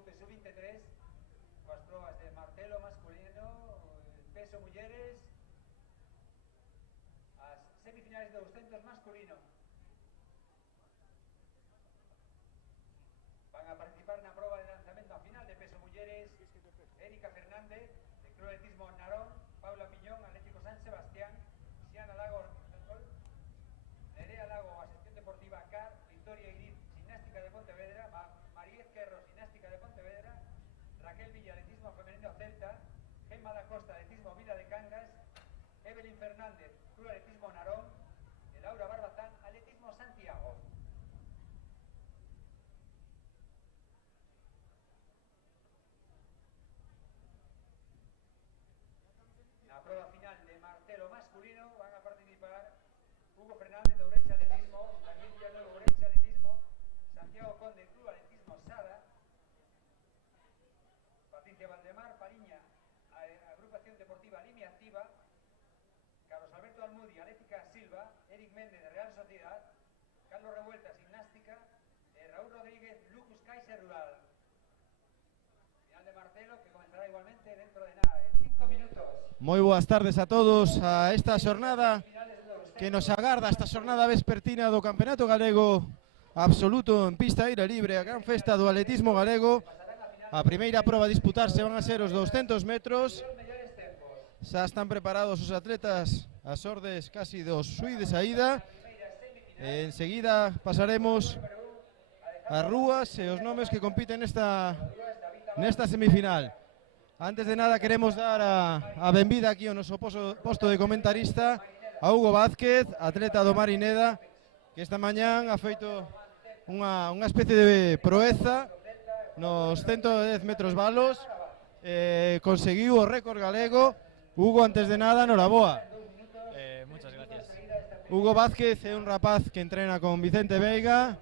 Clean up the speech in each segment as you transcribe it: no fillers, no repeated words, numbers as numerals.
grupo sub-23 coas probas de martelo masculino, peso mulleres, as semifinales de 200 masculino. Van a participar na proba de lanzamento a final de peso mulleres Erika Fernández, de Club Atletismo Narón, Paula Piñón, Atlético San Sebastián, Xiana Lago, Nerea Lago, Asociación Deportiva CAR, Victoria Iriz, Gimnástica de Pontevedra, María Izquierro, Gimnástica de Pontevedra, Raquel Villa, Atletismo Femenino Celta, Gemma da Costa, Atletismo Vila de Cangas, Evelyn Fernández, Club Atletismo Narón, y Laura Barbazán, Atletismo Santiago. Na prueba final de martelo masculino van a participar Hugo Fernández de Ourense Atletismo, Daniel Villanueva Ourense Atletismo, Santiago Conde Club Atletismo Sada, Patricia Valdemar Pariña, Agrupación Deportiva Línea Activa, Carlos Alberto Almudi Atlética Silva, Eric Méndez de Real Sociedad, Carlos Revueltas Gimnástica, Raúl Rodríguez Lucas Kaiser Rural. Final de martelo que comenzará igualmente dentro de nada, en 5 minutos. Moi boas tardes a todos a esta xornada que nos agarda, esta xornada vespertina do Campeonato Galego Absoluto en pista aire libre, a gran festa do atletismo galego. A primeira proba a disputarse van a ser os 200 metros. Xa están preparados os atletas as ordes casi do sui de saída. Enseguida pasaremos as rúas e os nomes que compiten nesta semifinal. Antes de nada queremos dar a benvida aquí ao noso posto de comentarista a Hugo Vázquez, atleta do Marineda, que esta mañán ha feito unha especie de proeza nos 110 metros balos, conseguiu o récord galego. Hugo, antes de nada, noraboa. Muchas gracias. Hugo Vázquez é un rapaz que entrena con Vicente Veiga,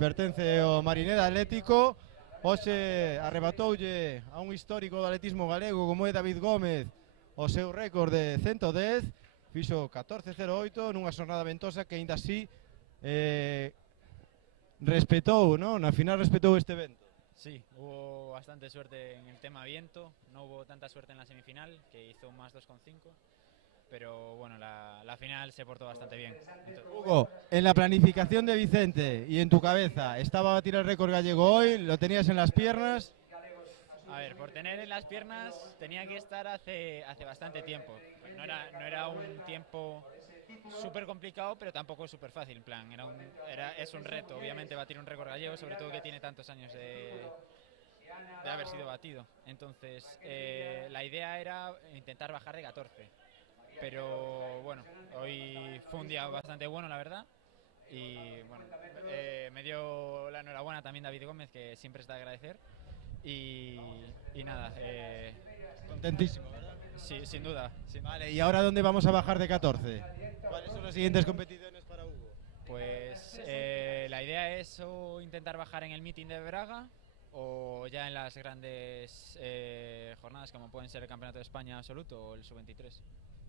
pertence ao Marineda Atlético. Hoxe arrebatoulle a un histórico do atletismo galego como é David Gómez o seu récord de 110, fixo 14.08 nunha xornada ventosa que aínda así respetou, ¿no? Na final respetou este evento. Sí, hubo bastante suerte en el tema viento, no hubo tanta suerte en la semifinal, que hizo un más 2,5, pero bueno, la final se portó bastante bien. Entonces, Hugo, en la planificación de Vicente y en tu cabeza, ¿estaba a batir el récord gallego hoy? ¿Lo tenías en las piernas? a ver, por tener en las piernas tenía que estar hace bastante tiempo. No era un tiempo súper complicado, pero tampoco súper fácil. En plan, es un reto, obviamente, batir un récord gallego, sobre todo que tiene tantos años de haber sido batido. Entonces, la idea era intentar bajar de 14. Pero bueno, hoy fue un día bastante bueno, la verdad. Y bueno, me dio la enhorabuena también David Gómez, que siempre está de agradecer. Y nada, contentísimo, ¿verdad? Sí, sin duda. Vale, ¿y ahora dónde vamos a bajar de 14? ¿Cuáles son las siguientes competiciones para Hugo? Pues la idea es o intentar bajar en el meeting de Braga o ya en las grandes jornadas como pueden ser el Campeonato de España Absoluto o el Sub-23.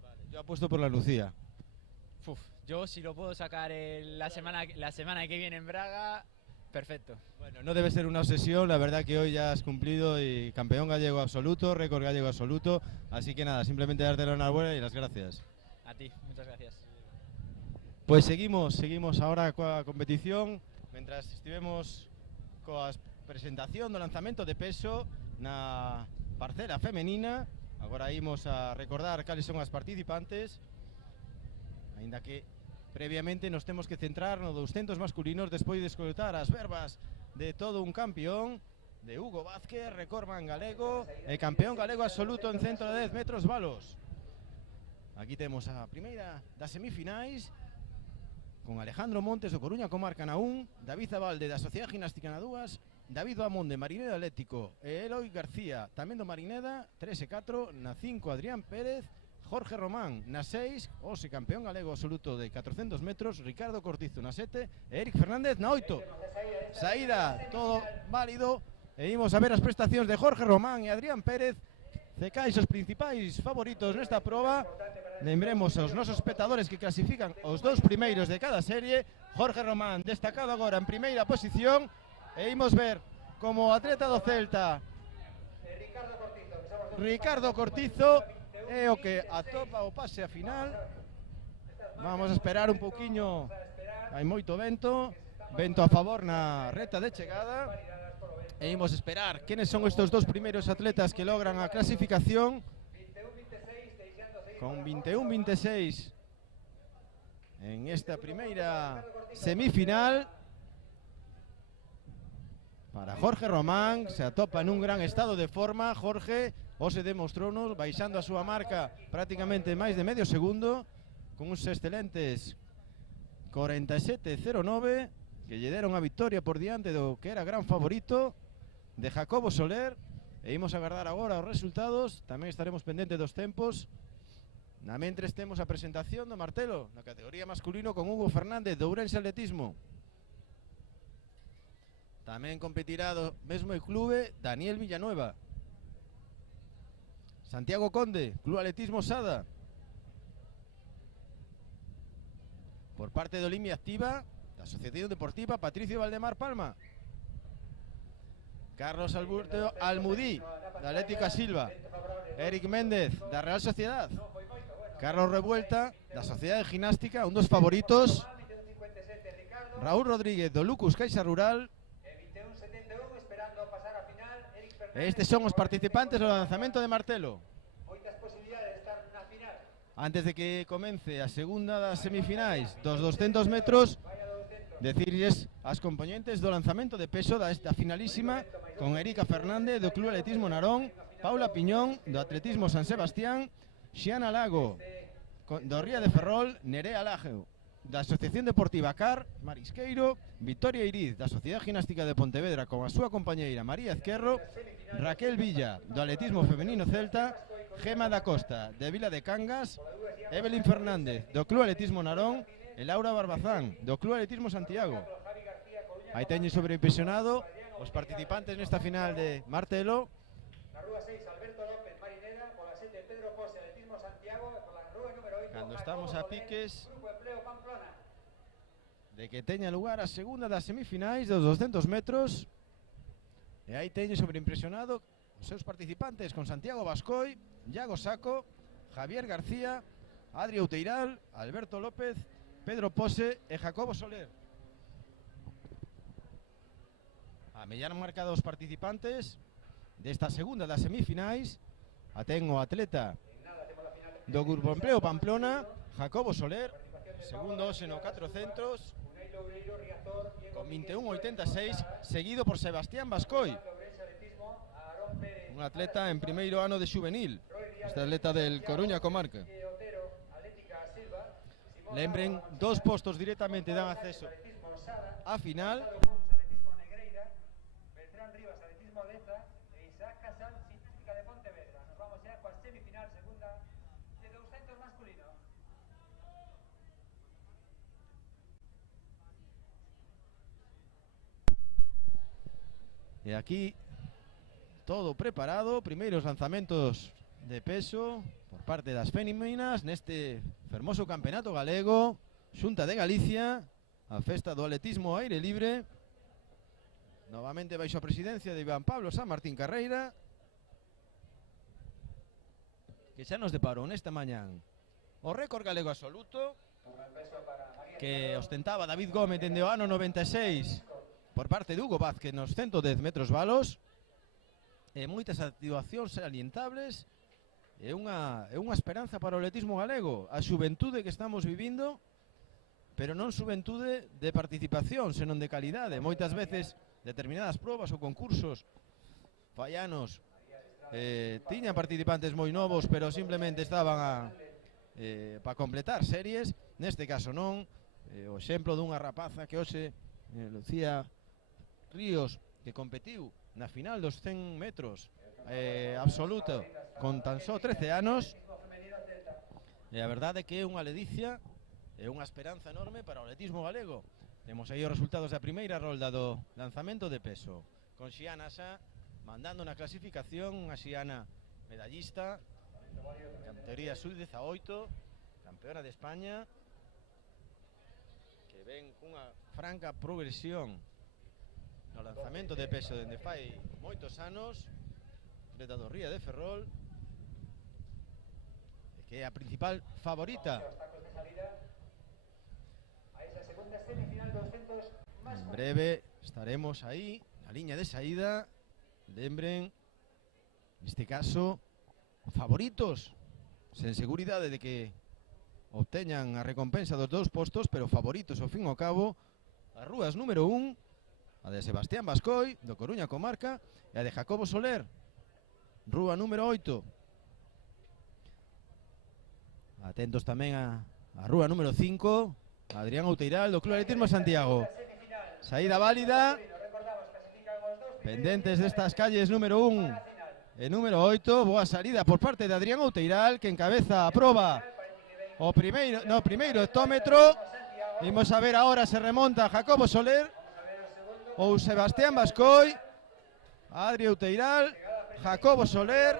Vale, yo apuesto por la Lucía. Yo si lo puedo sacar la semana que viene en Braga, perfecto. Bueno, no debe ser una obsesión, la verdad que hoy ya has cumplido y campeón gallego absoluto, récord gallego absoluto, así que nada, simplemente darte la enhorabuena y las gracias. A ti, muchas gracias. Pues seguimos ahora coa competición, mentras estivemos coa presentación do lanzamento de peso na parcela femenina. Agora imos a recordar cales son as participantes, aínda que previamente nos temos que centrar no 200 masculinos despois de escoitar as verbas de todo un campeón, de Hugo Vázquez, recordman galego e campeón galego absoluto en 110 metros balos. Aquí temos a primeira das semifinais con Alejandro Montes do Coruña Comarca na 1, David Zabalde da Sociedade Gimnástica na 2, David Bamón de Marineda Atlético e Eloi García tamén do Marineda, 3 e 4, na 5 Adrián Pérez, Jorge Román na 6, hoxe campeón galego absoluto de 400 metros, Ricardo Cortizo na 7 e Eric Fernández na 8. Saída, todo válido, e imos a ver as prestacións de Jorge Román e Adrián Pérez, cecais os principais favoritos nesta proba. Lembremos aos nosos espectadores que clasifican os dous primeiros de cada serie. Jorge Román destacado agora en primeira posición, e imos ver como atleta do Celta Ricardo Cortizo é o que atopa o pase a final. Vamos a esperar un pouquiño, hai moito vento a favor na reta de chegada, e imos esperar quenes son estos dos primeiros atletas que logran a clasificación con 21-26 en esta primeira semifinal. Para Jorge Román, se atopa nun gran estado de forma. Jorge hoxe demostrounos baixando a súa marca prácticamente máis de medio segundo, con uns excelentes 47-09 que lle deron a victoria por diante do que era gran favorito de Jacobo Soler. E imos agardar agora os resultados, tamén estaremos pendentes dos tempos. Na mentres temos a presentación do martelo na categoría masculino con Hugo Fernández do Ourense Atletismo. Tamén competirá do mesmo clube Daniel Villanueva. Santiago Conde, Club Atletismo Sada. Por parte do Limia Activa, da Asociación Deportiva Patricio Valdemar Palma. Carlos Alberto Almudí, da Atlético Silva. Eric Méndez, da Real Sociedad. Carlos Revuelta, da Sociedade Ginástica, un dos favoritos. Raúl Rodríguez, do Lucus Caixa Rural. Estes son os participantes do lanzamento de martelo. Antes de que comence a segunda das semifinais dos 200 metros, decirles as componentes do lanzamento de peso desta finalísima con Erika Fernández do Club Atletismo Narón, Paula Piñón do Atletismo San Sebastián, Xiana Lago do Ría de Ferrol, Nerea Lago da Asociación Deportiva CAR, Marisqueiro, Victoria Iriz da Sociedade Ginástica de Pontevedra con a súa compañeira María Ezquerro, Raquel Villa do Atletismo Femenino Celta, Gema da Costa de Vila de Cangas, Evelyn Fernández do Club Atletismo Narón e Laura Barbazán do Club Atletismo Santiago. Aí teñen sobreimpresionado os participantes nesta final de martelo. Cando estamos a piques de que teña lugar a segunda das semifinais dos 200 metros, e aí teñen sobreimpresionado os seus participantes con Santiago Bascoi, Iago Saco, Javier García, Adri Outeiral, Alberto López, Pedro Pose e Jacobo Soler. A mellor marcado os participantes desta segunda das semifinais. Ten o atleta do Grupo Empleo Pamplona, Jacobo Soler, segundo hoxe no 400 con 21.86, seguido por Sebastián Bascoi, un atleta en primeiro ano de xuvenil, este atleta del Coruña Comarca. Lembren, dos postos directamente dan acceso a final. E aquí todo preparado, primeiros lanzamentos de peso por parte das femininas neste fermoso campeonato galego, Xunta de Galicia, a festa do atletismo ao aire libre, novamente baixo a presidencia de Iván Pablo San Martín Carreira, que xa nos deparou nesta mañán o récord galego absoluto que ostentaba David Gómez dende o ano 96 por parte de Hugo Vázquez nos 110 metros valos, e moitas activacións salientables, é unha esperanza para o atletismo galego, a xuventude que estamos vivindo, pero non xuventude de participación, senón de calidade. Moitas veces determinadas probas ou concursos fallanos tiñan participantes moi novos, pero simplemente estaban para completar series. Neste caso non, o exemplo dunha rapaza que hoxe, Lucía Ríos, que competiu na final dos 100 metros absoluto con tan só 13 anos, e a verdade é que é unha ledicia, é unha esperanza enorme para o atletismo galego. Temos aí os resultados da primeira rolda do lanzamento de peso, con Xiana xa mandando na clasificación, unha Xiana medallista, categoría sub-18, campeona de España, que ven cunha franca progresión no lanzamento lanzamento de peso dende fai moitos anos, atleta do Ría de Ferrol, que é a principal favorita. En breve estaremos aí na liña de saída. Lembren, neste caso, favoritos, sen seguridade de que obteñan a recompensa dos dous postos, pero favoritos ao fin e ao cabo, as rúas número 1, a de Sebastián Bascoi, do Coruña Comarca, e a de Jacobo Soler, rúa número 8. Atentos tamén a rúa número 5, Adrián Outeiral, do Club Atletismo Santiago. Saída válida, pendentes destas calles número 1 e número 8, boa salida por parte de Adrián Outeiral, que encabeza a proba o primeiro hectómetro. Imos a ver agora se remonta Jacobo Soler ou Sebastián Bascoi. Adri Outeiral, Jacobo Soler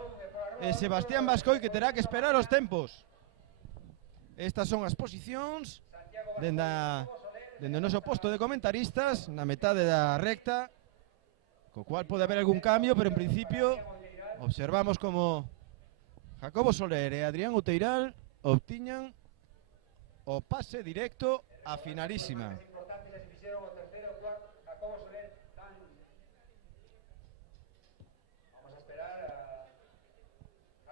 e Sebastián Bascoi, que terá que esperar os tempos. Estas son as posicións dende o noso posto de comentaristas na metade da recta, co cual pode haber algún cambio, pero en principio observamos como Jacobo Soler e Adrián Outeiral obtiñan o pase directo a finalísima. Vamos a esperar a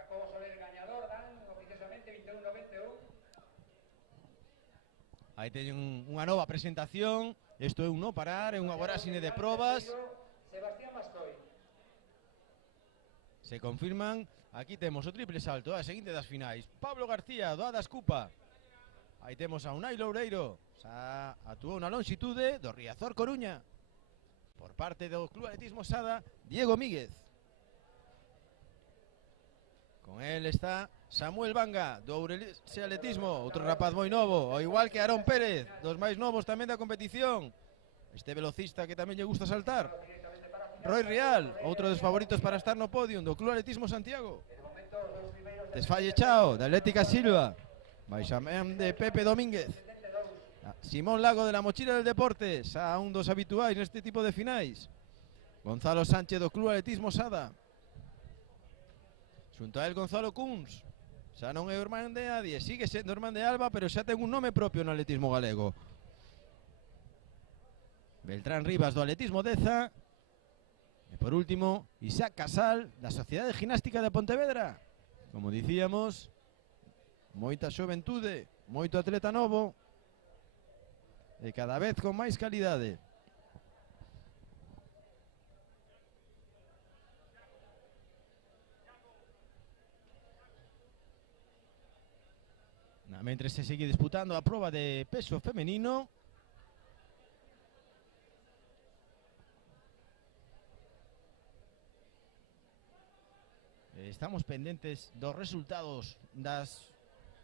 Jacobo Soler gañador, dan oficiosamente 21-91. Aí teñen unha nova presentación. Isto é un non parar, é unha voráxine de probas. Sebastián Bascoi. Se confirman, aquí temos o triple salto, a seguinte das finais. Pablo García, do Adas Cupa. Aí temos a Unai Loureiro, xa actuou na longitude do Riazor Coruña. Por parte do Club Atletismo Sada, Diego Míguez. Con él está Samuel Vanga, do Ourense Atletismo, outro rapaz moi novo, ao igual que Aarón Pérez, dos máis novos tamén da competición. Este velocista que tamén lle gusta saltar. Roy Rial, outro dos favoritos para estar no podium do Club Atletismo Santiago. Desfalle Chao, da Atlética Silva. Baixamén de Pepe Domínguez. Simón Lago, de la Mochila del Deporte, xa un dos habituais neste tipo de finais. Gonzalo Sánchez, do Club Atletismo Sada. Xunto a él Gonzalo Cuns, xa non é o irmán de nadie, sigue sendo irmán de Alba, pero xa ten un nome propio no atletismo galego. Beltrán Rivas, do Atletismo Deza. E por último, Isaac Casal, da Sociedade Ginástica de Pontevedra. Como dicíamos, moita xoventude, moito atleta novo e cada vez con máis calidade. Mentre se sigue disputando a proba de peso femenino. Estamos pendentes dos resultados das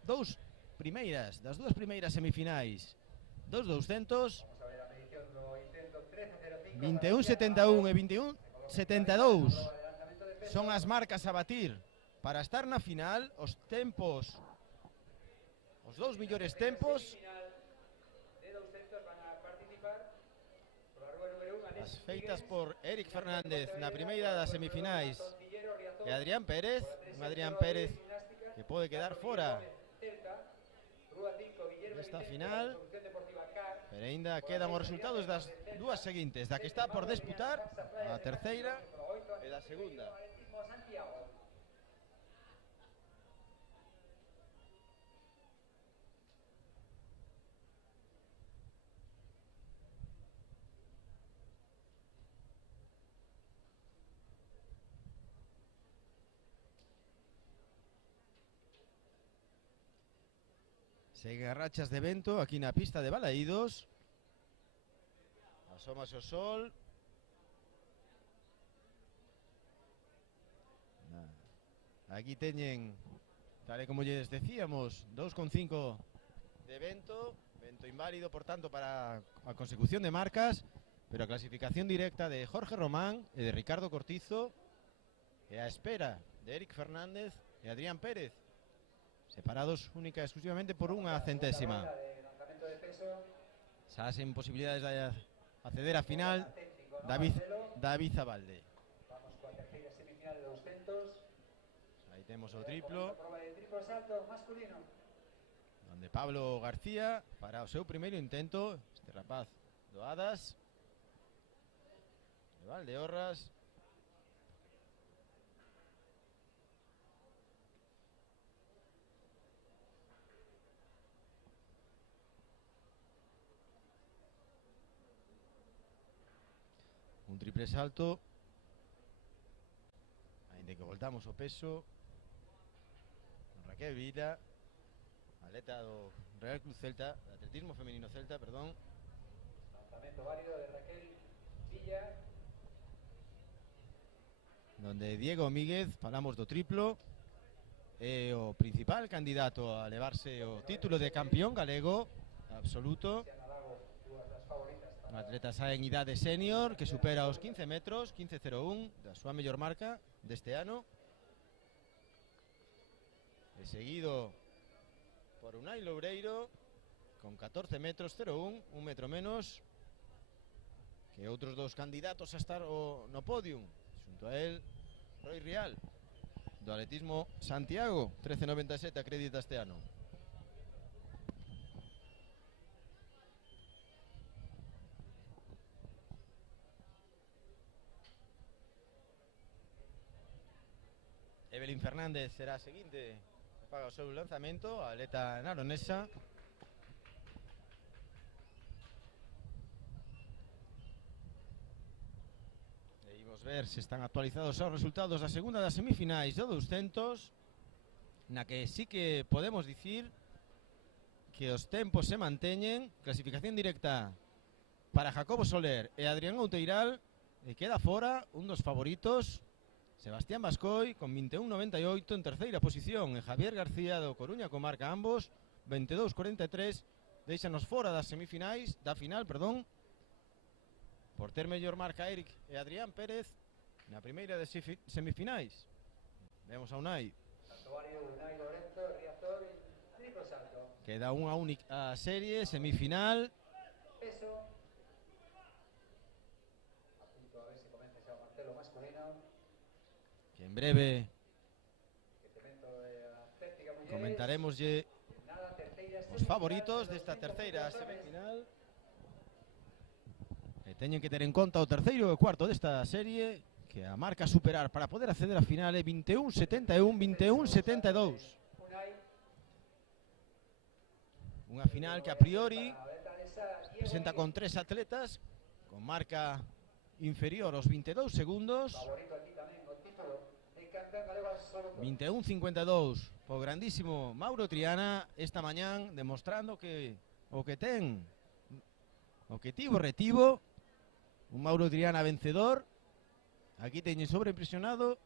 dúas primeiras semifinais dos 200. 21.71 e 21.72 son as marcas a batir para estar na final. Os tempos, os dous millores tempos, as feitas por Eric Fernández na primeira das semifinais e Adrián Pérez, un Adrián Pérez que pode quedar fora desta final, pero aínda quedan os resultados das dúas seguintes, da que está por disputar, a terceira e da segunda. Segue as rachas de vento aquí na pista de Balaídos. Asómase o sol. Aquí teñen, tal e como lles decíamos, 2,5 de vento. Vento inválido, por tanto, para a consecución de marcas. Pero a clasificación directa de Jorge Román e de Ricardo Cortizo. E a espera de Eric Fernández e Adrián Pérez, separados única e exclusivamente por unha centésima. Xa sen posibilidades de acceder a final, David David Zabalde. Vamos coa terceira semifinal de 200. Aí temos o triplo, Prova de triplo salto masculino. donde Pablo García para o seu primeiro intento, este rapaz do Adas, de Valdeorras. Un triple salto, ainda que voltamos o peso. Raquel Vila, atleta do Real Club Celta, de atletismo femenino Celta, perdón. Lanzamento válido de Raquel Villa. Donde Diego Míguez, falamos do triplo, é o principal candidato a levarse o título de campeón galego absoluto. Siana Lago, dúas das favoritas Un para atleta xa en idade senior que supera os 15 metros, 15.01 da súa mellor marca deste ano. E seguido por Unai Loureiro con 14 metros 01, un metro menos que outros dos candidatos a estar no podium. Xunto a él, Roy Rial, do atletismo Santiago, 13.97 acredita este ano. Evelyn Fernández será a seguinte, paga o seu lanzamento, a atleta naronesa. E imos ver se están actualizados os resultados da segunda das semifinais do 200, na que sí que podemos dicir que os tempos se manteñen. Clasificación directa para Jacobo Soler e Adrián Outeiral, e queda fora un dos favoritos, Sebastián Bascoi, con 21.98 en terceira posición, e Javier García do Coruña Comarca, ambos 22.43, deixanos fora das semifinais, da final, perdón, por ter mellor marca Eric e Adrián Pérez na primeira de semifinais. Vemos a Unai. Santuario, Unai Lorenzo, Riazor y triplo salto. Queda unha única serie, semifinal. Peso. A punto a ver se comeza xa o martelo masculino. Que en breve Quecemento de Atlética Mulleres. comentaremoslle Nada, terceira os favoritos semifinal desta de 200 terceira metros. semifinal. E teñen que ter en conta o terceiro e o cuarto desta serie, que a marca a superar para poder acceder á final é 21.71, 21.72. Unai. Unha final que a priori Para a atleta alesa, Diego presenta Míguez. con tres atletas con marca inferior aos 22 segundos. Favorito aquí tamén o título de campeón galego absoluto. 21.52 po grandísimo Mauro Triana esta mañán, demostrando que o que ten, o que tivo retivo, un Mauro Triana vencedor. Aquí teñen sobreimpresionado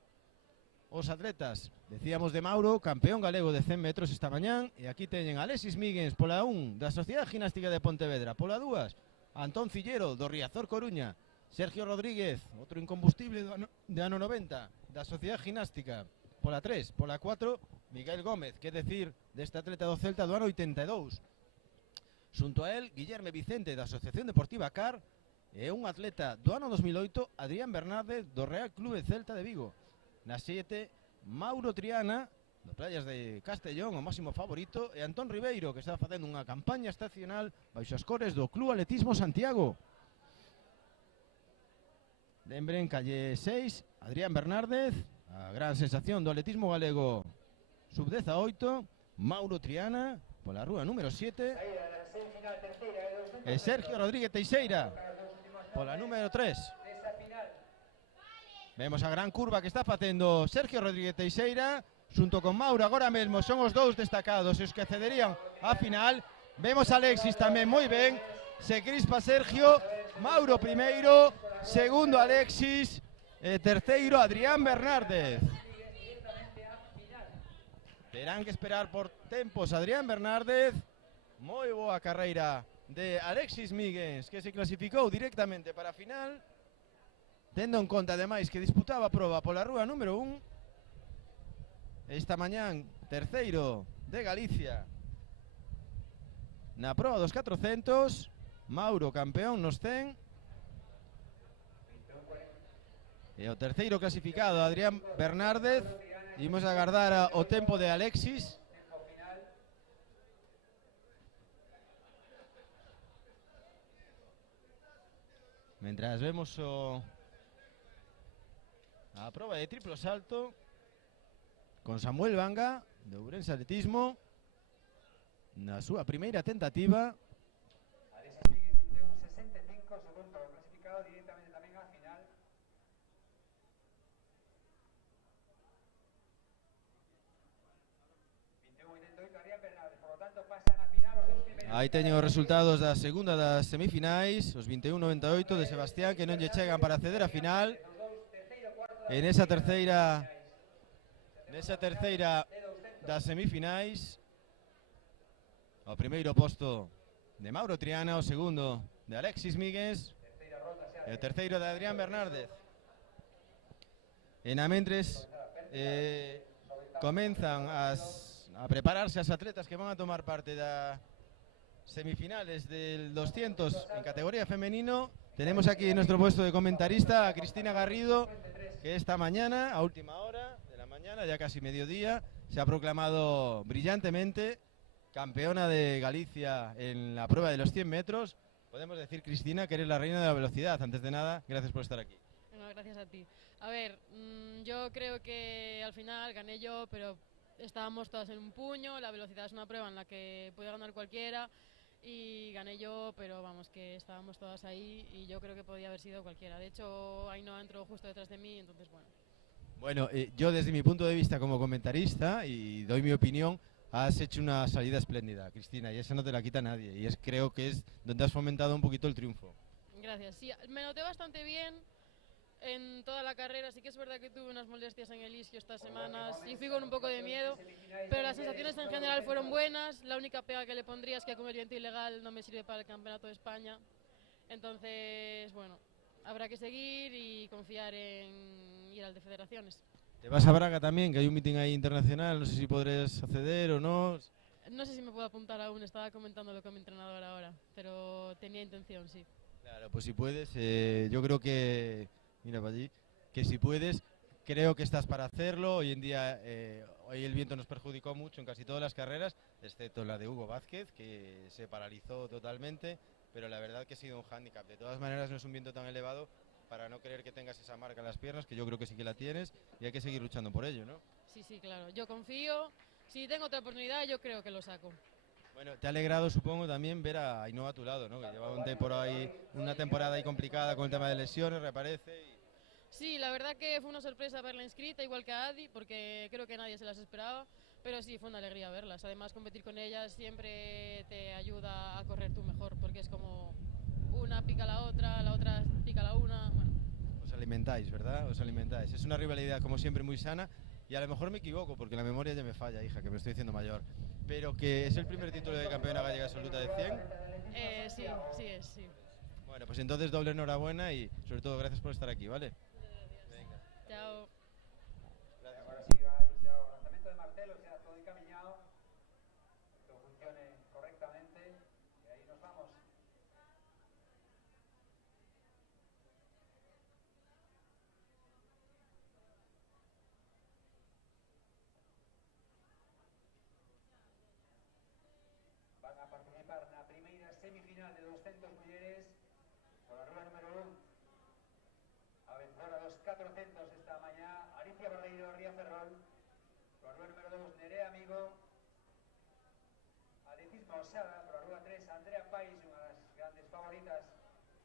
os atletas. Decíamos de Mauro, campeón galego de 100 metros esta mañán, e aquí teñen Alexis Míguez pola 1 da Sociedade Gimnástica de Pontevedra, pola 2 Antón Cillero do Riazor Coruña, Sergio Rodríguez, outro incombustible de ano 90 da Sociedade Gimnástica, pola 3, pola 4 Miguel Gómez, que decir deste atleta do Celta do ano 82. Xunto a él, Guillerme Vicente da Asociación Deportiva CAR, e un atleta do ano 2008, Adrián Bernárdez do Real Clube Celta de Vigo. Na 7, Mauro Triana do Playas de Castellón, o máximo favorito, e Antón Ribeiro, que está facendo unha campaña estacional baixo as cores do Club Atletismo Santiago. Lembren, calle 6, Adrián Bernárdez, a gran sensación do atletismo galego sub-18, Mauro Triana pola rúa número 7, Saída da semifinal terceira de 200 e Sergio Rodríguez Teixeira pola número 3. desta final. Vemos a gran curva que está facendo Sergio Rodríguez Teixeira xunto con Mauro. Agora mesmo son os dous destacados os que accederían á final. Vemos a Alexis tamén moi ben. Se crispa Sergio, Mauro primeiro, segundo Alexis, e terceiro Adrián Bernárdez. Terán que esperar por tempos Adrián Bernárdez. Moi boa carreira de Alexis Míguez, que se clasificou directamente para a final, tendo en conta ademais que disputaba a proba pola rúa número 1. Esta mañán terceiro de Galicia na proba dos 400. Mauro campeón nos 100. E o terceiro clasificado, Adrián Bernárdez. Imos a agardar o tempo de Alexis. Mentras vemos a proba de triplo salto con Samuel Vanga de Ourense Atletismo na súa primeira tentativa. Alexis Míguez 21.65, segundo clasificado directamente tamén á final. Adrián Bernárdez, por lo tanto pasan a final os dous primeiros. Aí teño os resultados da segunda das semifinais, os 21-98 de Sebastián, que non lle chegan para acceder á final. En esa terceira das semifinais, o primeiro posto de Mauro Triana, o segundo de Alexis Míguez e o terceiro de Adrián Bernárdez. E na mentres comenzan a prepararse as atletas que van a tomar parte das semifinales del 200 en categoría femenino. Tenemos aquí en nuestro puesto de comentarista a Cristina Garrido, que esta mañana, a última hora de la mañana, ya casi mediodía, se ha proclamado brillantemente campeona de Galicia en la prueba de los 100 metros. Podemos decir, Cristina, que eres la reina de la velocidad. Antes de nada, gracias por estar aquí. No, gracias a ti. A ver, yo creo que al final gané yo, pero estábamos todas en un puño. La velocidad es una prueba en la que puede ganar cualquiera y gané yo, pero vamos, que estábamos todas ahí y yo creo que podía haber sido cualquiera. De hecho, Ainhoa entró justo detrás de mí, entonces bueno. Bueno, yo desde mi punto de vista como comentarista, y doy mi opinión, has hecho una salida espléndida, Cristina, y esa no te la quita nadie. Y creo que es donde has fomentado un poquito el triunfo. Gracias. Sí, me noté bastante bien en toda la carrera. Sí que es verdad que tuve unas molestias en el isquio estas semanas y fui con un poco de miedo, pero las sensaciones en general fueron buenas. La única pega que le pondría es que con el viento ilegal no me sirve para el Campeonato de España. Entonces, bueno, habrá que seguir y confiar en ir al de federaciones. Te vas a Braga también, que hay un meeting ahí internacional, no sé si podrás acceder o no. No sé si me puedo apuntar aún, estaba comentándolo con mi entrenador ahora, pero tenía intención, sí. Claro, pues si puedes, yo creo que, mira para allí, que si puedes, creo que estás para hacerlo. Hoy en día, hoy el viento nos perjudicó mucho en casi todas las carreras, excepto la de Hugo Vázquez, que se paralizó totalmente, pero la verdad que ha sido un hándicap. De todas maneras, no es un viento tan elevado para no querer que tengas esa marca en las piernas, que yo creo que sí que la tienes, y hay que seguir luchando por ello, ¿no? Sí, sí, claro. Yo confío. Si tengo otra oportunidad, yo creo que lo saco. Bueno, te ha alegrado, supongo, también ver a Ainhoa a tu lado, ¿no? Que lleva una temporada ahí complicada con el tema de lesiones, reaparece. Sí, la verdad que fue una sorpresa verla inscrita, igual que a Adi, porque creo que nadie se las esperaba. Pero sí, fue una alegría verlas. Además, competir con ellas siempre te ayuda a correr tú mejor, porque es como una pica la otra pica la una. Bueno. Os alimentáis, ¿verdad? Os alimentáis. Es una rivalidad, como siempre, muy sana. Y a lo mejor me equivoco, porque la memoria ya me falla, hija, que me estoy haciendo mayor. Pero que es el primer título de campeona gallega absoluta de 100. Sí, sí es, sí. Bueno, pues entonces doble enhorabuena y sobre todo gracias por estar aquí, ¿vale? Venga. Chao. Gracias. Ahora sí, o lanzamiento de Marcelo, o sea, todo encaminado, que todo funcione correctamente y ahí nos vamos. Van a participar en la primera semifinal de 200 mulleres por la rueda número 1. A vencer a los 400 esta mañana, Alicia Barreiro, Ría Ferrol. Por la rueda número 2, Nerea Amigo. Atletismo Osada, por la rueda 3, Andrea Pais, una de las grandes favoritas.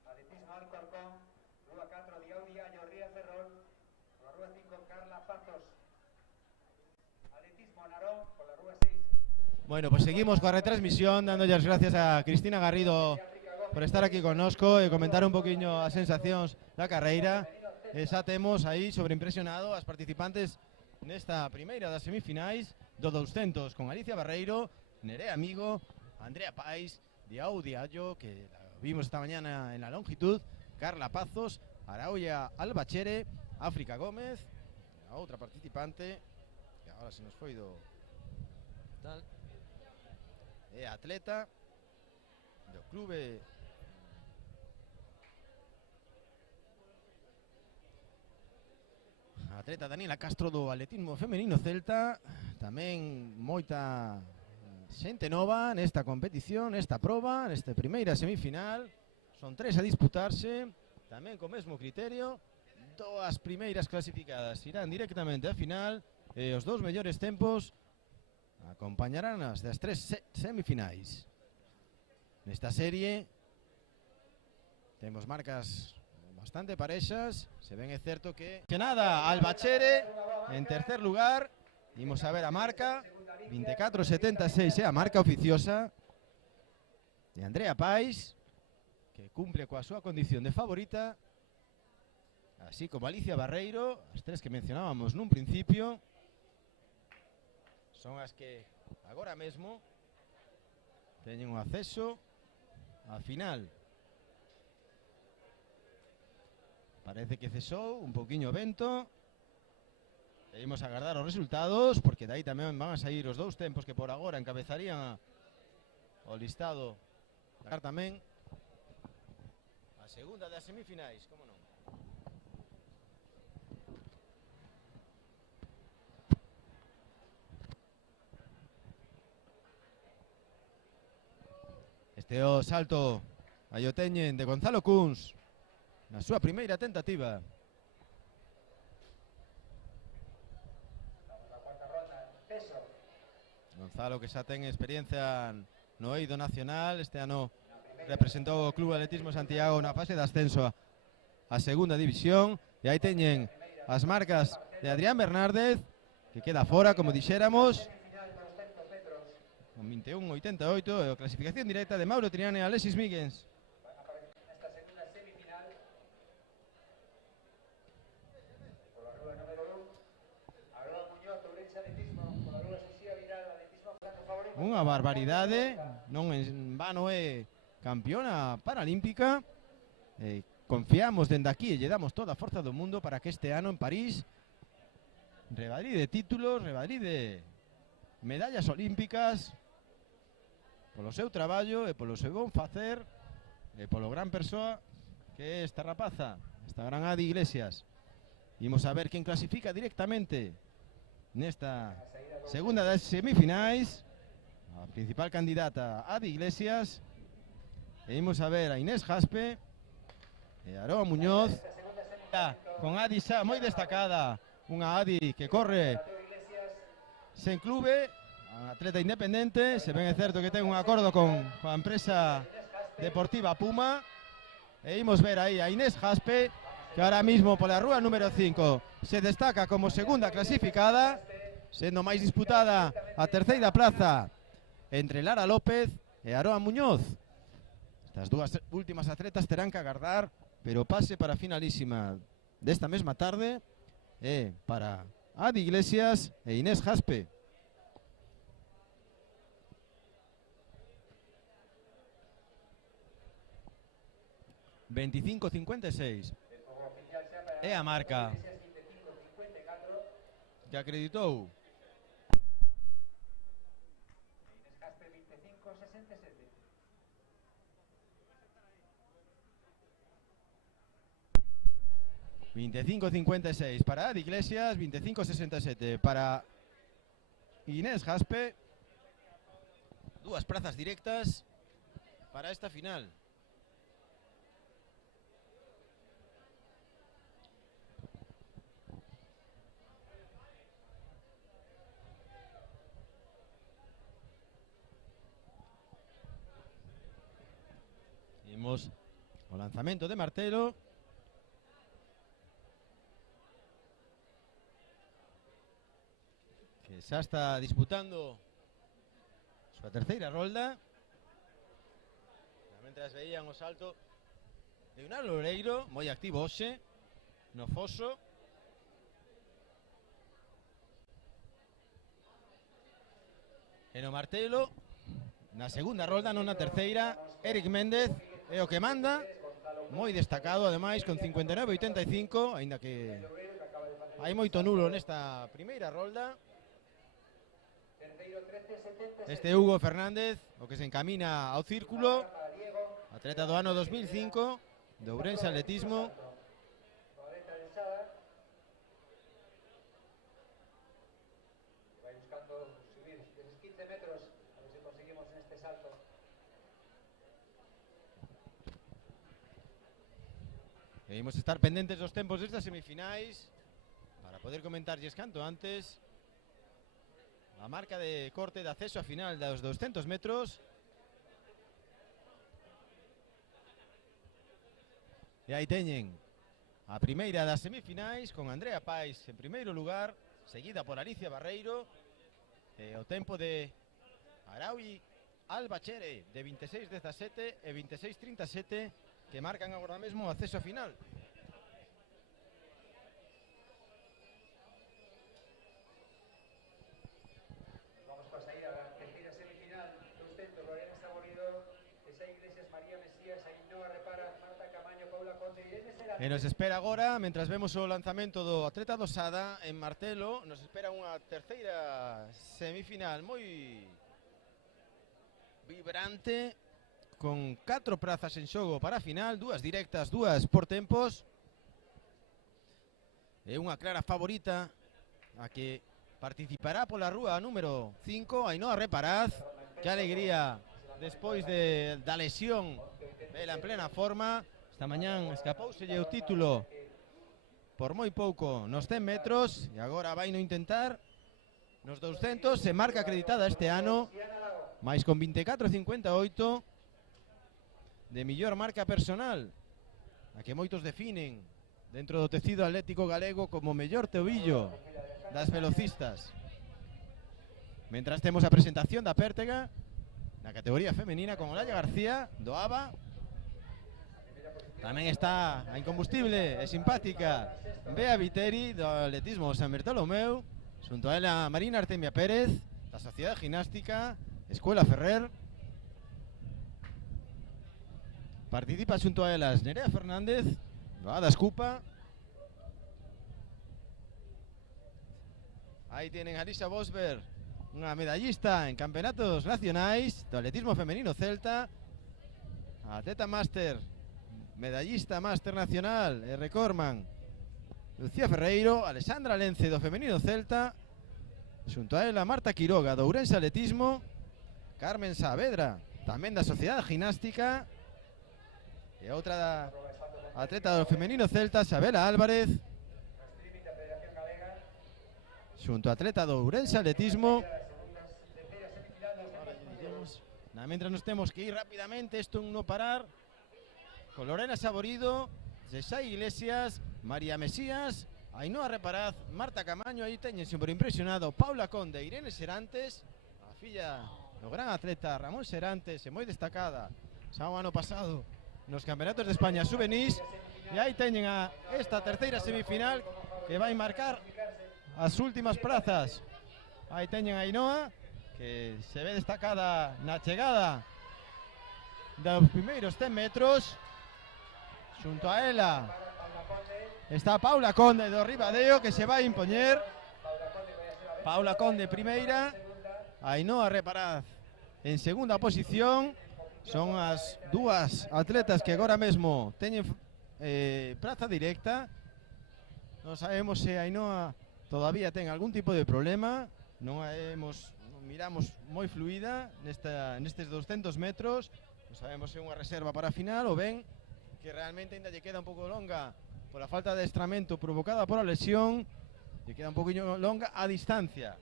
Atletismo Alcorcón. Rueda 4, Diaudi Ayo, Ría Ferrol. Por la rueda 5, Carla Pazos. Atletismo Narón, por la rueda 6. Bueno, pues seguimos con la retransmisión, dando las gracias a Cristina Garrido por estar aquí connosco e comentar un poquinho as sensacións da carreira. Xa temos aí sobreimpresionado as participantes nesta primeira das semifinais do 200 con Alicia Barreiro, Nerea Amigo, Andrea Pais, Diaudi Ayo, que la vimos esta mañana en la longitud, Carla Pazos, Araulla Albachere, África Gómez, a outra participante que agora se nos foi do tal, é atleta do clube atleta Daniela Castro do atletismo femenino celta, tamén moita xente nova nesta competición, nesta proba, nesta primeira semifinal. Son 3 a disputarse, tamén co mesmo criterio. As primeiras clasificadas irán directamente á final e os 2 mellores tempos acompañarán as das 3 semifinais. Nesta serie temos marcas bastante parexas. Se ven, é certo que nada, Albachere en tercer lugar. Imos a ver a marca 24.76, é a marca oficiosa de Andrea Pais, que cumple coa súa condición de favorita, así como Alicia Barreiro. As 3 que mencionábamos nun principio son as que agora mesmo teñen o acceso á final. Parece que cesou un poquinho o vento. Debemos agardar os resultados, porque de aí tamén van a sair os 2 tempos que por agora encabezarían o listado. Tamén a segunda das semifinais, como non. Este é o salto aí o teñen de Gonzalo Kunz na súa primeira tentativa. Gonzalo, que xa ten experiencia no eido nacional, este ano representou o Club Atletismo Santiago na fase de ascenso a segunda división, e aí teñen as marcas de Adrián Bernárdez, que queda fora, como dixéramos, con 21.88, e a clasificación directa de Mauro Triana e Alexis Míguez. Unha barbaridade, non en vano é campeona paralímpica. Confiamos dende aquí e lle damos toda a forza do mundo para que este ano en París revalide títulos, revalide medallas olímpicas polo seu traballo e polo seu bon facer e polo gran persoa que é esta rapaza, esta gran Adi Iglesias. Imos a ver quen clasifica directamente nesta segunda das semifinais. A principal candidata Adi Iglesias, e imos a ver a Inés Jaspe e Aroa Muñoz, con Adi xa moi destacada, unha Adi que corre sen clube, atleta independente. Se ben é certo que ten un acordo con a empresa deportiva Puma, e imos ver aí a Inés Jaspe, que ahora mismo pola rúa número 5 se destaca como segunda clasificada, sendo máis disputada a terceira praza entre Lara López e Aroa Muñoz. Estas 2 últimas atletas terán que agardar, pero pase para a finalísima desta mesma tarde é para Adi Iglesias e Inés Jaspe. ...25.56 é a marca que acreditou 25.56 para Adi Iglesias, 25.67 para Inés Jaspe. 2 prazas directas para esta final. Imos o lanzamento de martelo. Que xa está disputando súa terceira rolda. Mentras veían o salto de Unal Loureiro, moi activo hoxe no foso. E no martelo, na segunda rolda, non na terceira, Eric Méndez é o que manda, moi destacado ademais con 59.85, aínda que hai moito nulo nesta primeira rolda. Este Hugo Fernández, o que se encamina ao círculo, atleta do ano 2005, de Ourense Atletismo. intentando subir esos 15 metros, a ver si conseguimos en este salto. Debemos estar pendentes dos tempos destas semifinais para poder comentarlles canto antes a marca de corte de acceso a final dos 200 metros. E aí teñen a primeira das semifinais con Andrea Pais en primeiro lugar, seguida por Alicia Barreiro, e o tempo de Araui Albachere de 26.17 e 26.37 que marcan agora mesmo o acceso a final. Vamos para sair a la tercera semifinal, 200, Lorena Saborido, Esa Iglesias, María Mesías, Ainhoa Repara, Marta Camaño, Paula Conde, Irene Serante. E nos espera agora, mentras vemos o lanzamento do atleta do Sada en martelo, nos espera unha terceira semifinal moi vibrante, con 4 prazas en xogo para a final, 2 directas, 2 por tempos. E unha clara favorita a que participará pola rúa número 5, Ainhoa Reparaz. Que alegría despois da lesión, vela en plena forma. Esta mañán escapouselle o título por moi pouco nos 100 metros e agora vai no intentar nos 200, se marca acreditada este ano, máis con 24.58 de millor marca personal, a que moitos definen dentro do tecido atlético galego como mellor tobillo das velocistas. Mentras temos a presentación da Pértega na categoría femenina con Olaya García do ABA. Tamén está a incombustible e simpática Bea Viteri do atletismo San Bartolomeu, xunto a ela Marina Artemia Pérez da Sociedade Ginástica Escuela Ferrer. Participa xunto a elas Nerea Fernández do Ada Escupa. Aí tienen a Lisa Bosberg, unha medallista en campeonatos nacionais do atletismo femenino celta, a atleta máster, medallista máster nacional e recordman Lucía Ferreiro, Alexandra Lence do femenino celta, xunto a ela Marta Quiroga do Ourense Atletismo, Carmen Saavedra tamén da Sociedade Ginástica, e outra atleta do femenino celta, Xabela Álvarez, xunto a atleta do Ourense Atletismo. Mentre nos temos que ir rapidamente, isto un no parar, con Lorena Saborido, Esa Iglesias, María Mesías, Ainhoa Reparaz, Marta Camaño. Aí teñen super impresionado Paula Conde, Irene Serantes, a filla do gran atleta Ramón Serantes, e moi destacada xa o ano pasado nos campeonatos de España juvenis. E aí teñen a esta terceira semifinal que vai marcar as últimas prazas. Aí teñen a Ainhoa, que se ve destacada na chegada dos primeiros 100 metros. Xunto a ela está Paula Conde do Ribadeo, que se vai impoñer. Paula Conde primeira, Ainhoa Reparaz en segunda posición. Son as dúas atletas que agora mesmo teñen praza directa. Non sabemos se Ainhoa todavía ten algún tipo de problema. Non miramos moi fluida nestes 200 metros. Non sabemos se é unha reserva para a final ou ben que realmente ainda lle queda un pouco longa pola falta de adestramento provocada por a lesión. Lle queda un poquinho longa a distancia.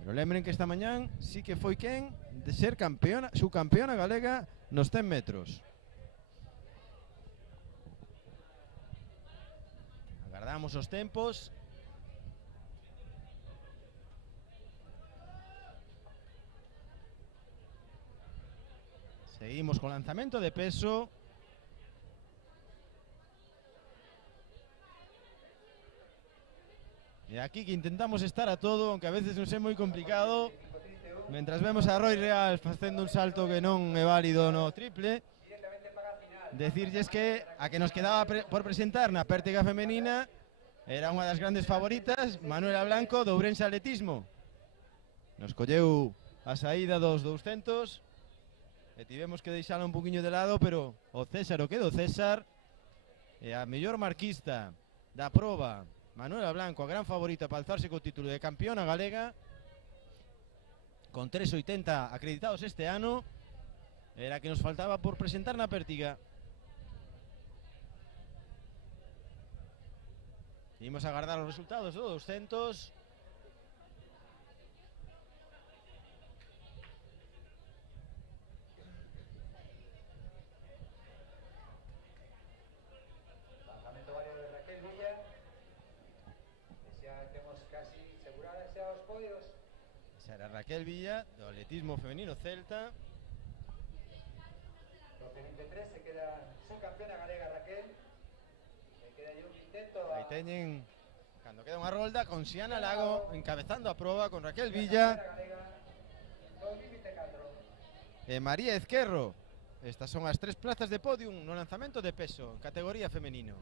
Pero lembren que esta mañán sí que foi quen de ser campeona, subcampeona galega nos 100 metros. Agardamos os tempos. Seguimos con lanzamento de peso. E aquí que intentamos estar a todo, aunque a veces nos é moi complicado. Mentras vemos a Roy Real facendo un salto que non é válido no triple. Decirlles que a que nos quedaba por presentar na Pértega femenina era unha das grandes favoritas, Manuela Blanco do Ourense Atletismo. Nos colleu a saída dos 200 e tivemos que deixala un poquinho de lado, pero o César o que do César, e a mellor marquista da proba, Manuela Blanco, a gran favorita para alzarse co título de campeona galega, con 3,80 acreditados este ano. Era que nos faltaba por presentar na Pértiga. Imos a agardar os resultados do 200. Lanzamento válido de Raquel Villa. Xa temos casi aseguradas xa os podios. Esa era Raquel Villa, do atletismo femenino celta. 12-23, se queda subcampeona galega Raquel. Se queda aí un intento. Aí teñen, cando queda unha rolda, con Xiana Lago encabezando a proba con Raquel Villa e María Ezquerro. Estas son as 3 plazas de podium no lanzamento de peso, en categoría femenino.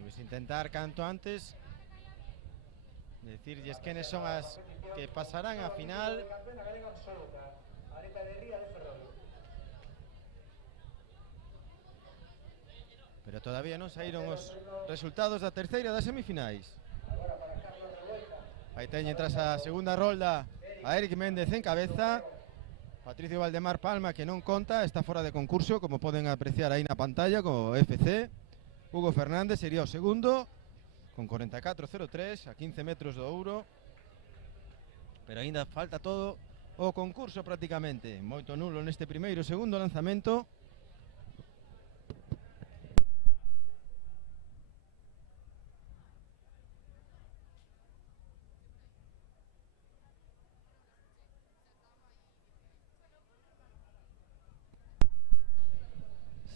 Vamos a intentar canto antes decirlles quenes son as que pasarán a final. Pero todavía non saíron os resultados da terceira das semifinais. Aí teñen tras a segunda rolda a Eric Méndez en cabeza. Patricio Valdemar Palma, que non conta, está fora de concurso, como poden apreciar aí na pantalla, co FC. Hugo Fernández sería o segundo, con 44.03 a 15 metros do ouro. Pero aínda falta todo o concurso prácticamente. Moito nulo neste primeiro e segundo lanzamento.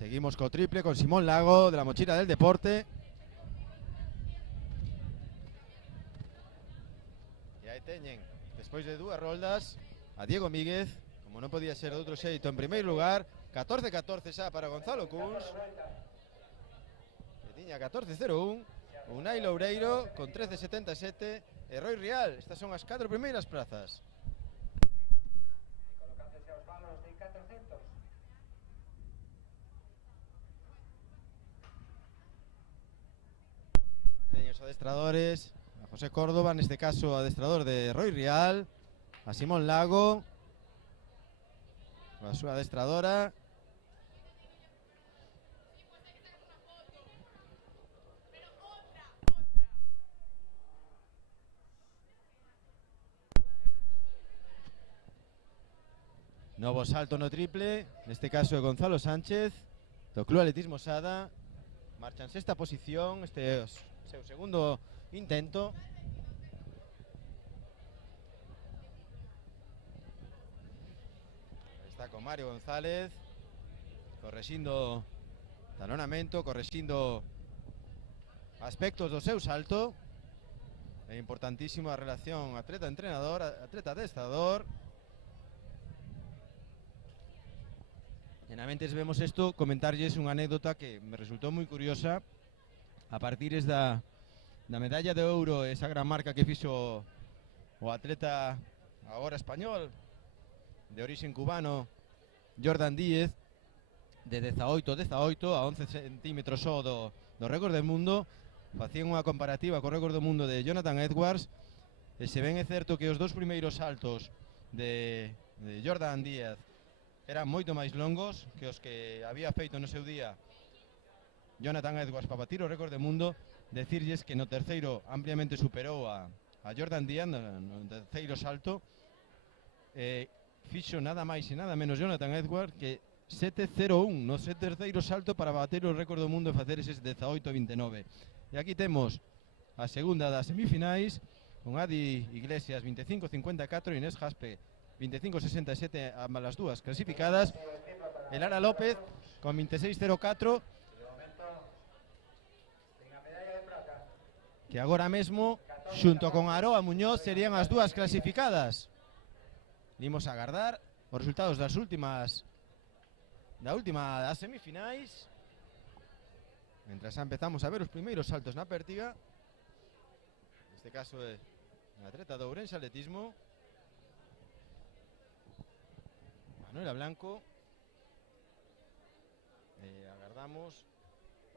Seguimos co triple con Simón Lago de la Mochila del Deporte. E aí teñen, despois de 2 roldas, a Diego Míguez, como non podía ser de outro xeito, en primeiro lugar, 14-14 xa para Gonzalo Cuns, que tiña 14-01, Unai Loureiro con 13-77 e Roi Rial. Estas son as 4 primeiras prazas. Colocándose aos balos de 400. Teñen os adestradores, a José Córdoba, neste caso adestrador de Roi Rial, a Simón Lago, a súa adestradora. Novo salto no triple, neste caso é Gonzalo Sánchez, do Club Atletismo Sada. Marcha en sexta posición, este é o seu segundo intento. Está con Mario González, correxindo talonamento, correxindo aspectos do seu salto. É importantísimo a relación atleta-entrenador, atleta-adestrador. E na mentes vemos isto, comentarlles unha anécdota que me resultou moi curiosa a partir da medalla de ouro, esa gran marca que fixo o atleta agora español de origen cubano Jordan Díez, de 18-18 a 11 centímetros só do récord do mundo. Facían unha comparativa co récord do mundo de Jonathan Edwards e se ben é certo que os 2 primeiros saltos de Jordan Díez eran moito máis longos que os que había feito no seu día Jonathan Edwards para batir o récord do mundo. Decirlles que no terceiro ampliamente superou a Jordan Díaz no terceiro salto. Fixo nada máis e nada menos Jonathan Edwards que 7.01 no terceiro salto para bater o récord do mundo e facer eses 18.29. E aquí temos a segunda das semifinais con Adi Iglesias 25.54 e Inés Jaspe 25.67, ambas as dúas clasificadas. E Lara López con 26.04, que agora mesmo xunto con Aroa Muñoz serían as dúas clasificadas. Imos a agardar os resultados das últimas das semifinais. Mentras empezamos a ver os primeiros saltos na pértiga. Neste caso é un atleta do Ourense Atletismo, Manuela Blanco. Agardamos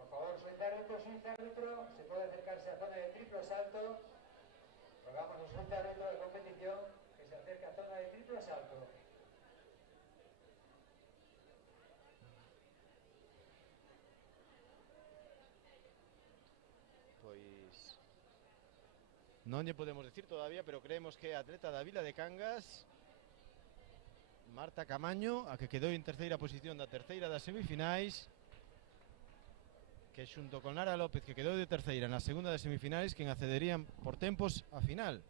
Por favor, suelta árbitro, se puede acercarse a zona de triplo salto. Rogamos al suelta árbitro de competición que se acerque a zona de triplo salto. Pois non lle podemos decir todavía, pero creemos que é atleta da Vila de Cangas, Marta Camaño, a que quedou en terceira posición da terceira das semifinais, que xunto con Lara López, que quedou de terceira na segunda das semifinais, quen accederían por tempos a final.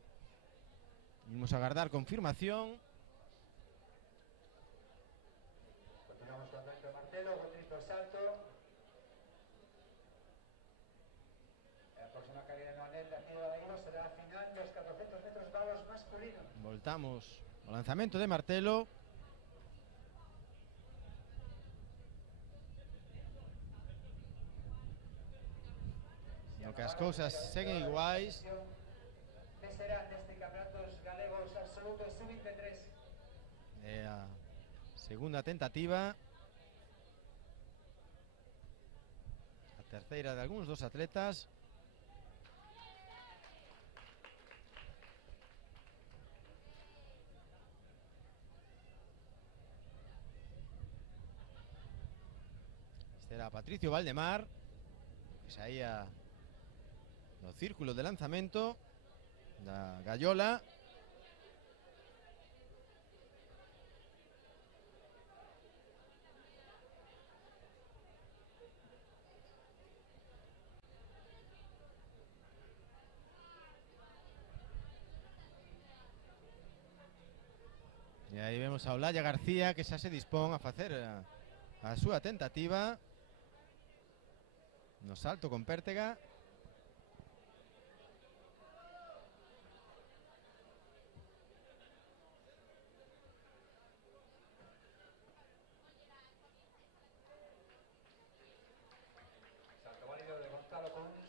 Imos agardar confirmación. Continuamos con Alberto Martelo, con triplo salto. La próxima carrera no anel de Activa de Hilo será la final de los 400 metros valos masculinos. Voltamos ao lanzamento de Martelo. No que as cousas seguen iguais. Serán neste campeonatos galegos absolutos sub-23. É a segunda tentativa. A terceira de algúns dos atletas. Este era Patricio Valdemar, que saía no círculo de lanzamento da Gallola. E aí vemos a Olaya García, que xa se dispón a facer a súa tentativa no salto con pértega. Salto válido de Gonzalo Pons.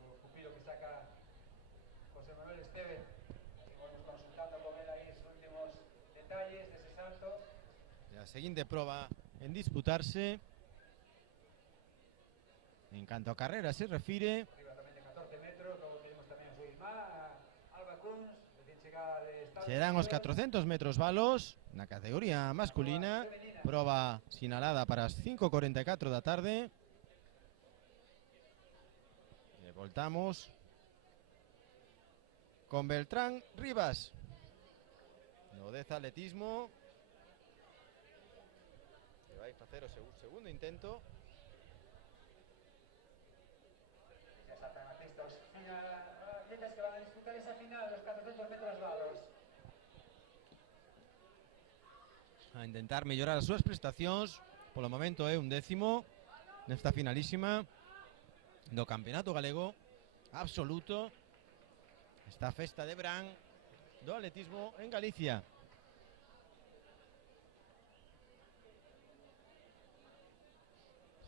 Otro pupilo que saca José Manuel Esteve. Seguimos consultando con él ahí sus últimos detalles de ese salto. A seguinte proba en disputarse. En canto a carrera se refire, Arriba tamén de 14 metros. Luego tenemos tamén a su irmá, Alba Kunz, recién chegada de Estados serán os Unidos. 400 metros valos na categoría masculina. Proba sinalada para as 5:44 da tarde. E voltamos con Beltrán Rivas no 10 atletismo, que vai facer o segundo intento. Ya saltan a pista os atletas que van a disputar esa final de los 400 metros valos. A intentar mellorar as súas prestacións. Polo momento é un 10º nesta finalísima do Campeonato Galego Absoluto, esta festa de verán do atletismo en Galicia.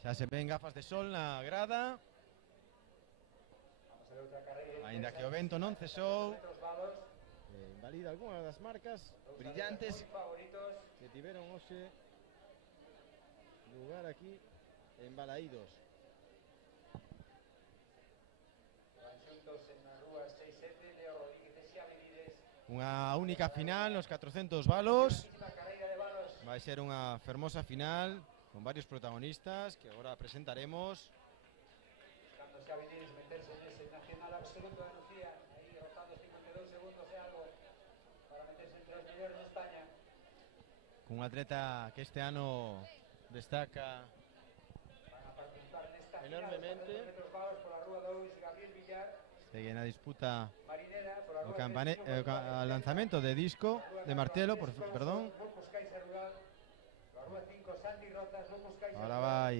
Xa se ven gafas de sol na grada, Vamos a ver outra carreira. aínda que o vento non cesou. Metros valos. Invalida algunhas das marcas Dous brillantes atletas moi favoritos. que tiveron hoxe lugar aquí en Balaídos. Van xuntos en a rúa 6-7, Leo Rodríguez e Xavi Vides. Unha única final nos 400 valos. Última carreira de valos. Vai ser unha fermosa final con varios protagonistas que agora presentaremos. Buscando Xavi Vides meterse nese nacional absoluto de Lucía. Aí rotando 52 segundos e algo para meterse entre os mellores de España. Cun atleta que este ano destaca Van a participar nesta enormemente. final dos 400 metros valos pola rúa 2, Gabriel Villar. segue na disputa Marinera, pola o rúa lanzamento de disco de Martelo, perdón. Lupus Caixa Rural. Pola rúa 5, Santi Rotas, Lupus Caixa Ahora Rural. vai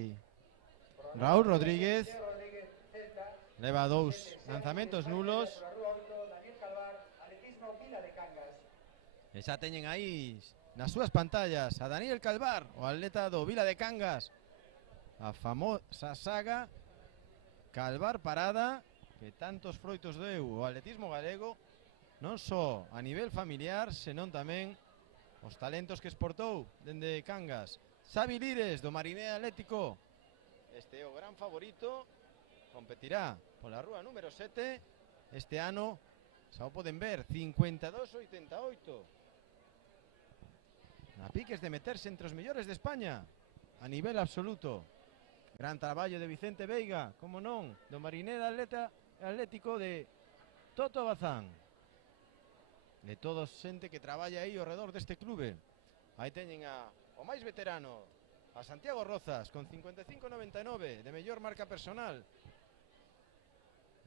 Pola rúa Raúl 6, Rodríguez. Leo Rodríguez, Celta. Leva dous lanzamentos nulos. Pola rúa 8, Daniel Calvar, Atletismo Vila de Cangas. E xa teñen aí nas súas pantallas a Daniel Calvar, o atleta do Vila de Cangas. A famosa saga Calvar Parada, que tantos froitos deu o atletismo galego, non só a nivel familiar, senón tamén os talentos que exportou dende Cangas. Xavi Lires do Mariné Atlético. Este é o gran favorito. Competirá pola rúa número 7. Este ano, xa o poden ver, 52-88. A piques de meterse entre os mellores de España a nivel absoluto. Gran traballo de Vicente Veiga, como non, do Mariné Atlético de Toto Bazán. De todos xente que traballa aí ao redor deste clube. Aí teñen o máis veterano, a Santiago Rozas, con 55,99 de mellor marca personal.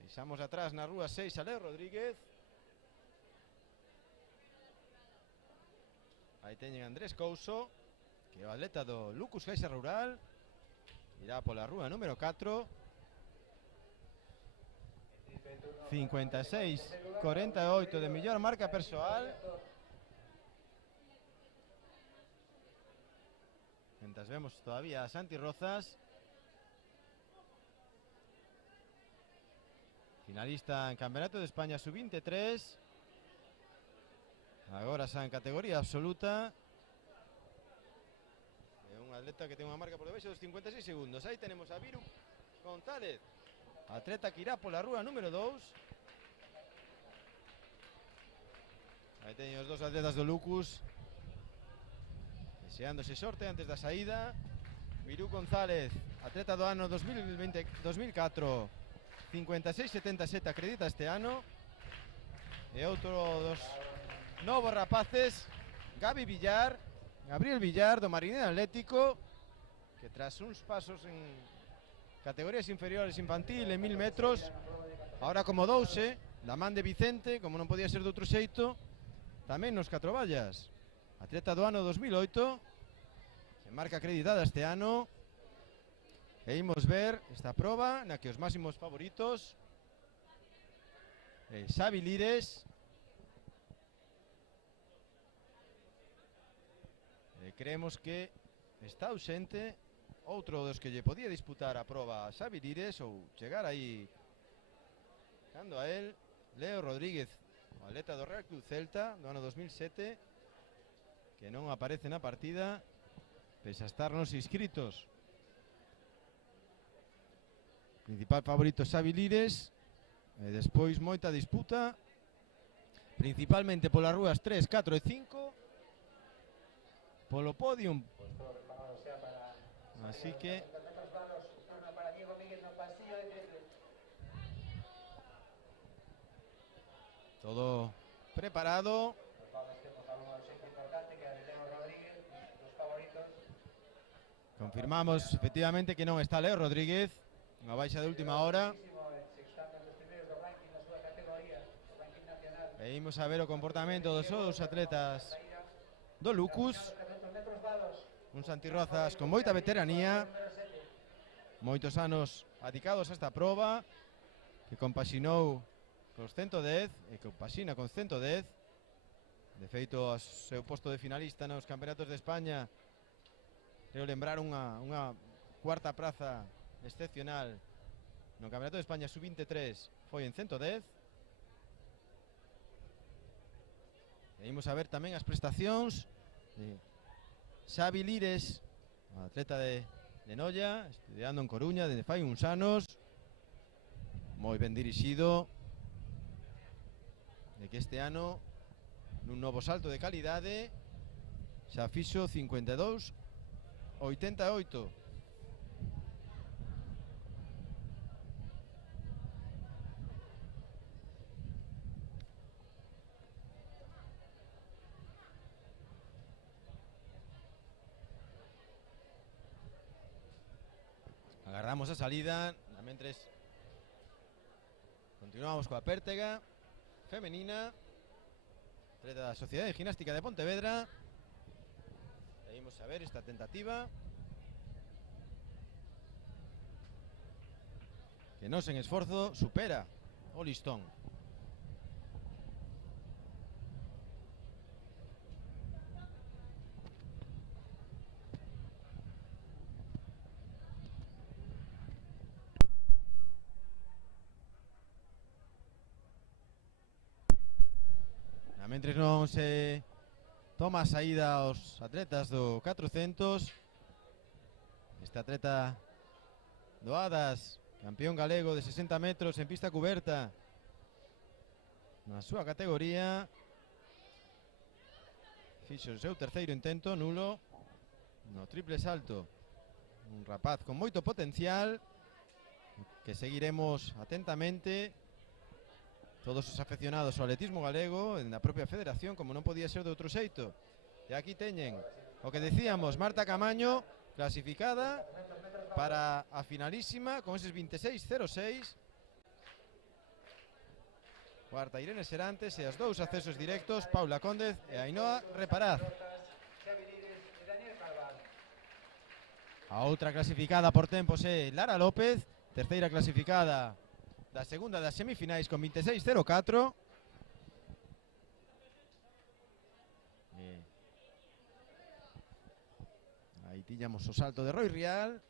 Deixamos atrás na rúa 6 a Leo Rodríguez. Aí teñen Andrés Couso, que é o atleta do Lucus Caixa Rural. Irá pola rúa número 4. 56,48 de mellor marca persoal. Mientras vemos todavía a Santi Rozas, finalista en Campeonato de España Sub-23. Agora xa en categoría absoluta. É un atleta que ten unha marca por debaixo dos 56 segundos. Aí tenemos a Viru González, atleta que irá pola rúa número 2. Aí teñen os dos atletas do Lucus deseándose sorte antes da saída. Viru González, atleta do ano 2004, 56,77 acredita este ano. E outro dos novos rapaces, Gabriel Villar do Mariné Atlético, que tras uns pasos en categorías inferiores infantil en 1000 metros, ahora acomodouse da man de Vicente, como non podía ser de outro xeito, tamén nos 4 vallas. Atleta do ano 2008, se marca acreditada este ano. E imos ver esta proba na que os máximos favoritos Xavi Lires, creemos que está ausente outro dos que lle podía disputar a proba a Xavi Lires ou chegar aí cando a él, Leo Rodríguez, o atleta do Real Club Celta do ano 2007, que non aparece na partida pese a estar nos inscritos. Principal favorito Xavi Lires, e despois moita disputa principalmente polas rúas 3, 4 e 5 polo podium. Así que todo preparado. Confirmamos efectivamente que non está Leo Rodríguez, unha baixa de última hora. E imos a ver o comportamento dos outros atletas do Lucus. Un Santi Rozas con moita veteranía, moitos anos adicados a esta proba, que compaxinou cos 110 e compaxina con 110. De feito, o seu posto de finalista nos campeonatos de España, creo lembrar unha cuarta praza excepcional no campeonato de España sub-23 foi en 110. E imos a ver tamén as prestacións de Xavi Lires, atleta de Noia, estudiando en Coruña desde fai uns anos, moi ben dirixido, de que este ano nun novo salto de calidade xa fixo 52,88. Agardamos a salida, mentres continuamos coa pértega femenina, atleta da Sociedade de Ginástica de Pontevedra. E imos a ver esta tentativa, que non sen esforzo supera o listón. Mentres non se toma a saída aos atletas do 400, este atleta do Adas, campeón galego de 60 metros en pista cuberta na súa categoría. Fixo o seu terceiro intento, nulo no triple salto. Un rapaz con moito potencial que seguiremos atentamente todos os afeccionados ao atletismo galego na propia federación, como non podía ser de outro xeito. E aquí teñen o que decíamos, Marta Camaño clasificada para a finalísima con eses 26.06. Cuarta Irene Serantes e os dous accesos directos, Paula Cóndez e Ainhoa Reparaz. A outra clasificada por tempos é Lara López, terceira clasificada da segunda das semifinais con 26.04. Aí tiñamos o salto de Roi Rial.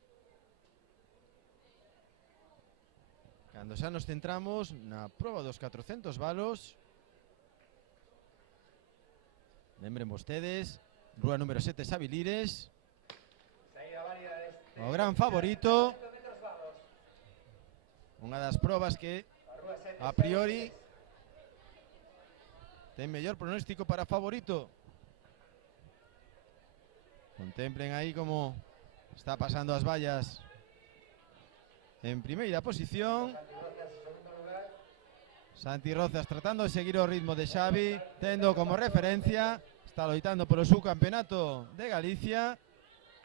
Cando xa nos centramos na proba dos 400 valos. Lembren vostedes, rúa número 7 Xavi Lires, o gran favorito. Unha das probas que a priori ten mellor pronóstico para favorito. Contemplen aí como está pasando as vallas en primeira posición. Santi Rozas tratando de seguir o ritmo de Xavi, tendo como referencia, está loitando polo subcampeonato de Galicia,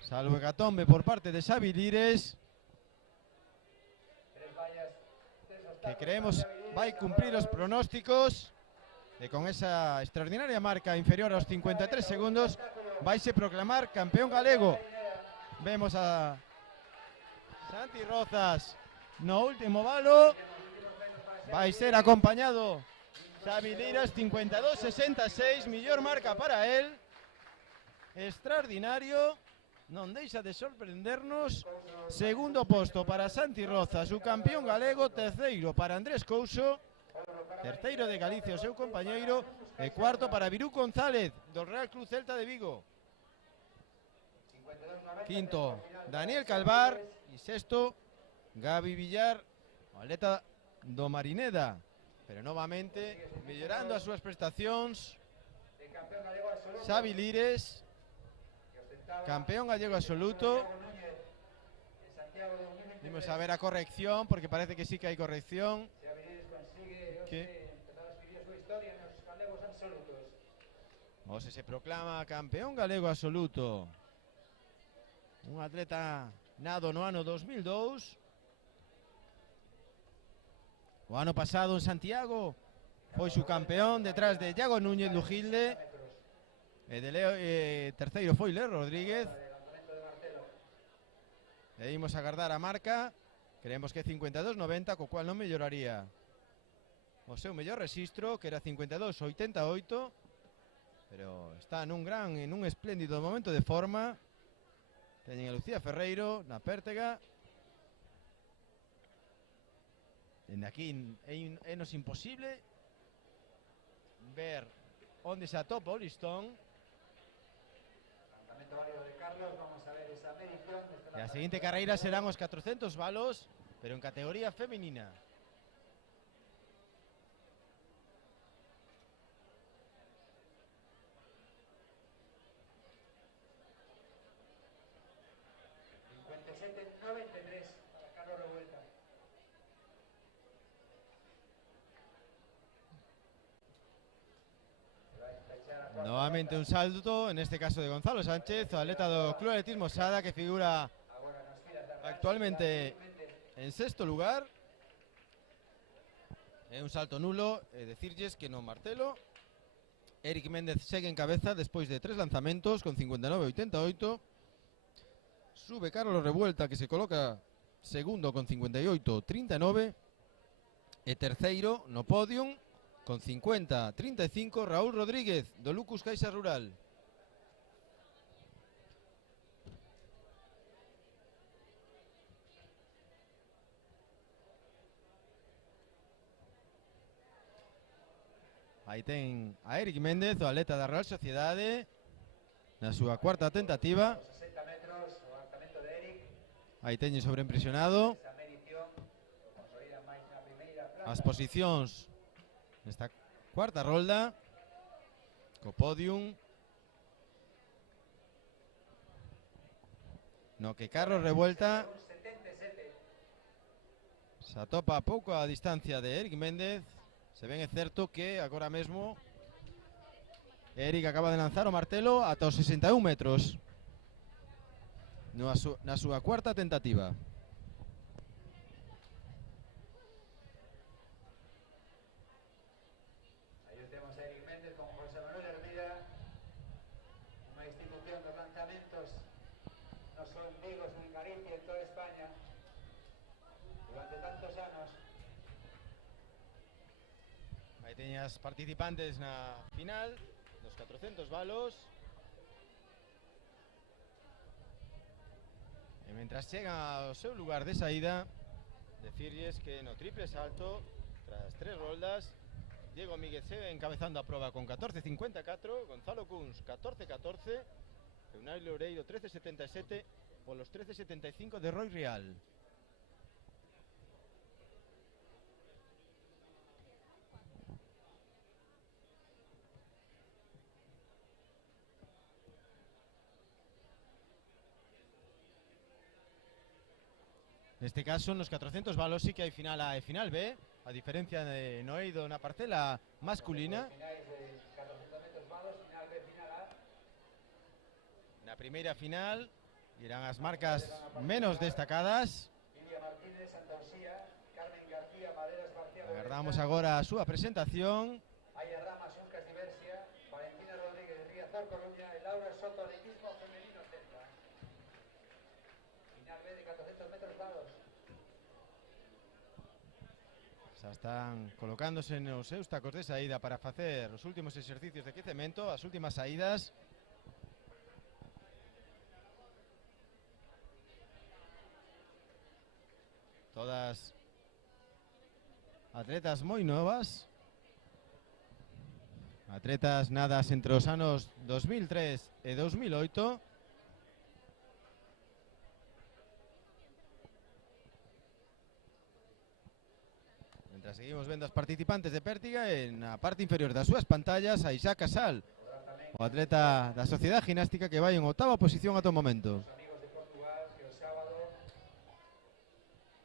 salvo hecatombe por parte de Xavi Lires, que creemos vai cumprir os pronósticos e con esa extraordinaria marca inferior aos 53 segundos vaise proclamar campeón galego. Vemos a Santi Rozas no último valo, vai ser acompañado Xavi Lires, 52.66, mellor marca para él, extraordinario, non deixa de sorprendernos. Segundo posto para Santi Rozas, o campeón galego. Terceiro para Andrés Couso, terceiro de Galicia o seu compañeiro, e cuarto para Virú González do Real Club Celta de Vigo. Quinto Daniel Calvar e sexto Gabi Villar, o atleta do Marineda, pero novamente mellorando as súas prestacións Xavi Lires, campeón gallego absoluto. Vimos a ver a corrección, porque parece que sí que hai corrección. Ose se proclama campeón galego absoluto. Un atleta nado no ano 2002. O ano pasado en Santiago foi su campeón detrás de Iago Núñez Lujilde. Terceiro foi Leo Rodríguez. E imos agardar a marca. Creemos que 52.90, co cual non melloraría o seu mellor rexistro, que era 52.88. Pero está nun espléndido momento de forma. Teñen a Lucía Ferreiro na pértega. Dende aquí é nos imposible ver onde se atopa o listón. E a seguinte carreira serán os 400 valos, pero en categoría feminina. Nuevamente un salto, en este caso de Gonzalo Sánchez, atleta do Club Atletismo Sada, que figura actualmente en sexto lugar. É un salto nulo, decirlles que no martelo. Eric Méndez segue en cabeza despois de 3 lanzamentos con 59.88. Sube Carlos Revuelta, que se coloca segundo con 58.39. E terceiro no podium con 50.35, Raúl Rodríguez do Lucus Caixa Rural. Aí ten a Eric Méndez, o atleta da Real Sociedade, na súa cuarta tentativa. Aí teñen sobreimpresionado as posicións nesta cuarta rolda co podium no que Carlos Revuelta se atopa a pouco a distancia de Eric Méndez. Se ben é certo que agora mesmo Eric acaba de lanzar o martelo ata os 61 metros na súa cuarta tentativa. Aí temos a Eric Méndez con José Manuel Hermida, unha institución dos lanzamentos non só en Vigo, sino en Galicia, en toda España, durante tantos anos. Aí teñen as participantes na final dos 400 balos. E mentras chegan ao seu lugar de saída, decirlles que no triple salto, tras 3 roldas, Diego Míguez segue encabezando a proba con 14.54, Gonzalo Kunz 14.14, Eunai Loureiro 13.77 polos 13.75 de Roi Real. Neste caso, nos 400 balos sí que hai final A e final B, a diferencia de no eido na parcela masculina. Finais de 400 metros balos, final B, final A. Na primeira final irán as marcas menos destacadas. Ilia Martínez, Santa Uxía, Carmen García, Maderas García. Agardamos agora a súa presentación. Aya Rama, Xuncas Diversia, Valentina Rodríguez de Riazor, Coruña e Laura Soto, atletismo femenino Celta. Final B de 400 metros balos. Xa están colocándose nos seus tacos de saída para facer os últimos exercicios de quecemento, as últimas saídas. Todas atletas moi novas. Atletas nadas entre os anos 2003 e 2008. Mientras seguimos vendo as participantes de Pértiga, en a parte inferior das súas pantallas a Isaac Casal, o atleta da Sociedade Ginástica que vai en octava posición ata o momento. Os amigos de Portugal, que o sábado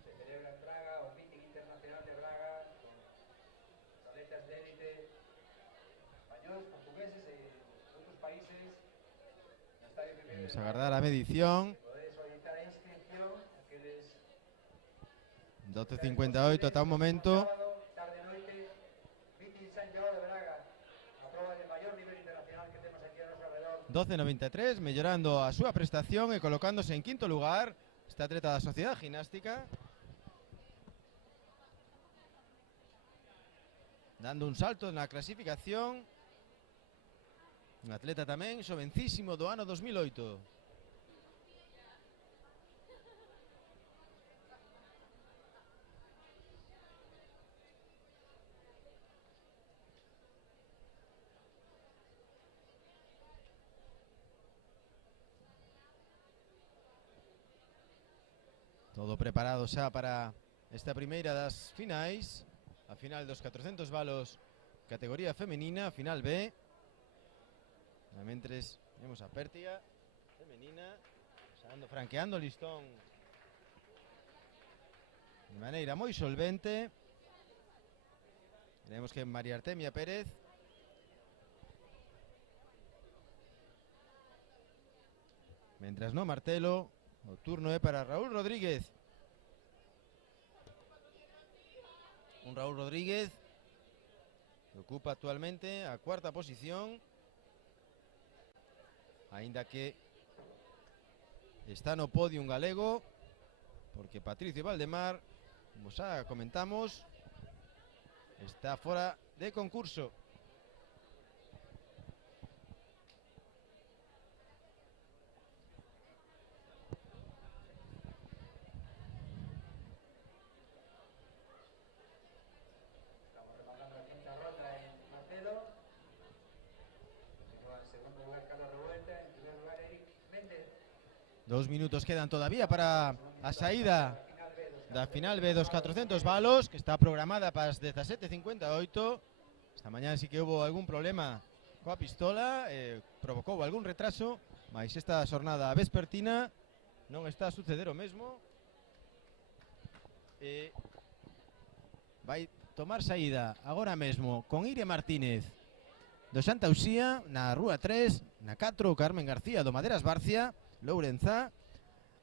se celebra en Praga o Meeting Internacional de Braga con os atletas de élite españoles, portugueses e outros países no Estadio Pepe. Vamos a agardar a medición. Podedes solicitar a inscripción, aqueles 12.58 ata o momento. sábado, tarde noite, Meeting San Joao de Braga, a proba de maior nivel internacional que temos aquí a noso alrededor. 12.93, mellorando a súa prestación e colocándose en quinto lugar este atleta da Sociedade Ginástica, dando un salto na clasificación, un atleta tamén xovencísimo do ano 2008. Todo preparado xa para esta primeira das finais, a final dos 400 balos categoría femenina, final B. Mentres vemos a Pértiga femenina franqueando o listón de maneira moi solvente. Veremos que María Artemia Pérez mentras no martelo. O turno é para Raúl Rodríguez. Un Raúl Rodríguez que ocupa actualmente a cuarta posición, aínda que está no podio un galego, porque Patricio Valdemar, como xa comentamos, está fora de concurso. 2 minutos quedan todavía para a saída da final B dos 400 balos, que está programada para as 17:58. Esta mañá sí que hubo algún problema coa pistola, provocou algún retraso, mas esta xornada vespertina non está a suceder o mesmo. Vai tomar saída agora mesmo con Iria Martínez do Santa Uxía na Rúa 3, na 4 Carmen García do Maderas Barcia, Lourenzá,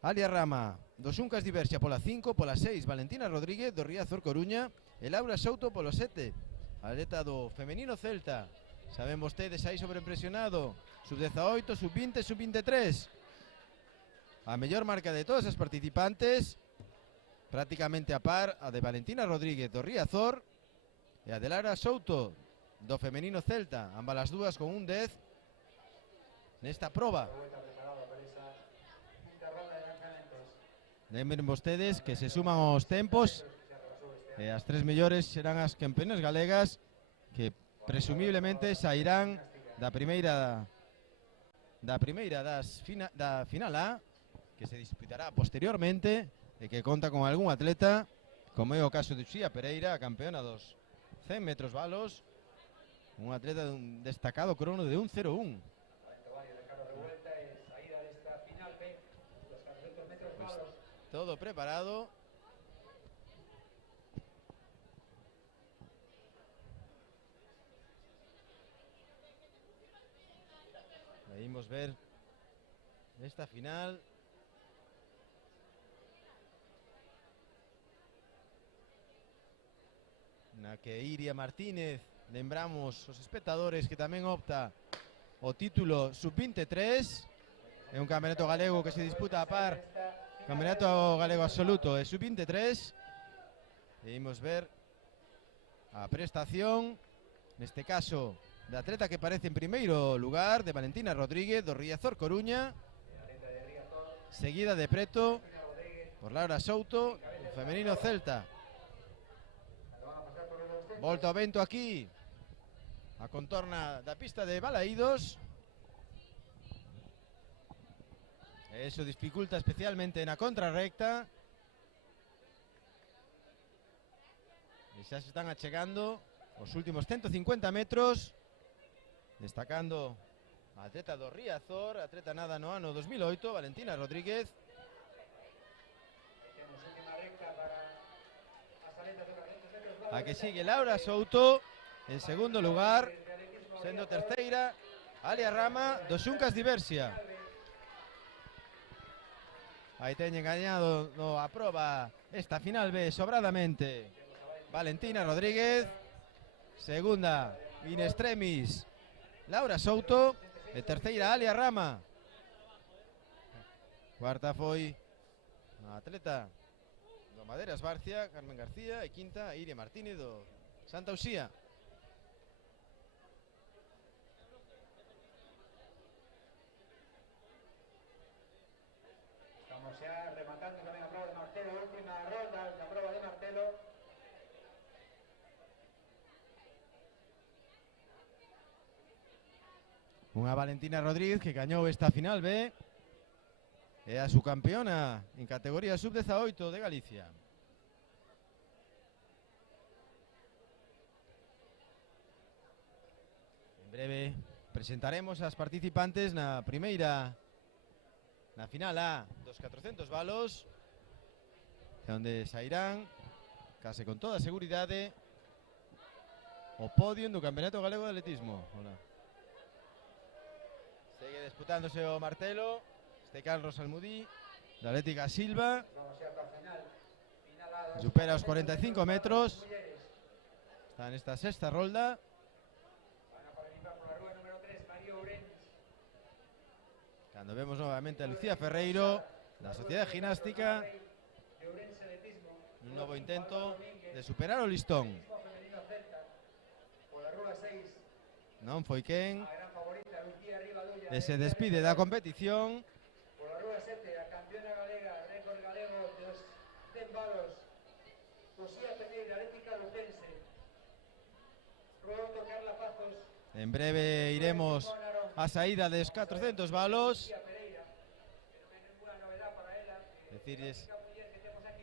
Alia Rama do Xuncas Diversia pola 5, pola 6 Valentina Rodríguez do Riazor Coruña e Laura Souto polo 7, atleta do femenino Celta. Saben vostedes aí sobreimpresionado, sub-18, sub-20, sub-23. A mellor marca de todas as participantes, prácticamente a par a de Valentina Rodríguez do Riazor e a de Laura Souto do femenino Celta, ambas as dúas con un 10 nesta proba. Lembren vostedes que se suman os tempos e as 3 mellores serán as campeonas galegas que presumiblemente sairán da primeira da final A, que se disputará posteriormente e que conta con algún atleta, como é o caso de Uxía Pereira, a campeona dos 100 metros balos, un atleta un destacado crono de 1:01. Pues todo preparado. Podemos ver esta final. Na que Iria Martínez, lembramos os espectadores que tamén opta o título sub-23. É un campeonato galego que se disputa a par, campeonato galego absoluto e sub-23. Podemos ver a prestación, neste caso, de atleta que aparece en primeiro lugar, de Valentina Rodríguez do Riazor Coruña, seguida de preto por Laura Souto, o femenino Celta. Volta o vento aquí, a contorna da pista de Balaídos. Eso dificulta especialmente na contrarrecta. E xa se están achegando os últimos 150 metros, destacando a atleta do Riazor, atleta nada no ano 2008, Valentina Rodríguez. A que sigue Laura Souto en segundo lugar, sendo terceira Alia Rama do Xuncas Diversia. Aí teñen gañado a proba esta final B sobradamente Valentina Rodríguez, segunda in extremis Laura Souto e terceira Alia Rama. Cuarta foi a atleta do Maderas Barcia, Carmen García, e quinta Iria Martínez do Santa Uxía. Estamos xa rematando tamén a prova de martelo, última ronda da prova de martelo. Unha Valentina Rodríguez que gañou esta final B, é a subcampeona en categoría sub-18 de Galicia. En breve presentaremos as participantes na primeira, na final A dos 400 balos, onde sairán case con toda seguridade o podio do Campeonato Galego de Atletismo. Hola. Segue disputándose o martelo este Carlos Almudí da Atlética Silva, supera os 45 metros, está nesta sexta rolda. Cando vemos novamente a Lucía Ferreiro da Sociedade Ginástica, un novo intento de superar o listón. Non foi quen, e se despide da competición. Pola Rúa 7, a campeona galega, récord galego dos 100 balos, Uxía Pereira, Atlética Lucense. Rúa 8, Carla Pazos. En breve iremos a saída dos 400 balos. dicirles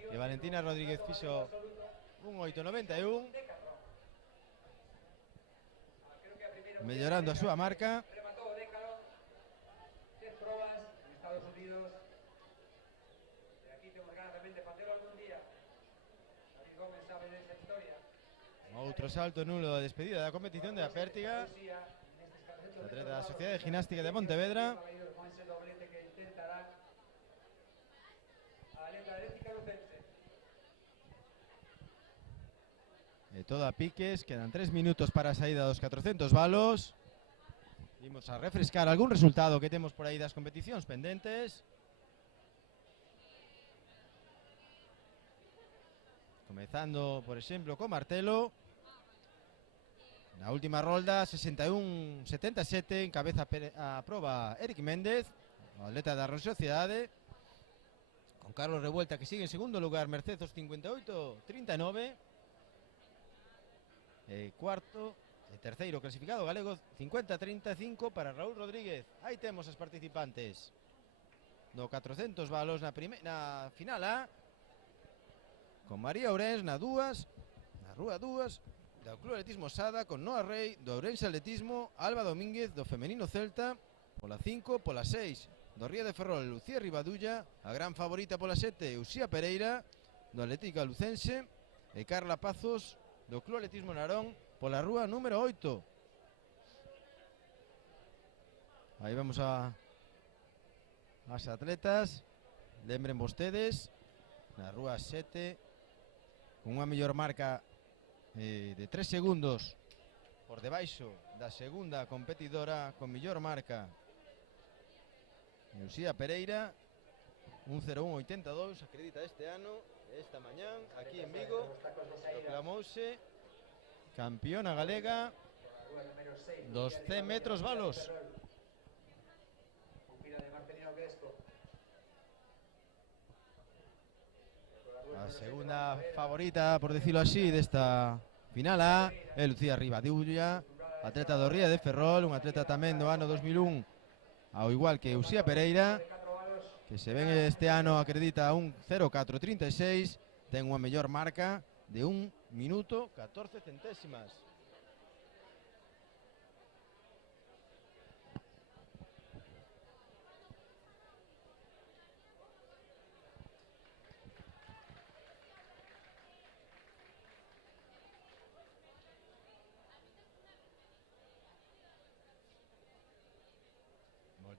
que Valentina Rodríguez fixo un 8.91, mellorando a súa marca. Rematou o Décaro, 10 probas en Estados Unidos. E aquí temos ganas tamén de facelo algún día. David Gómez sabe desa historia. Outro salto nulo de despedida da competición de a Pértiga. Atleta da Sociedade Ginástica de Pontevedra. Con ese doblete que intentará a atleta Atlética Lucense. E todo a piques, quedan 3 minutos para a saída dos 400 balos. Imos a refrescar algún resultado que temos por aí das competicións pendentes. Comezando, por exemplo, co martelo. Na última rolda, 61-77, encabeza a proba Eric Méndez, o atleta da Real Sociedade. Con Carlos Revuelta, que sigue en segundo lugar, Mercedes 58-39. Cuarto e terceiro clasificado galego, 50-35 para Raúl Rodríguez. Aí temos as participantes do 400 balos na final A, con María Ourens na rúa 2, do Club Atletismo Sada, con Noa Rey, do Ourense Atletismo, Alba Domínguez, do Femenino Celta, pola 5, pola 6, do Ría de Ferrol, Lucía Ribadulla, a gran favorita pola 7, Uxía Pereira, do Atlética Lucense, e Carla Pazos, do Club Atletismo Narón, pola rúa número 8. Aí vemos as atletas, lembren vostedes, na rúa 7, con unha mellor marca de 3 segundos por debaixo da segunda competidora con mellor marca, Uxía Pereira, 1:01.82, acredita este ano, esta mañán, aquí en Vigo, proclamouse campeona galega dos 100 metros balos. A segunda favorita, por decirlo así, desta final A é Lucía Ribadulla, atleta do Ría de Ferrol, un atleta tamén do ano 2001, ao igual que Uxía Pereira, que se ven este ano acredita un 0:4.36, ten unha mellor marca de 1 minuto 14 centésimas.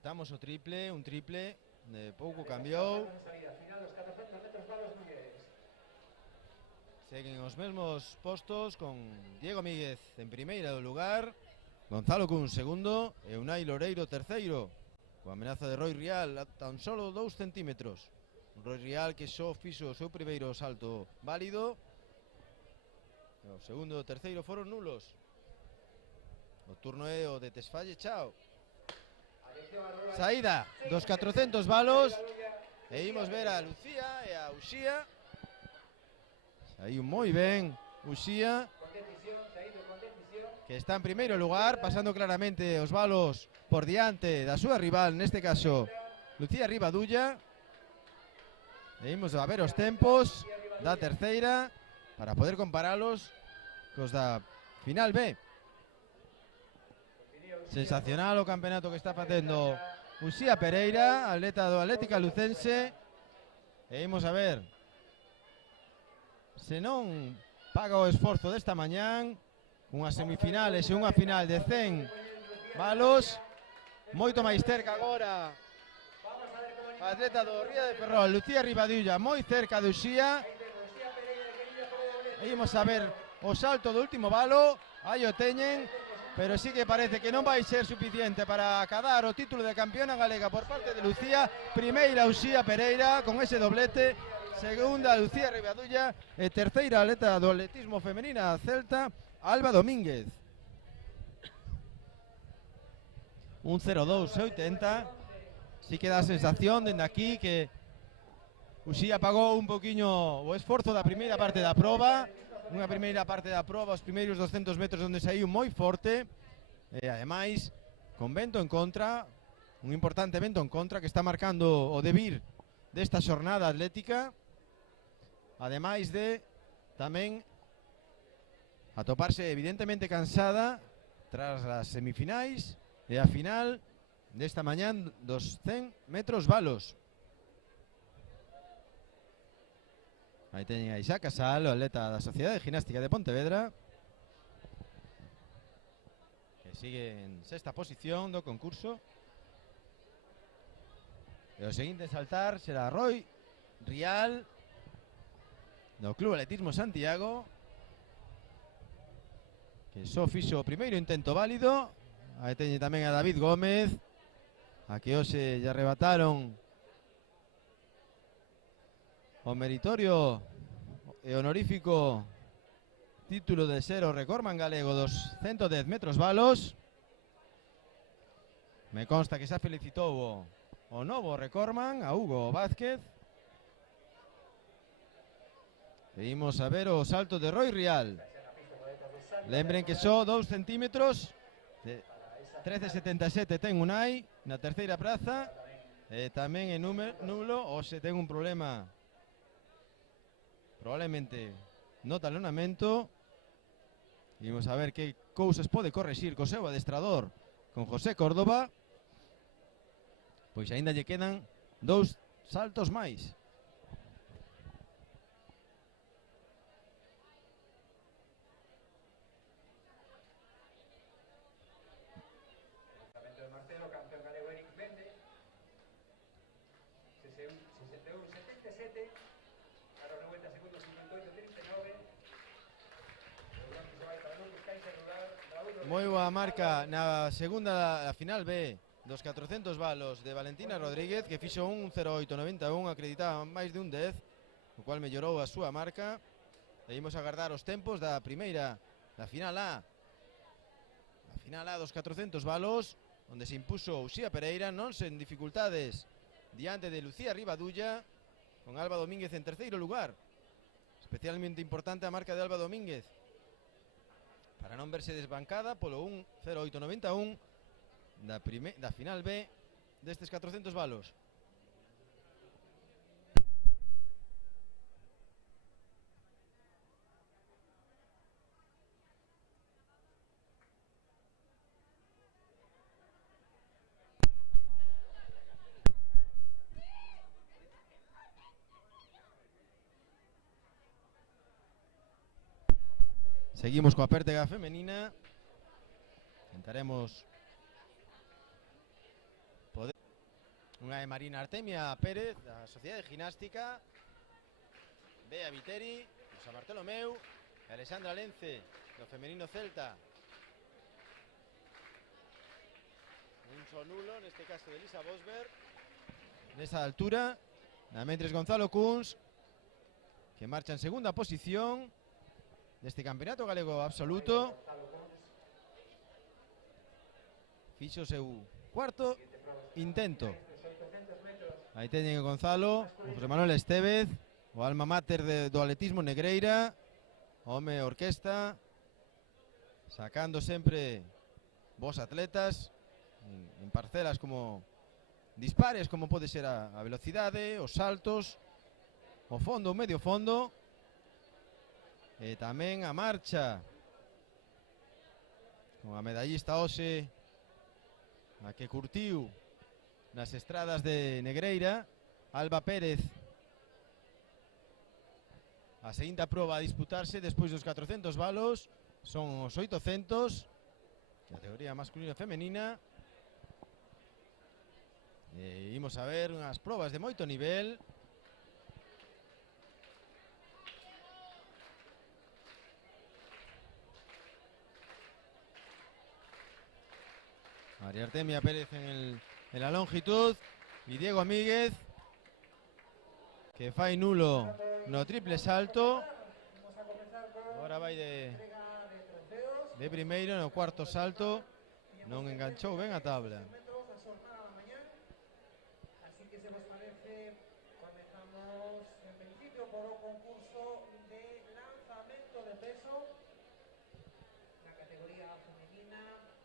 Voltamos o triple, un triple de pouco cambiou. Seguen os mesmos postos con Diego Míguez en primeira do lugar, Gonzalo Cun segundo e Unai Loreiro terceiro, coa amenaza de Roy Rial a tan solo 2 centímetros. Roy Rial que só fixo o seu primeiro salto válido, o segundo e o terceiro foron nulos. O turno é o de Tesfalle Chao. Saída dos 400 balos e imos ver a Lucía e a Uxía. Saiu moi ben Uxía, que está en primeiro lugar, pasando claramente os balos por diante da súa rival, neste caso Lucía Ribadulla. E imos a ver os tempos da terceira para poder comparalos cos da final B. Sensacional o campeonato que está facendo Uxía Pereira, atleta do Atlética Lucense. E imos a ver se non paga o esforzo desta mañán, unhas semifinales e unha final de 100 balos. Moito máis cerca agora a atleta do Ría de Ferrol, Lucía Ribadulla, moi cerca de Uxía. E imos a ver o salto do último balo, aí o teñen, pero sí que parece que non vai ser suficiente para acadar o título de campeona galega por parte de Lucía. Primeira Uxía Pereira con ese doblete, segunda Lucía Ribadulla e terceira atleta do atletismo femenina celta, Alba Domínguez. Un 0:2.80. Sí que dá a sensación dende aquí que Uxía pagou un poquinho o esforzo da primeira parte da proba. Unha primeira parte da proba, os primeiros 200 metros onde saiu moi forte, e ademais con vento en contra, un importante vento en contra que está marcando o debir desta xornada atlética, ademais de tamén atoparse evidentemente cansada tras as semifinais e a final desta mañán dos 100 metros valos. Aí teñen a Isaac Casal, o atleta da Sociedade Ginástica de Pontevedra, que sigue en sexta posición do concurso. E o seguinte en saltar será Roy Rial, do Club Atletismo Santiago, que só fixo o primeiro intento válido. Aí teñe tamén a David Gómez, a que hoxe lle arrebataron o meritorio e honorífico título de ser o recordman galego dos 110 metros valos. Me consta que xa felicitou o novo recordman, a Hugo Vázquez. E imos a ver o salto de Roy Rial. Lembren que só 2 centímetros, 13,77 ten Unai na terceira praza, e tamén en nulo, ou se ten un problema probablemente no talonamento. Imos a ver que cousas pode correxir co seu adestrador, con José Córdoba. Pois aínda lle quedan 2 saltos máis. Lanzamento de Marcelo, campeón galego Eric Mende, 61,77, a los 90 segundos 58,39. Moi boa marca na segunda, a final B dos 400 valos de Valentina Rodríguez, que fixo un 08,91, acreditaba máis de un 10, o cual mellorou a súa marca. E imos agardar os tempos da primeira, da final A. A final A dos 400 valos, onde se impuso Uxía Pereira, non sen dificultades, diante de Lucía Rivadulla, con Alba Domínguez en terceiro lugar. Especialmente importante a marca de Alba Domínguez, para non verse desbancada polo 1.0891 da final B destes 400 valos. Seguimos coa pértega femenina. Intentaremos poder unha de Marina Artemia Pérez da Sociedade Ginástica, Bea Viteri do San Bartolomeu, e Alexandra Lence do femenino Celta. Un só nulo, neste caso de Elisa Bosberg, nesa altura. Mentres Gonzalo Kunz, que marcha en segunda posición deste campeonato galego absoluto, fixo o seu cuarto intento. Aí teñen o Gonzalo, o José Manuel Estevez, o alma mater do atletismo Negreira, home orquesta, sacando sempre bons atletas en parcelas como dispares, como pode ser a velocidade, os saltos, o fondo, o medio fondo, e tamén a marcha, con a medallista hoxe, a que curtiu nas estradas de Negreira, Alba Pérez. A seguinte proba a disputarse despois dos 400 valos son os 800, categoría masculina e femenina. E imos a ver unhas probas de moito nivel. María Artemia Pérez en la longitud y Diego Amíguez, que fai nulo no triple salto. Agora vai de primeiro no cuarto salto, non enganchou ben a tabla. Así que se vos parece, comenzamos en principio por o concurso de lanzamento de peso na categoría femenina.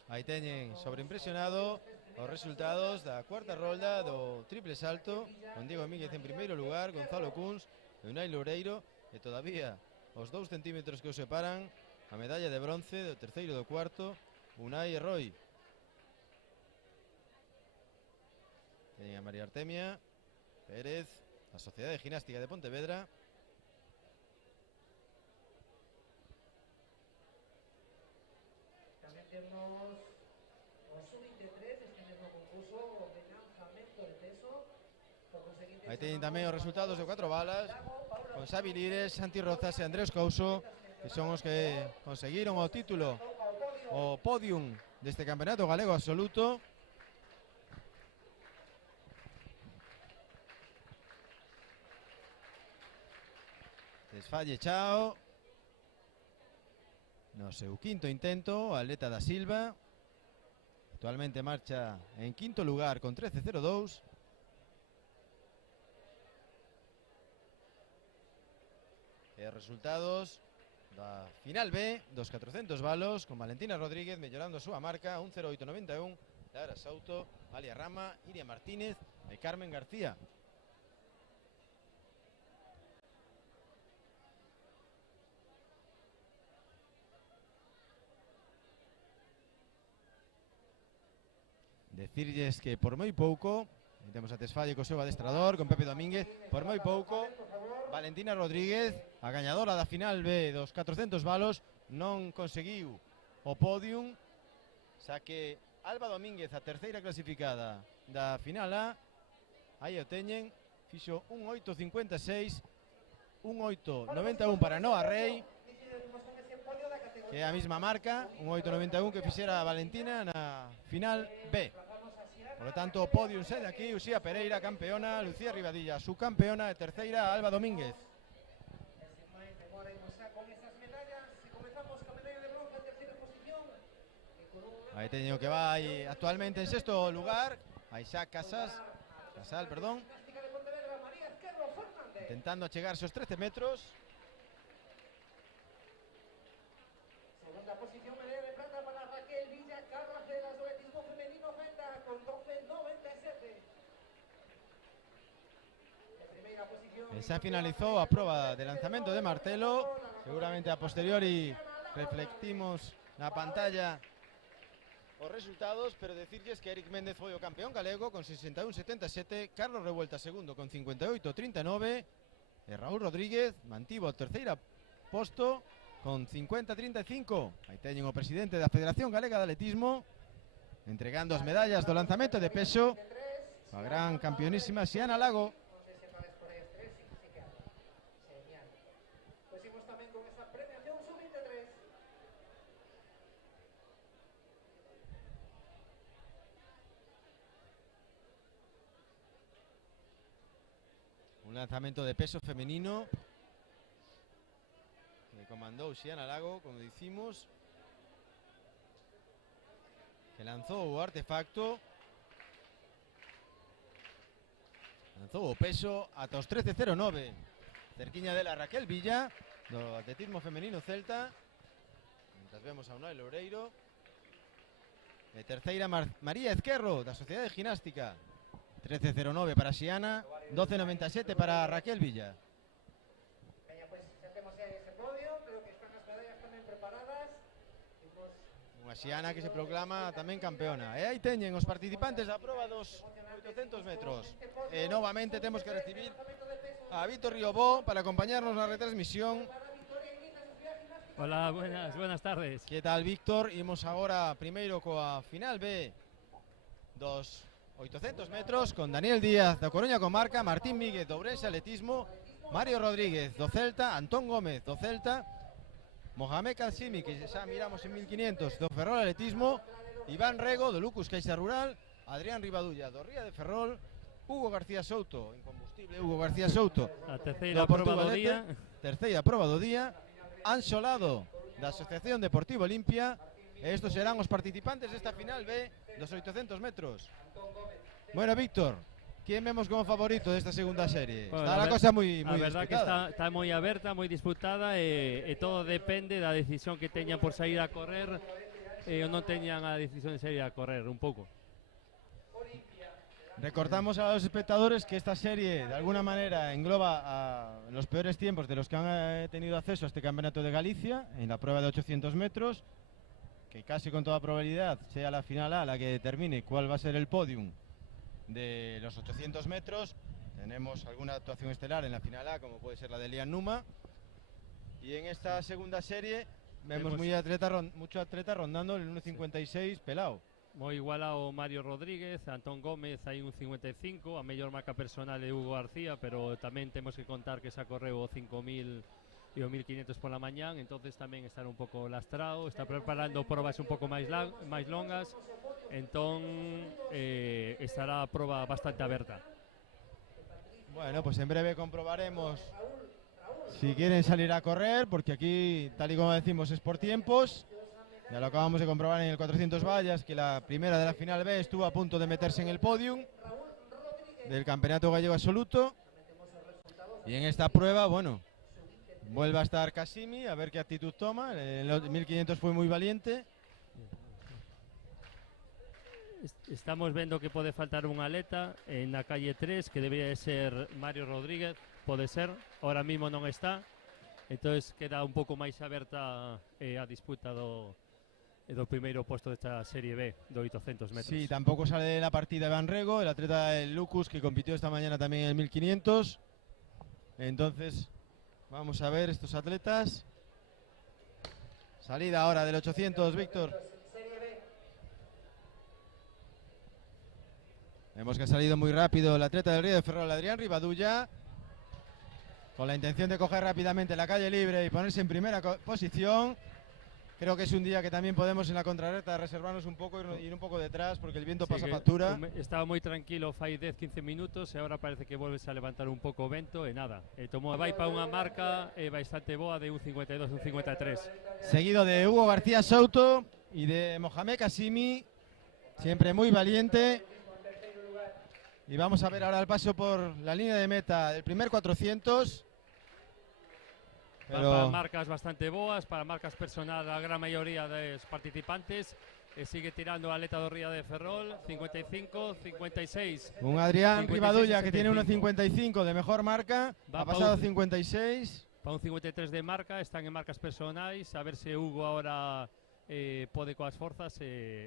Aí teñen sobreimpresionado os resultados da cuarta rolda do triple salto, con Diego Míguez en primeiro lugar, Gonzalo Kunz e Unai Loureiro, e todavía os 2 centímetros que os separan a medalla de bronce do terceiro e do cuarto, Unai e Roy. Teñen a María Artemia Pérez, a Sociedade Ginástica de Pontevedra. Tamén temos o sub-23 este mesmo concurso de lanzamento de peso. Aí teñen tamén os resultados de 4 balas, con Xavi Lires, Santi Rozas e Andrés Couso, que son os que conseguiron o título, o podium deste campeonato galego absoluto. Desfalle Chao no seu quinto intento, o atleta da Silva. Actualmente marcha en quinto lugar con 13.02. E os resultados da final B dos 400 balos, con Valentina Rodríguez mellorando a súa marca, 1.08.91, Lara Souto, Alia Rama, Iria Martínez e Carmen García. Decirlles que por moi pouco, temos a Tesfalle co seu adestrador, con Pepe Domínguez, por moi pouco, Valentina Rodríguez, a gañadora da final B dos 400 balos, non conseguiu o podium, xa que Alba Domínguez, a terceira clasificada da final A, aí o teñen, fixo 1.8.56, 1.8.91 para Noa Rey, que é a mesma marca, 1.8.91 que fixera a Valentina na final B. Por lo tanto, o podium se de aquí, Uxía Pereira, campeona, Lucía Ribadilla, subcampeona, e terceira, Alba Domínguez. Aí teño que vai actualmente en sexto lugar, a Isaac Casal, intentando achegarse aos 13 metros. Segunda posición, medalla de plata para Raquel Villa Carraceras, atletismo femenino meta con 12.97. Primeira posición. Xa finalizou a proba de lanzamento de martelo. Seguramente a posteriori reflectimos na pantalla os resultados, pero decirles que Eric Méndez foi o campeón galego con 61.77, Carlos Revuelta segundo con 58.39 e Raúl Rodríguez mantivo o terceiro posto con 50.35. Aí teñen o presidente da Federación Galega de Atletismo entregando as medallas do lanzamento de peso a gran campeonísima Xiana Lago. Pues imos tamén con esa premiación sub-23. Un lanzamento de peso femenino que comandou Xiana Lago, como dicimos, que lanzou o artefacto, lanzou o peso ata os 13.09. Cerquiña dela Raquel Villa, do atletismo femenino celta, mientras vemos a Unai Loureiro, e terceira María Ezquerro, da Sociedade Ginástica, 13.09 para Xiana, 12.97 para Raquel Villa. Veña, pues xa temos ese podio, creo que están as medallas tamén preparadas. Unha Xiana que se proclama tamén campeona. E aí teñen os participantes da proba dos 800 metros. E novamente temos que recibir a Víctor Riobó para acompañarnos na retransmisión. Hola, buenas tardes. Que tal, Víctor? Imos agora primeiro coa final B dos 800 metros con Daniel Díaz da Coruña Comarca, Martín Míguez do Ourense Atletismo, Mario Rodríguez do Celta, Antón Gómez do Celta, Mohamed Kassimi, que xa miramos en 1500, do Ferrol Atletismo, Iván Rego do Lucus Caixa Rural, Adrián Ribadulla do Ría de Ferrol, Hugo García Souto, incombustible Hugo García Souto, a terceira proba do día. Terceira proba do día, Anxo Lado da Asociación Deportivo Olimpia, e estos serán os participantes desta final B dos 800 metros. Bueno, Víctor, ¿quién vemos como favorito desta segunda serie? Bueno, está a cosa moi a verdad que disputada. está moi aberta, moi disputada e todo depende da decisión que teñan por sair a correr e non teñan a decisión de sair a correr un pouco. Recordamos a los espectadores que esta serie de alguna manera engloba a los peores tiempos de los que han tenido acceso a este Campeonato de Galicia en la prueba de 800 metros, que casi con toda probabilidad sea la final A la que determine cuál va a ser el podium de los 800 metros. Tenemos alguna actuación estelar en la final A, como puede ser la de Lian Numa, y en esta segunda serie vemos mucho atleta rondando el 1.56 pelado. Moi igualado Mario Rodríguez, Antón Gómez hai un 55, a mellor marca personal de Hugo García, pero tamén temos que contar que xa correu o 5.000 e o 1.500 pola mañán, entonces tamén estará un pouco lastrado, está preparando probas un pouco máis longas, entón estará a proba bastante aberta. Bueno, pues en breve comprobaremos si quieren salir a correr, porque aquí, tal y como decimos, es por tiempos. Ya lo acabamos de comprobar en el 400 vallas, que la primera de la final B estuvo a punto de meterse en el podium del Campeonato Gallego Absoluto. Y en esta prueba, bueno, vuelve a estar Kasimi, a ver qué actitud toma. En los 1500 fue muy valiente. Estamos vendo que pode faltar un atleta en la calle 3, que debería de ser Mario Rodríguez, pode ser, ahora mismo non está, entonces queda un pouco máis aberta a disputa do primeiro posto desta Serie B do 800 metros. Sí, tampoco sale de la partida Iván Rego, el atleta del Lucus, que compitió esta mañana también en el 1500. Entonces, vamos a ver estos atletas. Salida ahora del 800, Víctor. Vemos que ha salido muy rápido el atleta del Río de Ferrol, Adrián Rivadulla, con la intención de coger rápidamente la calle libre y ponerse en primera posición. Creo que es un día que también podemos en la contrarreta reservarnos un poco, ir un poco detrás, porque el viento pasa factura. Estaba moi tranquilo fai 10-15 minutos e agora parece que volves a levantar un pouco o vento e nada. Vai para unha marca bastante boa de un 52, un 53. Seguido de Hugo García Souto y de Mohamed Kasimi, siempre muy valiente. Y vamos a ver ahora el paso por la línea de meta del primer 400. Pero para marcas bastante boas, para marcas personal a gran maioría dos participantes. Sigue tirando a atleta do Ría de Ferrol, 55, 56. Un Adrián Rivadulla que tiene 1.55 de mejor marca, ha pasado 56. Para un 53 de marca, están en marcas personais, a ver se Hugo ahora pode coas forzas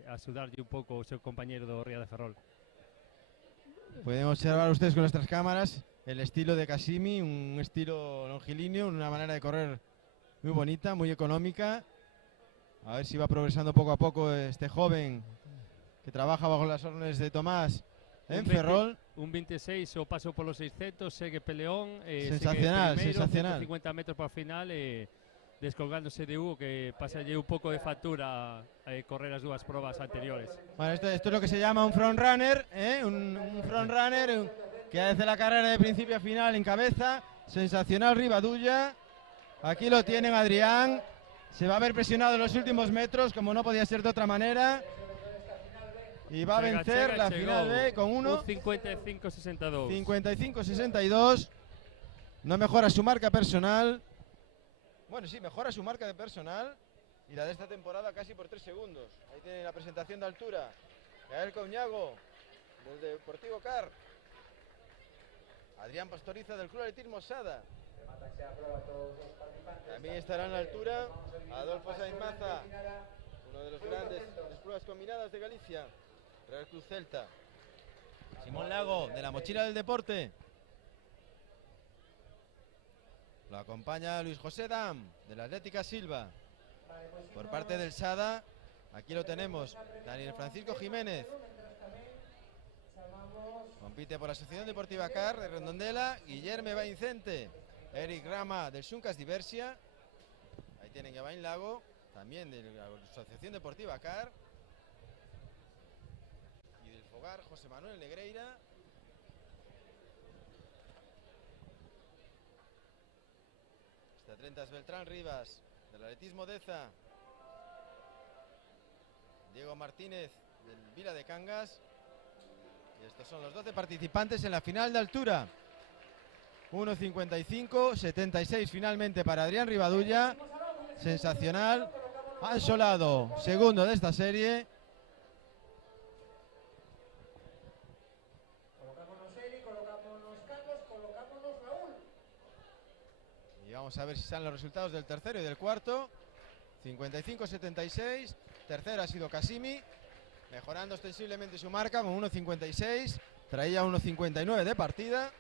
axudarlle un pouco o seu compañeiro do Ría de Ferrol. Pueden observar ustedes con nuestras cámaras el estilo de Kasimi, un estilo longilíneo, una manera de correr muy bonita, muy económica. A ver si va progresando poco a poco este joven que trabaja bajo las órdenes de Tomás en Ferrol. Un 26 o paso por los 600, segue peleón. Sensacional, segue primeiro, sensacional. 150 metros para o final, descolgándose de Hugo, que pasalle un pouco de factura a correr as dúas probas anteriores. Bueno, esto es lo que se llama un front runner, un front runner que hace la carrera de principio a final en cabeza. Sensacional Rivadulla. Aquí lo tienen Adrián. Se va a ver presionado en los últimos metros, como no podía ser de otra manera. Y va a vencer la final B con un 55-62. 55-62. No mejora su marca personal. Bueno, sí, mejora su marca de personal. Y la de esta temporada casi por 3 segundos. Ahí tiene la presentación de altura. Gael Coñago, del Deportivo Car. Adrián Pastoriza del Club Atletismo Sada. También estará en la altura Adolfo Sainz Maza, uno de los grandes de las pruebas combinadas de Galicia. Real Cruz Celta. Simón Lago, de la Mochila del Deporte. Lo acompaña Luis José Dam, de la Atlética Silva. Por parte del Sada, aquí lo tenemos, Daniel Francisco Jiménez. Compite por la Asociación Deportiva Car de Redondela, Guillermo Vicente, Eric Rama del Xuncas Diversia. Ahí tienen a Bain Lago, también de la Asociación Deportiva Car. Y del Fogar, José Manuel Negreira. Este atleta es Beltrán Rivas, del Atletismo Deza. Diego Martínez, del Vila de Cangas. Y estos son los 12 participantes en la final de altura. 1.55, 76 finalmente para Adrián Rivadulla. Sensacional. Ansolado, segundo de esta serie. Y vamos a ver si salen los resultados del tercero y del cuarto. 55-76. Tercero ha sido Kasimi, mejorando ostensiblemente su marca con 1.56. Traía 1.59 de partida.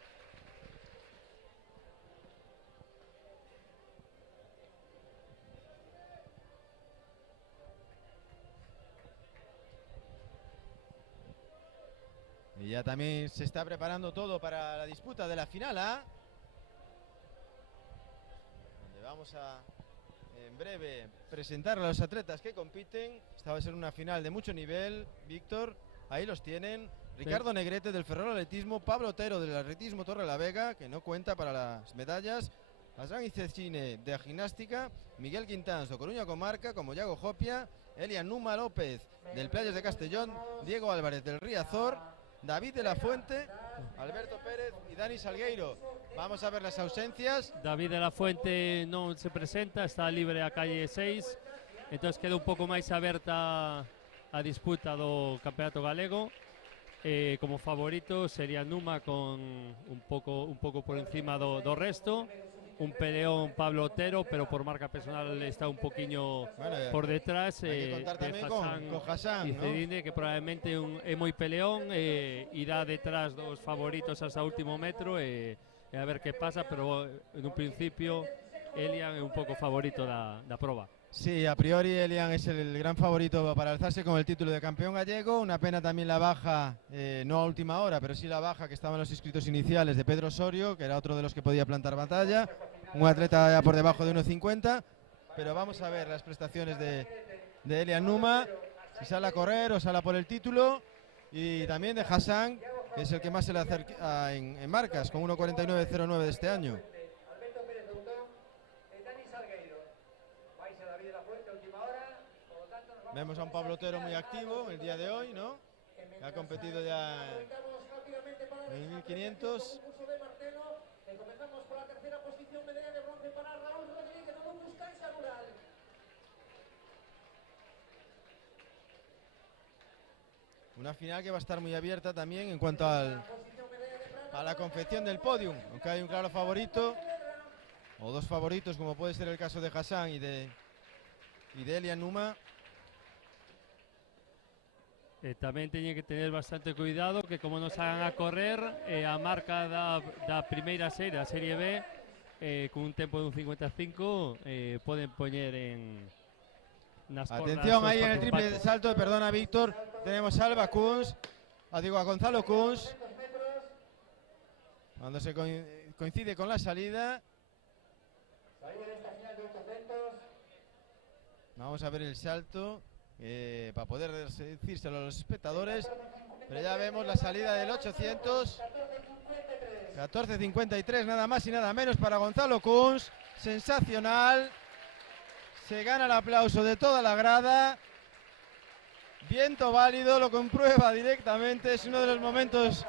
Y ya también se está preparando todo para la disputa de la final A, donde vamos a, en breve, presentar a los atletas que compiten. Esta va a ser una final de mucho nivel, Víctor. Ahí los tienen. Ricardo Negrete del Ferrol Atletismo, Pablo Otero del Atletismo Torrelavega, que no cuenta para las medallas, Hassan Icecine de Gimnástica, Miguel Quintans de Coruña Comarca, como Yago Jopia, Elian Numa López del Playas de Castellón, Diego Álvarez del Riazor, David de la Fuente, Alberto Pérez y Dani Salgueiro. Vamos a ver las ausencias. David de la Fuente non se presenta, está libre a calle 6, entonces queda un pouco máis aberta a disputa do Campeonato Galego. Como favorito sería Numa con un pouco por encima do resto. Un peleón Pablo Otero, pero por marca personal está un poquinho por detrás. Hay que contar también con Hassan, y ¿no? Cedine, que probablemente é moi peleón, irá detrás dos favoritos hasta o último metro e a ver que pasa, pero en un principio Elian é un pouco favorito da proba. Sí, a priori Elian es el gran favorito para alzarse con el título de campeón gallego. Una pena también la baja, no a última hora, pero sí la baja que estaba en los inscritos iniciales de Pedro Osorio, que era otro de los que podía plantar batalla. Un atleta ya por debajo de 1.50, pero vamos a ver las prestaciones de Elian Numa, si sale a correr o sale por el título, y también de Hassan, que es el que más se le acerca en marcas, con 1.49.09 de este año. Vemos a un Pablo Otero muy activo el día de hoy, ¿no? Que ha competido ya en 1500. Comenzamos por la tercera posición, medalla de bronce para Raúl Rodríguez, no busca esa rural. Una final que va a estar muy abierta también en cuanto a la confección del podium, aunque hay un claro favorito, o dos favoritos, como puede ser el caso de Hassan y de Elian Numa. Tamén teñen que tener bastante cuidado que como nos hagan a correr, a marca da primeira serie, a Serie B, con un tempo de un 55, poden poñer en nas cornas. Atención ahí en el triple salto, perdona Víctor, tenemos a Alba Kunz, a Gonzalo Kunz, cuando se coincide con la salida. Vamos a ver el salto. Para poder decírselo a los espectadores, pero ya vemos la salida del 800, 14.53, nada más y nada menos para Gonzalo Kunz, sensacional, se gana el aplauso de toda la grada, viento válido, lo comprueba directamente, es uno de los momentos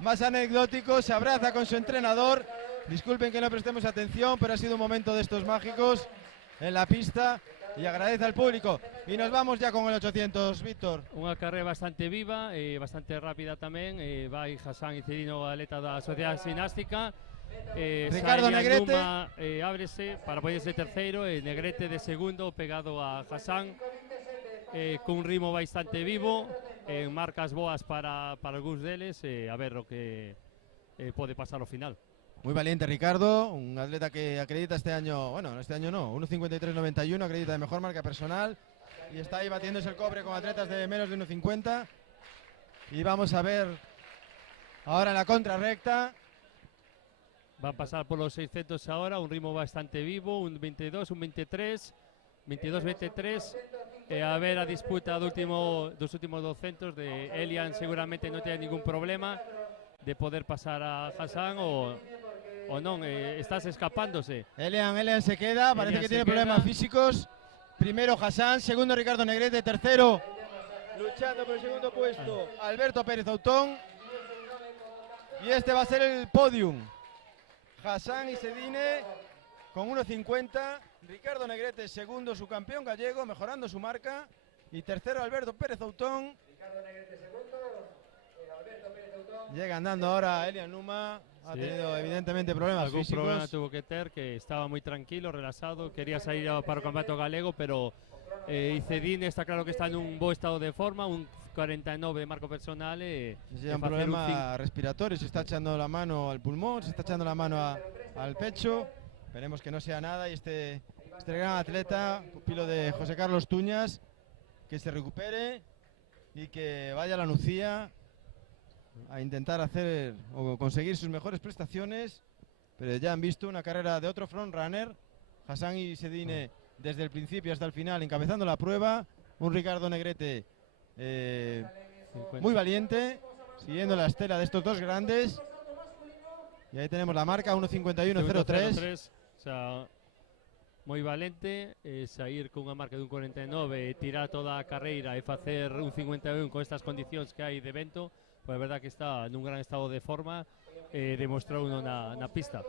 más anecdóticos, se abraza con su entrenador, disculpen que no prestemos atención, pero ha sido un momento de estos mágicos en la pista. Y agradece al público. Y nos vamos ya con el 800, Víctor. Unha carrera bastante viva, bastante rápida tamén. Vai Hassan Icedino, atleta da Sociedade Ximnástica. Ricardo Negrete. Numa, ábrese para poñerse terceiro, Negrete de segundo, pegado a Hassan. Cun ritmo bastante vivo, marcas boas para algúns deles. A ver o que pode pasar ao final. Muy valiente Ricardo, un atleta que acredita este año, bueno, este año no, 1.53.91, acredita de mejor marca personal y está ahí batiéndose el cobre con atletas de menos de 1.50. Y vamos a ver ahora en la contrarrecta. Va a pasar por los 600 ahora, un ritmo bastante vivo, un 22, un 23, 22-23. A ver a disputa dos últimos 200 de Elian, seguramente no tiene ningún problema de poder pasar a Hassan o non, estás escapándose. Elian se queda, parece que tiene problemas físicos. Primero Hassan, segundo Ricardo Negrete, tercero, luchando por el segundo puesto, Alberto Pérez Autón. Y este va a ser el podium. Hassan Icedine con 1.50, Ricardo Negrete segundo, su campeón gallego, mejorando su marca. Y tercero Alberto Pérez Autón. Ricardo Negrete segundo, Alberto Pérez Autón. Llega andando ahora Elian Numa. Ha Sí. tenido evidentemente problemas Algún físicos. problema tuvo que tener, que estaba muy tranquilo, relajado, quería salir para o campeonato galego, pero Icedine está claro que está en un buen estado de forma, un 49 de marco personal. Llega un problema respiratorio, se está echando la mano al pulmón, se está echando la mano al pecho. Esperemos que no sea nada y este gran atleta, pupilo de José Carlos Tuñas, que se recupere y que vaya a la Nucía a intentar hacer o conseguir sus mejores prestaciones. Pero ya han visto una carrera de otro frontrunner, Hassan Icedine, desde el principio hasta el final encabezando la prueba. Un Ricardo Negrete muy valiente, siguiendo la estela de estos dos grandes. Y ahí tenemos la marca 1:51.03. O sea, moi valente, sair cunha marca dun 49 e tirar toda a carreira e facer un 51 con estas condicións que hai de vento, pois é verdad que está nun gran estado de forma e demostrou uno na pista.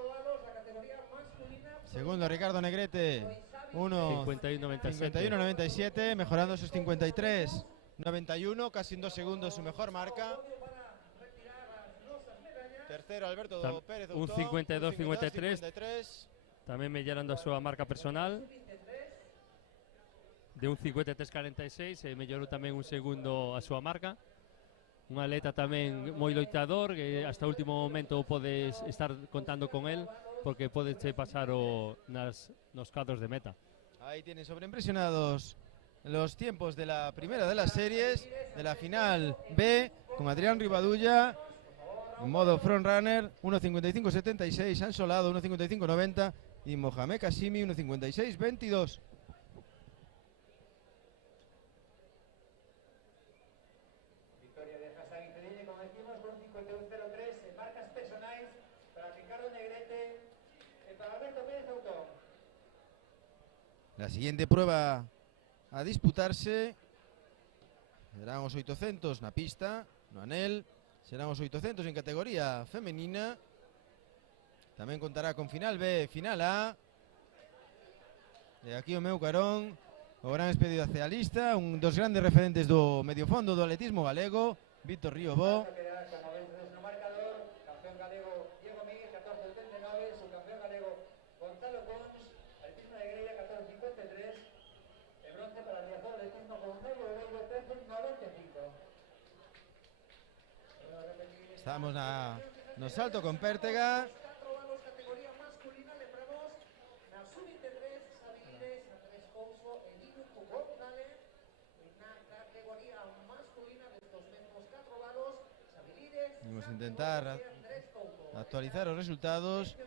Segundo Ricardo Negrete, 51.97. 51.97, mejorando sus 53.91, casi en 2 segundos su mejor marca. Tercero Alberto Pérez un Outón, 52.53. Tamén mellorando a súa marca personal de un 53.46 e mellorou tamén un segundo a súa marca. Un atleta tamén moi loitador, que hasta o último momento podes estar contando con él, porque podes pasar nos cadros de meta. Ahí tienen sobreimpresionados los tiempos de la primera de las series, de la final B, con Adrián Rivadulla en modo frontrunner, 1:55.76, Han Solado 1:55.90 y Mohamed Kasimi 1:56.22. Victoria de Hassan Icedine, como decimos, con 51.03 en marcas personales para Ricardo Negrete y para Alberto Pérez Outón. La siguiente prueba a disputarse serán os 800 na pista, no anel, serán os 800 en categoría femenina. Tamén contará con final B, final A. E aquí o meu carón, o gran expedido hacia a lista, un dos grandes referentes do mediofondo do atletismo galego, Víctor Riobó. Como veis desde el marcador, campeón galego Diego Miguel 14.79, subcampeón galego Gonzalo Pons, atletismo de grella 14.53, el bronce para el Riazor atletismo con medio bello 13.95. Estamos no salto con Pértega. Categoría masculina lembramos na sub-23 Sabires, a 3 Couso e Nino González. Na categoría masculina destos mesmos 4 valos, Sabires, Vamos a intentar actualizar os resultados.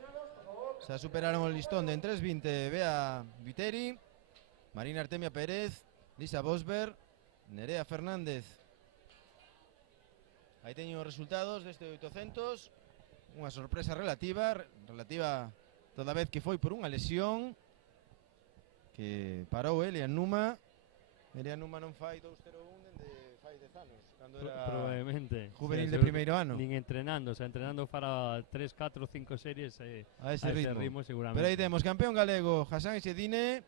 Se superaron o listón de en 3:20 Bea Viteri, Marina Artemia Pérez, Lisa Bosberg, Nerea Fernández. Aí teñen os resultados deste 800. Unha sorpresa relativa toda vez que foi por unha lesión que parou Elian Numa. Elian Numa non fai 2:01 dende fai 10 anos, cando era Probablemente juvenil sí, de primeiro ano. Nin entrenando, o sea, entrenando para 3, 4, 5 series A ese ritmo. seguramente. Pero aí temos campeón galego Hassan Icedine,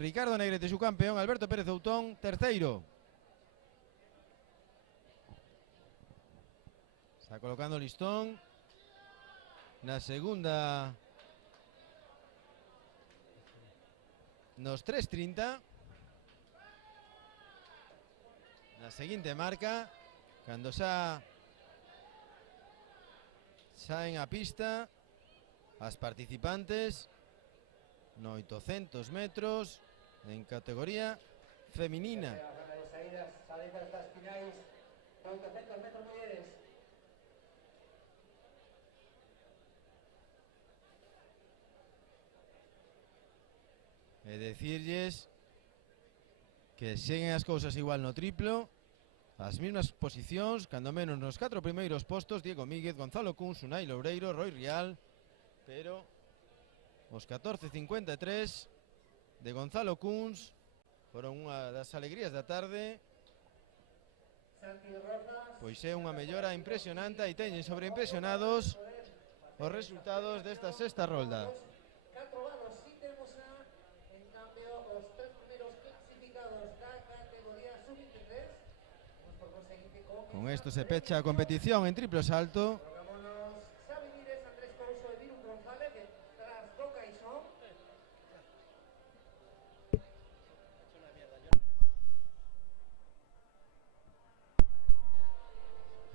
Ricardo Negrete subcampeón, Alberto Pérez Outón terceiro. Está colocando o listón na segunda, nos 3:30. Na seguinte marca, cando saen a pista as participantes no 800 metros en categoría feminina. La zona de salidas das finais, 800 metros mulleres. E decirlles que seguen as cousas igual no triplo, as mesmas posicións, cando menos nos 4 primeiros postos, Diego Míguez, Gonzalo Cuns, Unai Loureiro, Roy Rial, pero os 14.53 de Gonzalo Cuns foron unha das alegrías da tarde, pois é unha mellora impresionante e teñen sobreimpresionados os resultados desta sexta rolda. 4 valos, si temos en cambio os 3 primeiros clasificados da categoría sub-23, por conseguinte con Con esto se pecha a competición en triplo salto. Vámonos, Xavi Mires, Andrés Couso e Virus González, que tras toca y son.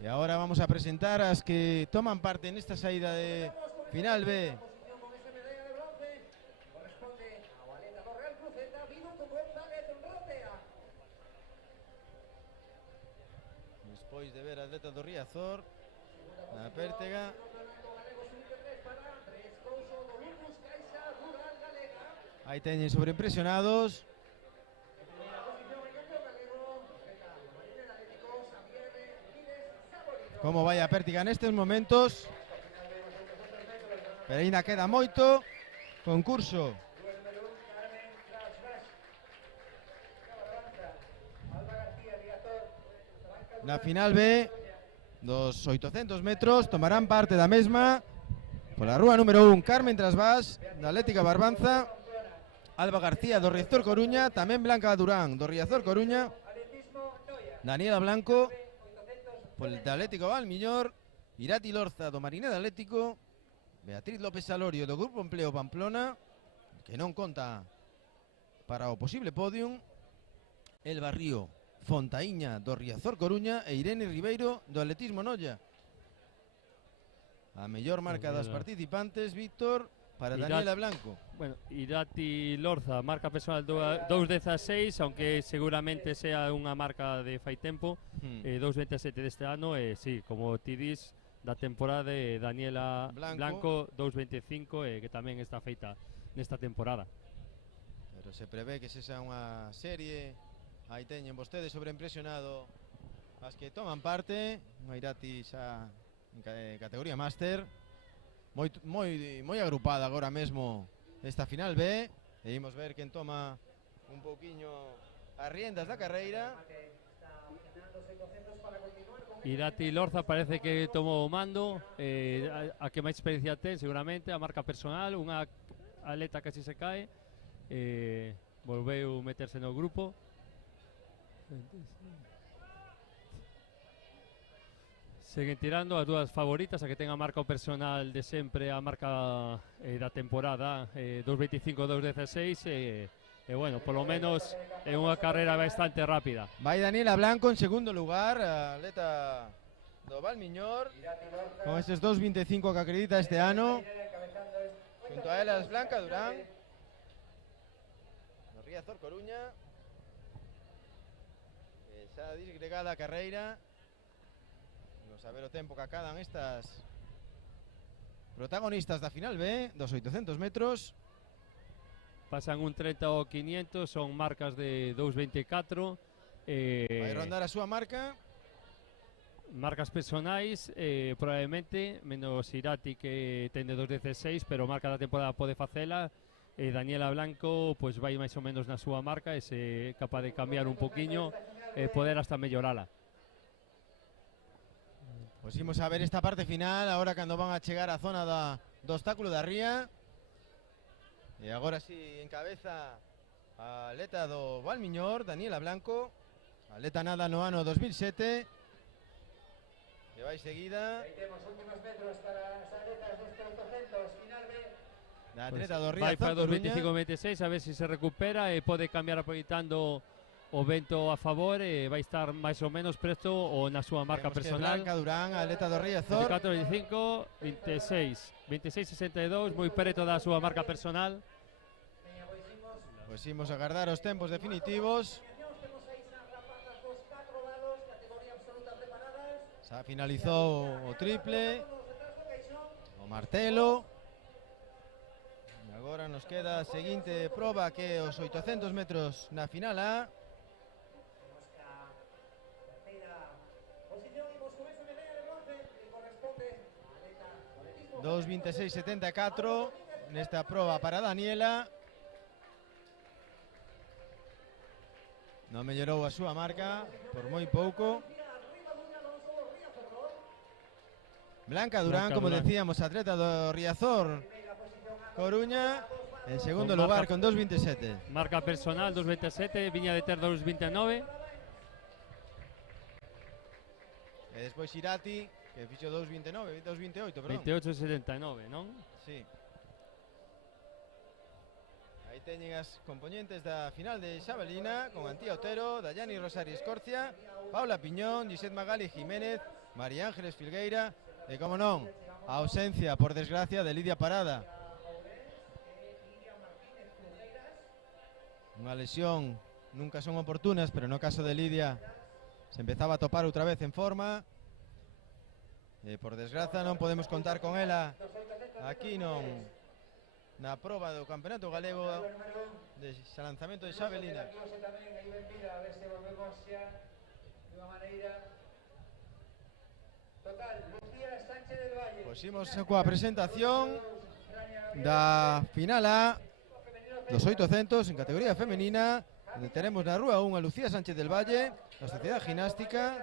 Y ahora vamos a presentar a los que toman parte en esta salida de final B. Posición con esa medalla de bronce. Corresponde a Valeta do Real Cruceta, Virus González Rotea. Despois de ver a atleta do Riazor na pértega. Aí teñen sobreimpresionados. Como vai a pértiga nestes momentos. Pero ainda queda moito concurso. Na final B dos 800 metros tomarán parte da mesma pola rúa número 1 Carmen Trasvás da Atlética Barbanza, Alba García do Riazor Coruña, tamén Blanca Durán do Riazor Coruña, Daniela Blanco da Atlético Valmiñor, Irati Lorza do Marineda Atlético, Beatriz López Salorio do Grupo Empleo Pamplona, que non conta para o posible podium, Elba Río Fontaíña do Riazor Coruña e Irene Ribeiro do Atletismo Noia. A mellor marca das participantes, Víctor, para Daniela Blanco. Bueno, Irati Lorza, marca personal 2.16, aunque seguramente sea unha marca de fai tempo, 2.27 deste ano, e sí, como ti dis, da temporada de Daniela Blanco 2.25, que tamén está feita nesta temporada. Pero se prevé que se xa unha serie. Aí teñen vostedes sobreimpresionado as que toman parte. Unha Irati xa en categoría máster, moi agrupada agora mesmo esta final B, e imos ver quen toma un pouquiño as riendas da carreira. Irati Lorza parece que tomou o mando, a que máis experiencia ten seguramente, a marca personal, unha atleta que así se cae, volveu meterse no grupo. Seguen tirando as dúas favoritas, a que ten a marca personal de sempre, a marca da temporada 2.25, 2.16, e bueno, polo menos é unha carreira bastante rápida. Vai Daniela Blanco en segundo lugar, a atleta do Valmiñor, con estes 2.25 que acredita este ano. Junto a elas Blanca Durán do Riazor Coruña, xa disgregada a carreira. Vamos a ver o tempo que acadan estas protagonistas da final B dos 800 metros. Pasan un 30 ou 500, son marcas de 2.24. Vai rondar a súa marca. Marcas personais, probablemente, menos Irati que ten de 2.16, pero marca da temporada pode facela. Daniela Blanco pois vai máis ou menos na súa marca e se capaz de cambiar un poquinho e poder hasta mellorala. Pois imos a ver esta parte final, agora cando van a chegar á zona do obstáculo da ría. E agora si encabeza a atleta do Valmiñor, Daniela Blanco, atleta nada no ano 2007, que vai seguida. Aí temos últimos metros para as atletas deste 800, final B. Da atleta do Vai Riazor para Coruña. 2.25-26, a ver se recupera e pode cambiar aproveitando o vento a favor, e vai estar máis ou menos presto ou na súa marca Vemos que personal. Blanca Durán, atleta do Riazor. 24, 25, 26, 62, moi preto da súa marca personal. Pois imos a agardar os tempos definitivos. Xa finalizou o triple, o martelo. E agora nos queda a seguinte proba, que é os 800 metros na final A. 2.26.74 nesta proba para Daniela. Non mellorou a súa marca por moi pouco. Blanca Durán, como decíamos, atleta do Riazor Coruña, en segundo lugar con 2.27. Marca personal 2.27, viña de ter 2.29. E despois Irati, que fixo 2.29, 2.28, perdón. 28,79, non? Sí. Aí teñen as componentes da final de Xabalina, con Antía Otero, Dayani Rosario Escorcia, Paula Piñón, Gisette Magali Jiménez, María Ángeles Filgueira, e como non, a ausencia, por desgracia, de Lidia Parada. Unha lesión nunca son oportunas, pero no caso de Lidia se empezaba a topar outra vez en forma. Por desgraza non podemos contar con ela aquí na proba do Campeonato Galego de lanzamento de Xavelina. Pois imos coa presentación da final A dos 800 en categoría femenina, onde teremos na Rúa 1 a Lucía Sánchez del Valle, da Sociedade Ginástica,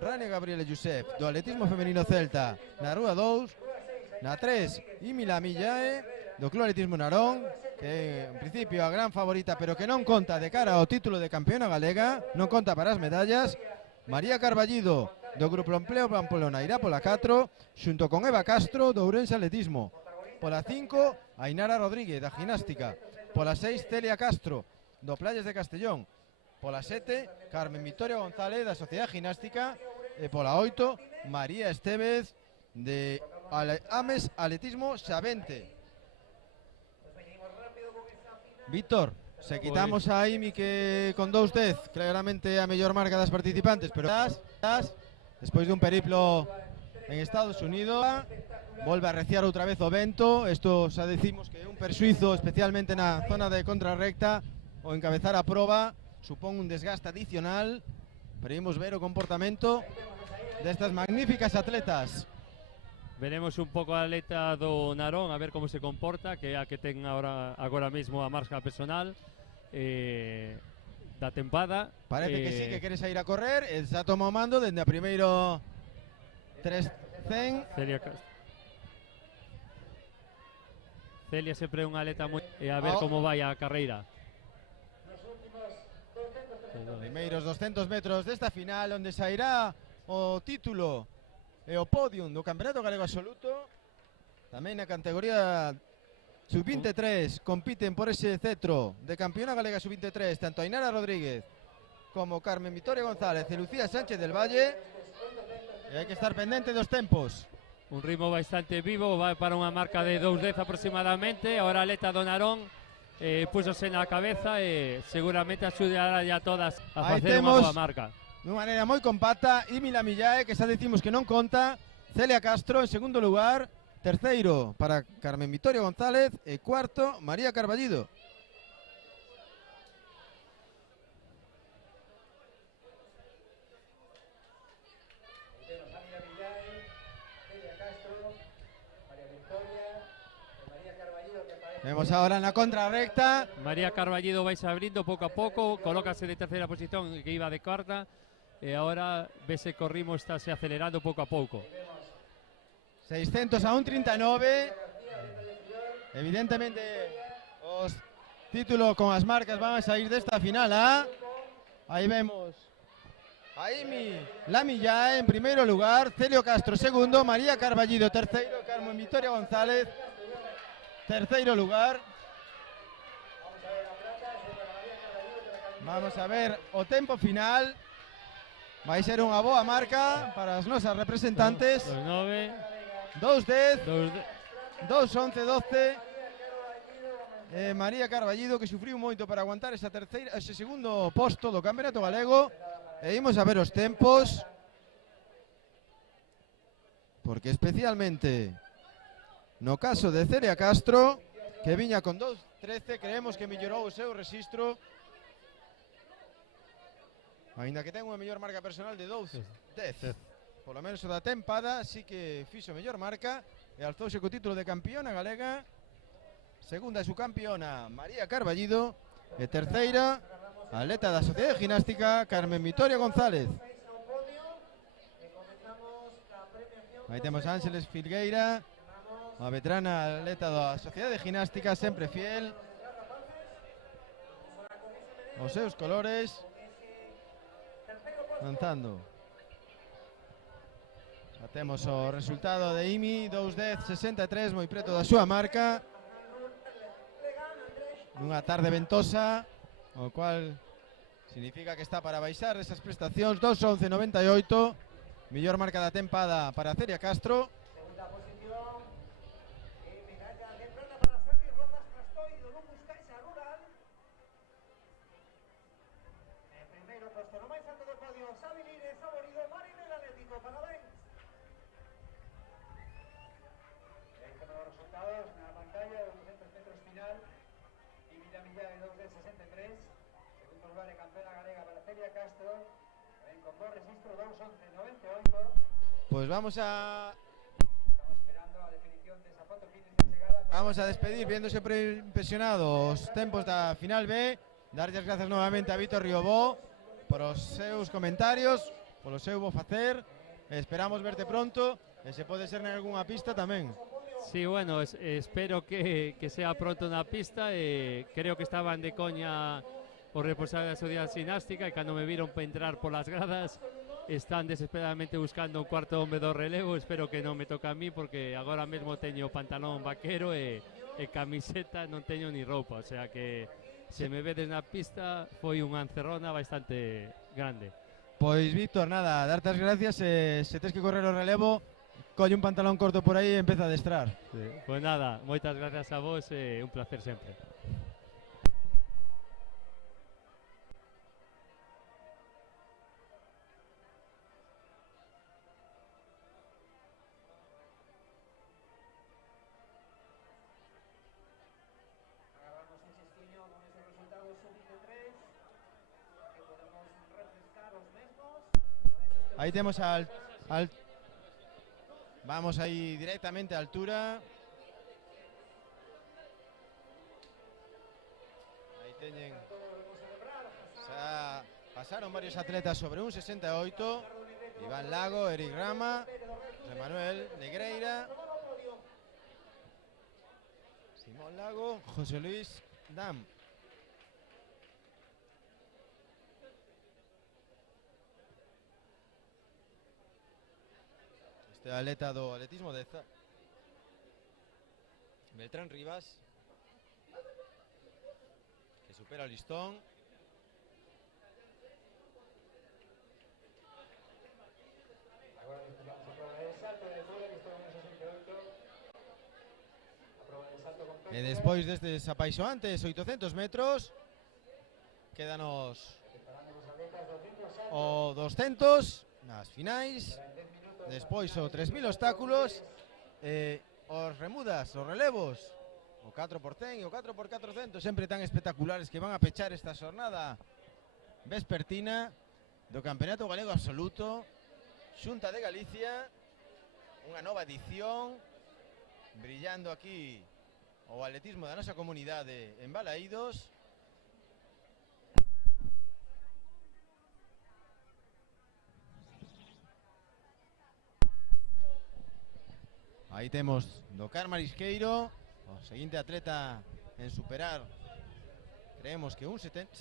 Rania Gabriela Josep, do atletismo femenino Celta, na Rúa 2, na 3, Imila Millae, do Club Atletismo Narón, que en principio a gran favorita, pero que non conta de cara ao título de campeona galega, non conta para as medallas, María Carballido, do Grupo Empleo Pamplona, irá pola 4, xunto con Eva Castro, do Ourense Atletismo. Pola 5, Ainara Rodríguez, da Ginástica. Pola 6, Celia Castro, do Playas de Castellón. Pola 7, Carmen Victoria González, da Sociedade Ginástica. E pola 8, María Estevez, de Ames Atletismo Xavente. Víctor, se quitamos a Imi que con 2:10, claramente a mellor marca das participantes, pero despois dun periplo en Estados Unidos, volve a arreciar outra vez o vento. Isto xa decimos que é un persuizo, especialmente na zona de contrarrecta. O encabezar a proba supón un desgaste adicional, pero imos ver o comportamento destas magníficas atletas. Veremos un pouco a atleta do Narón, a ver como se comporta, que é a que ten agora mesmo a marca personal da tempada. Parece que sí, que quere sair a correr, e xa toma o mando dende a primeiro 300. Celia sempre é unha atleta moi... a ver como vai a carreira. Primeiros 200 metros desta final, onde sairá o título e o podium do Campeonato Galego Absoluto. Tamén na categoría sub-23 compiten por ese cetro de campeona galega sub-23 tanto Ainara Rodríguez como Carmen Victoria González e Lucía Sánchez del Valle. E hai que estar pendente dos tempos. Un ritmo bastante vivo, vai para unha marca de 2:10 aproximadamente. Ahora a atleta do Narón púxose na cabeza e seguramente axudará a todas a facer unha boa marca. De maneira moi compacta, Imila Millae, que xa decimos que non conta, Celia Castro en segundo lugar, terceiro para Carmen Victoria González e cuarto María Carballido. Vemos ahora na contrarrecta. María Carballido vai se abrindo pouco a pouco, colócase de terceira posición que iba de cuarta e agora vese que o ritmo está se acelerando pouco a pouco. 600 a 1:39. Evidentemente os títulos con as marcas van a sair desta final A. Aí vemos a Imi Lamillae en primeiro lugar, Celio Castro segundo, María Carballido terceiro, Carmen Victoria González terceiro lugar. Vamos a ver o tempo final. Vai ser unha boa marca para as nosas representantes. 2:10, 2:11, 12. María Carballido, que sufriu moito para aguantar ese segundo posto do Campeonato Galego. E imos a ver os tempos, porque especialmente no caso de Celia Castro, que viña con 2:13, creemos que mellorou o seu rexistro, aínda que ten unha mellor marca personal de 2:10. Polo menos o da tempada sí que fixo mellor marca e alzouse co título de campeona galega. Segunda é su campeona María Carballido e terceira a atleta da Sociedade Ginástica Carmen Victoria González. Aí temos a Ángeles Filgueira, a veterana atleta da Sociedade Ginástica, sempre fiel aos seus colores, lanzando Temos o resultado de Imi, 2:10:63, moi preto da súa marca. Nunha tarde ventosa, o cual significa que está para baixar esas prestacións. 2:11:98, mellor marca da tempada para Celia Castro. Segunda posición, medalla de plata para Sergi Rozas Castoy do Lucas Caixa Rural. Primeiro posto no máis alto do podio, Xavi Lire, Saborido, Marinel Atlético, parabéns. Ahí tenemos los resultados en la pantalla, 200 metros final. Y Milla de 2:63. Segundo lugar de campeona galega para Celia Castro. También con buen registro, 2:11:98. Pues vamos a Estamos esperando a definición de esa foto finish de chegada. Vamos a despedir, viendo sempre impresionados os tempos da final B. Darlle as grazas novamente a Víctor Riobó por os seus comentarios, polo seu bo facer. Esperamos verte pronto e se pode ser en algunha pista tamén. Sí, bueno, espero que sea pronto na pista. Creo que estaban de coña os responsables da Sociedade Sinástica e cando me viron para entrar polas gradas están desesperadamente buscando un cuarto hombre do relevo. Espero que non me toca a mí porque agora mesmo teño pantalón vaquero e camiseta, non teño ni roupa, o sea que se me vedes na pista foi unha encerrona bastante grande. Pois Víctor, nada, darte as gracias e se tes que correr o relevo, colle un pantalón corto por aí e empeza a adestrar. Sí. Pois nada, moitas gracias a vos e un placer sempre. Agarramos insistiño con ese resultado sub-23, que podemos refrescar os mesmos. Aí temos vamos aí directamente á altura. Aí teñen. Xa pasaron varios atletas sobre 1:68. Iván Lago, Eric Rama, José Manuel Negreira, Simón Lago, José Luis Dam. Este atleta do atletismo de Beltrán Rivas, que supera o listón. Agora disputamos a prova de salto de altura, que está en 1:68. A prova de salto con E despois destes apaixoantes 800 metros, quédanos o 200 nas finais. Despois o 3000 obstáculos e os remudas, os relevos, o 4x100 e o 4x400, sempre tan espectaculares que van a pechar esta xornada vespertina do Campeonato Galego Absoluto, Xunta de Galicia, unha nova edición, brillando aquí o atletismo da nosa comunidade en Balaídos. Aí temos do Car Marisqueiro, o seguinte atleta en superar, creemos que 1:68.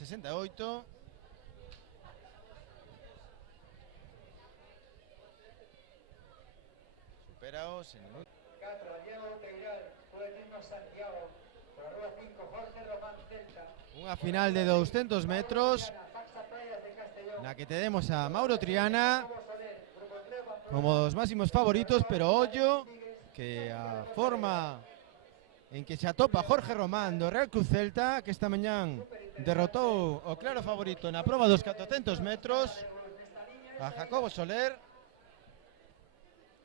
Superaos en ningún... 4, Diego Teiral, atletismo Santiago, por la rueda 5, Jorge Román Celta. Unha final de 200 metros, na que tenemos a Mauro Triana como os máximos favoritos, pero ollo que a forma en que se atopa Jorge Román do Real Cruz Celta, que esta mañán derrotou o claro favorito na proba dos 400 metros, a Jacobo Soler,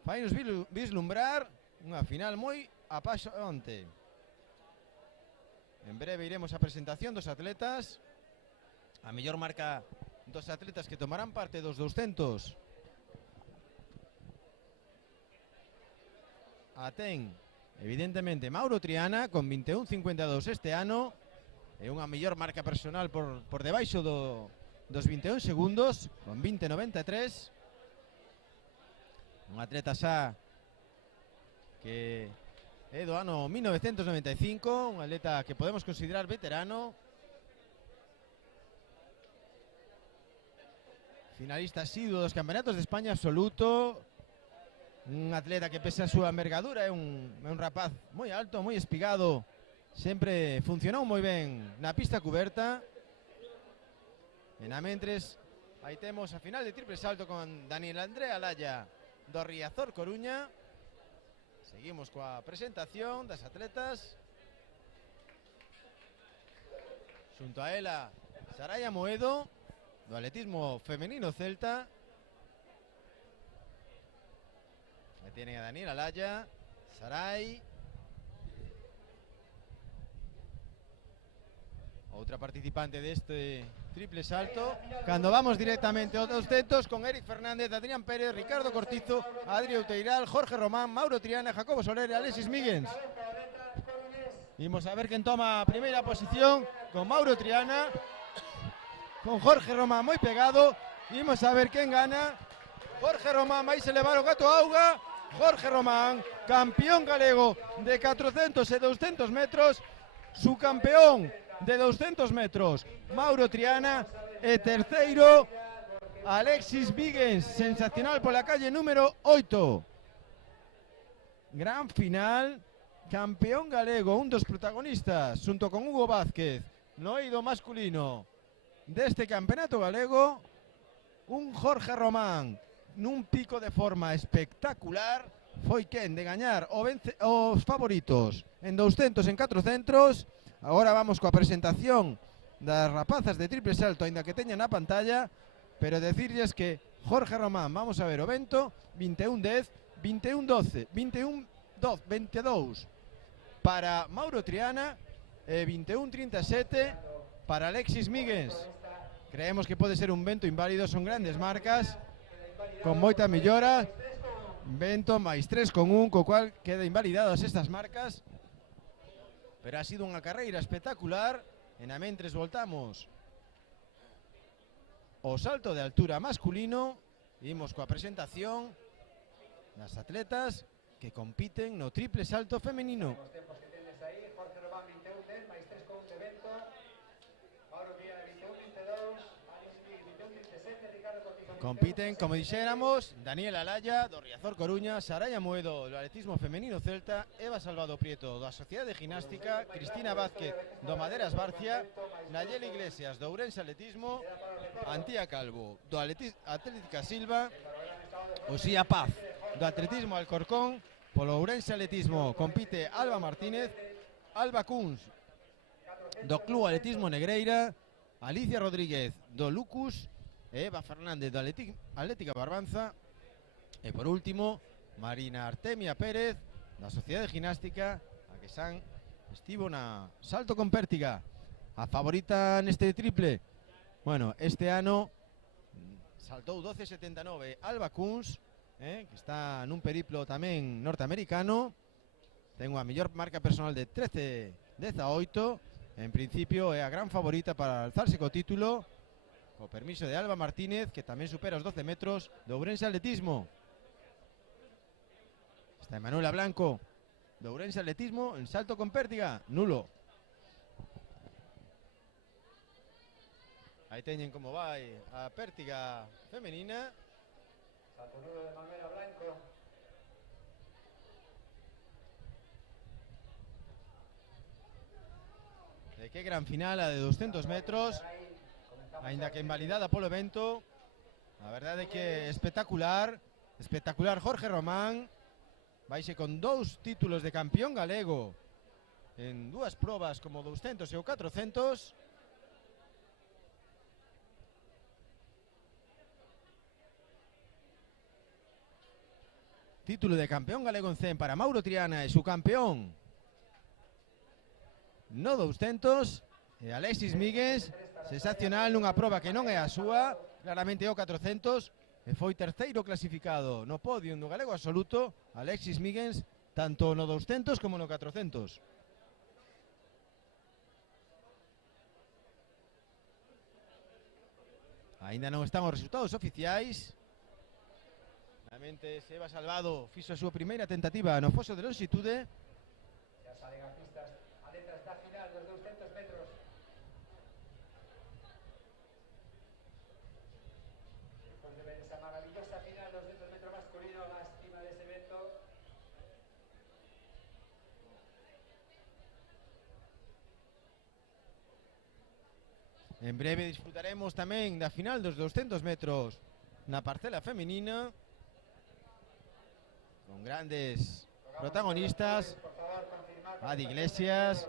fainos vislumbrar unha final moi apaixonante. En breve iremos a presentación dos atletas, a mellor marca dos atletas que tomarán parte dos 200. A ten, evidentemente, Mauro Triana con 21:52 este ano e unha mellor marca personal por debaixo dos 21 segundos con 20:93. Un atleta xa que é do ano 1995, un atleta que podemos considerar veterano, finalista asiduo dos campeonatos de España absoluto, un atleta que pese a súa envergadura é un rapaz moi alto, moi espigado, sempre funcionou moi ben na pista cuberta. E na mentres, aí temos a final de triple salto con Daniel André Alaya do Riazor Coruña. Seguimos coa presentación das atletas. Xunto a ela, Saraya Moedo, do atletismo femenino celta. Tienen a Daniel Alaya, Saray. Outra participante deste triple salto. Cando vamos directamente aos 200 con Eric Fernández, Adrián Pérez, Ricardo Cortizo, Adri Outeiral, Jorge Román, Mauro Triana, Jacobo Soler e Alexis Míguez. Imos a ver quen toma a primeira posición con Mauro Triana, con Jorge Román moi pegado. Imos a ver quen gana. Jorge Román vai se levar o gato a auga. Jorge Román, campeón galego de 400 e 200 metros, subcampeón de 200 metros, Mauro Triana, e terceiro, Alexis Míguez, sensacional pola calle número 8. Gran final, campeón galego, un dos protagonistas, xunto con Hugo Vázquez, no eido masculino deste campeonato galego, un Jorge Román, nun pico de forma espectacular, foi quen de gañar os favoritos en 200 en 400. Agora vamos coa presentación das rapazas de triple salto, aínda que teñan a pantalla, pero decirles que Jorge Román, vamos a ver o vento, 21-10, 21-12, 21-22 para Mauro Triana e 21-37 para Alexis Míguez. Creemos que pode ser un vento inválido, son grandes marcas, con moita mellora, vento máis 3,1, co cual queda invalidadas estas marcas, pero ha sido unha carreira espectacular. E na mentres voltamos o salto de altura masculino, imos coa presentación das atletas que compiten no triple salto femenino. Os tempos que tendes aí, Jorge Román 21-10, máis 3,1 de vento, Mauro Triana 21-22, Alexis Míguez 21-37, Ricardo Cortizo. Compiten, como dixéramos, Daniel Alaya do Riazor Coruña, Saraya Moedo do atletismo femenino celta, Eva Salvado Prieto da Sociedade de Ginástica, Cristina Vázquez do Maderas Barcia, Nayeli Iglesias do Ourense Atletismo, Antía Calvo do Atlética Silva, Osía Paz do atletismo Alcorcón. Polo Ourense Atletismo compite Alba Martínez, Alba Kunz do Club Atletismo Negreira, Alicia Rodríguez do Lucus, Eva Fernández da Atlética Barbanza e por último Marina Artemia Pérez da Sociedade de Ginástica, a que estivo na salto con pértiga. A favorita neste triple, bueno, este ano saltou 12,79 Alba Kunz, que está nun periplo tamén norteamericano, ten unha mellor marca personal de 13,18. En principio é a gran favorita para alzarse co título, co permiso de Alba Martínez, que tamén supera os 12 metros do Ourense Atletismo. Está Emanuela Blanco do Ourense Atletismo en salto con pértiga, nulo. Aí teñen como vai a pértiga femenina. Salto nulo de Emanuela Blanco. De que gran final a de 200 metros, aínda que invalidada polo evento. A verdade é que espectacular, espectacular Jorge Román. Vaise con 2 títulos de campeón galego en 2 probas como 200 e o 400. Título de campeón galego en 100 para Mauro Triana e su campeón no 200, e Alexis Míguez, sensacional nunha proba que non é a súa, claramente o 400, e foi terceiro clasificado no podio do galego absoluto, Alexis Míguez, tanto no 200 como no 400. Ainda non están os resultados oficiais. Realmente Eva Salvado fixo a súa primeira tentativa no foso de longitude. Ya salen a pistas atletas da final dos 200 metros. Despois de ver esa maravillosa final dos 200 metros masculino, lástima dese vento. En breve disfrutaremos tamén da final dos 200 metros na parcela femenina, con grandes protagonistas: Adi Iglesias,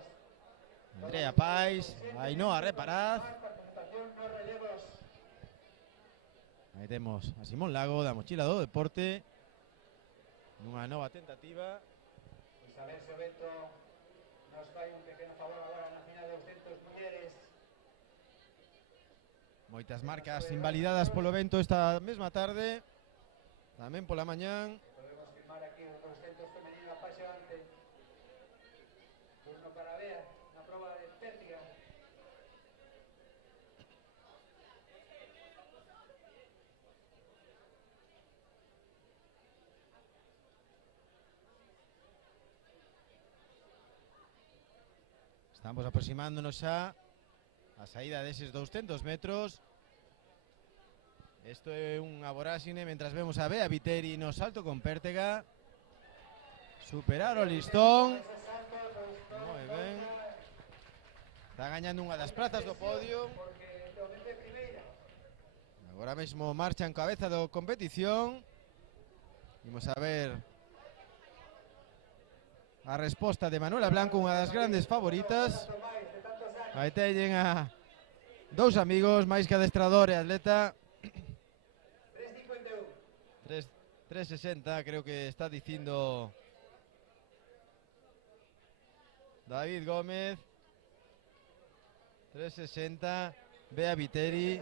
Andrea Pais, Ainhoa Reparaz. Aí temos a Simón Lago da Mochila do Deporte nunha nova tentativa. Pois a ver se o vento nos fai un pequeno favor agora na final de 200 mulleres. Moitas marcas invalidadas polo vento esta mesma tarde, tamén pola mañán. Podemos firmar aquí un 200 femenino apaixonante. Turno para Bea na proba de pértiga. Estamos aproximándonos xa a saída deses 200 metros. Isto é unha voráxine mentras vemos a Bea Viteri no salto con pértega. Superar o listón. Moi ben. Está gañando unha das prazas do podio. Agora mesmo marcha en cabeza da competición. Imos a ver a resposta de Manuela Blanco, unha das grandes favoritas. Aí teñen a dous amigos, máis que adestrador e atleta. 3.60 creo que está dicindo David Gómez. 3.60, Bea Viteri.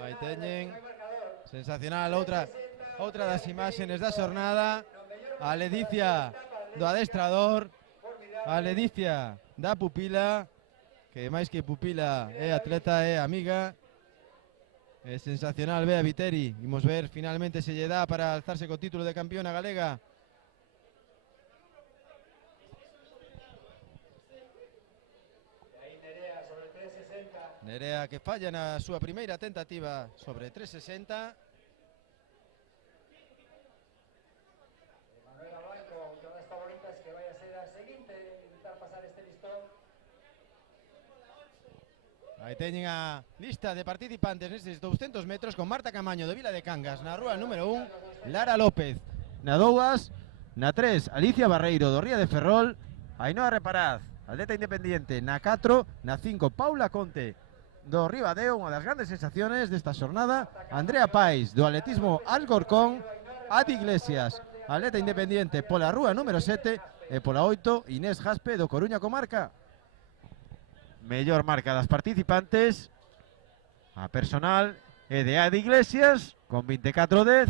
Aí teñen, sensacional, outra das imaxes da xornada. A ledicia do adestrador, a ledicia da pupila, que máis que pupila é atleta, é amiga. É sensacional Bea Viteri. Imos ver finalmente se lle dá para alzarse co título de campeona galega. Nerea que falla na súa primeira tentativa sobre 3.60. Manuela Blanco, unha das favoritas que vai a ser a seguinte, intentar pasar este listón. Aí teñen a lista de participantes nestes 200 metros con Marta Camaño de Vila de Cangas na rúa número 1, Lara López na 2, na 3 Alicia Barreiro do Ría de Ferrol, Ainhoa Reparaz, atleta independiente, na 4, na 5 Paula Conte do Ribadeo, unha das grandes sensaciones desta xornada, Andrea Pais do atletismo Alcorcón, Adi Iglesias, atleta independiente pola rúa número 7 e pola 8 Inés Jaspe do Coruña Comarca. Mellor marca das participantes, a personal é de Adi Iglesias con 24.10,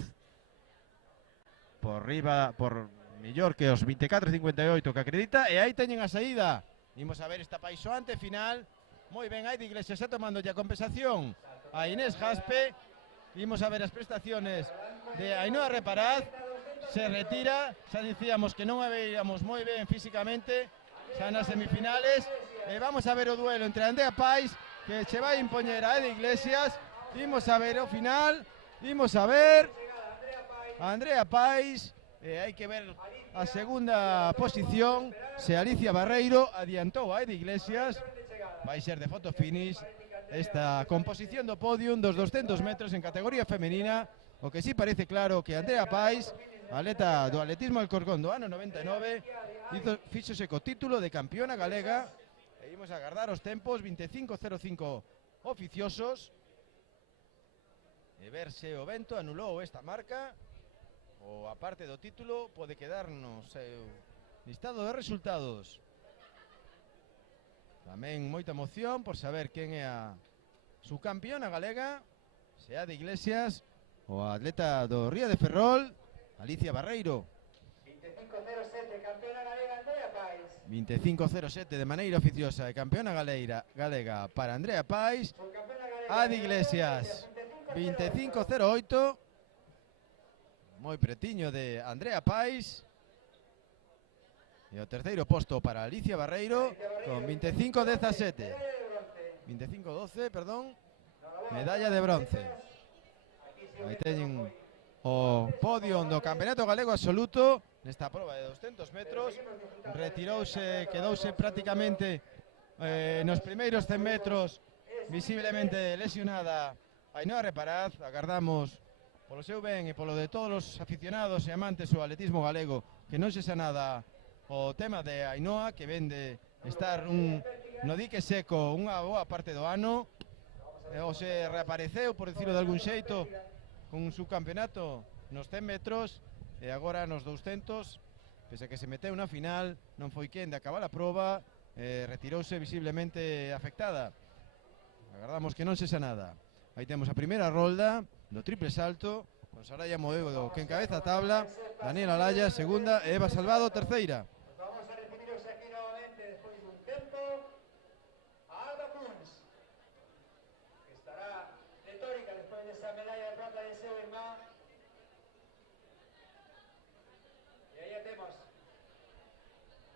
por riba, por mellor que os 24.58 que acredita, e aí teñen a saída. Imos a ver esta paisoante final. Moi ben, Adi Iglesias está tomando a compensación a Inés Jaspe. Imos a ver as prestaciones de Ainhoa Reparaz. Se retira, xa dicíamos que non a veíamos moi ben físicamente xa nas semifinales. E vamos a ver o duelo entre Andrea Pais, que che vai impoñer a Adi Iglesias. Imos a ver o final. Imos a ver a Andrea Pais. E hai que ver a segunda posición, se Alicia Barreiro adiantou a Adi Iglesias. Vai ser de foto finish esta composición do podium dos 200 metros en categoría femenina. O que sí parece claro que Andrea Pais, atleta do atletismo Alcorcón do ano 99, fíxose co título de campeona galega. E imos a agardar os tempos 25.05 oficiosos e ver se o vento anulou esta marca ou a parte do título pode quedar no seu listado de resultados. Tamén moita emoción por saber quen é a subcampeona galega, se é de Iglesias ou a atleta do Ría de Ferrol, Alicia Barreiro. 25.07, campeona galega Andrea Pais. 25.07 de maneira oficiosa e campeona galega para Andrea Pais. Adi Iglesias 25.08, moi pretiño de Andrea Pais. E o terceiro posto para Alicia Barreiro con 25.17. 25.12, perdón. Medalla de bronce. Aí teñen o podio do Campeonato Galego Absoluto nesta proba de 200 metros. Retirouse, quedouse prácticamente nos primeiros 100 metros visiblemente lesionada Ainhoa Reparaz. Agardamos polo seu ben e polo de todos os aficionados e amantes do atletismo galego que non se xa nada o tema de Ainhoa, que ven de estar no dique seco unha boa parte do ano, ou se reapareceu, por dicirlo de algún xeito, con un subcampeonato nos 100 metros e agora nos 200, pese a que se meteu na final, non foi quen de acabar a proba, retirouse visiblemente afectada. Agardamos que non se xa nada. Aí temos a primeira rolda do triple salto, con Saraya Moedo que encabeza a tabla, Daniela Laya segunda e Eva Salvado terceira. Vamos a recibiros aquí nuevamente después de un tiempo a Alba Kunz, que estará retórica después de esa medalla de plata de seu irmán. Y ahí ya tenemos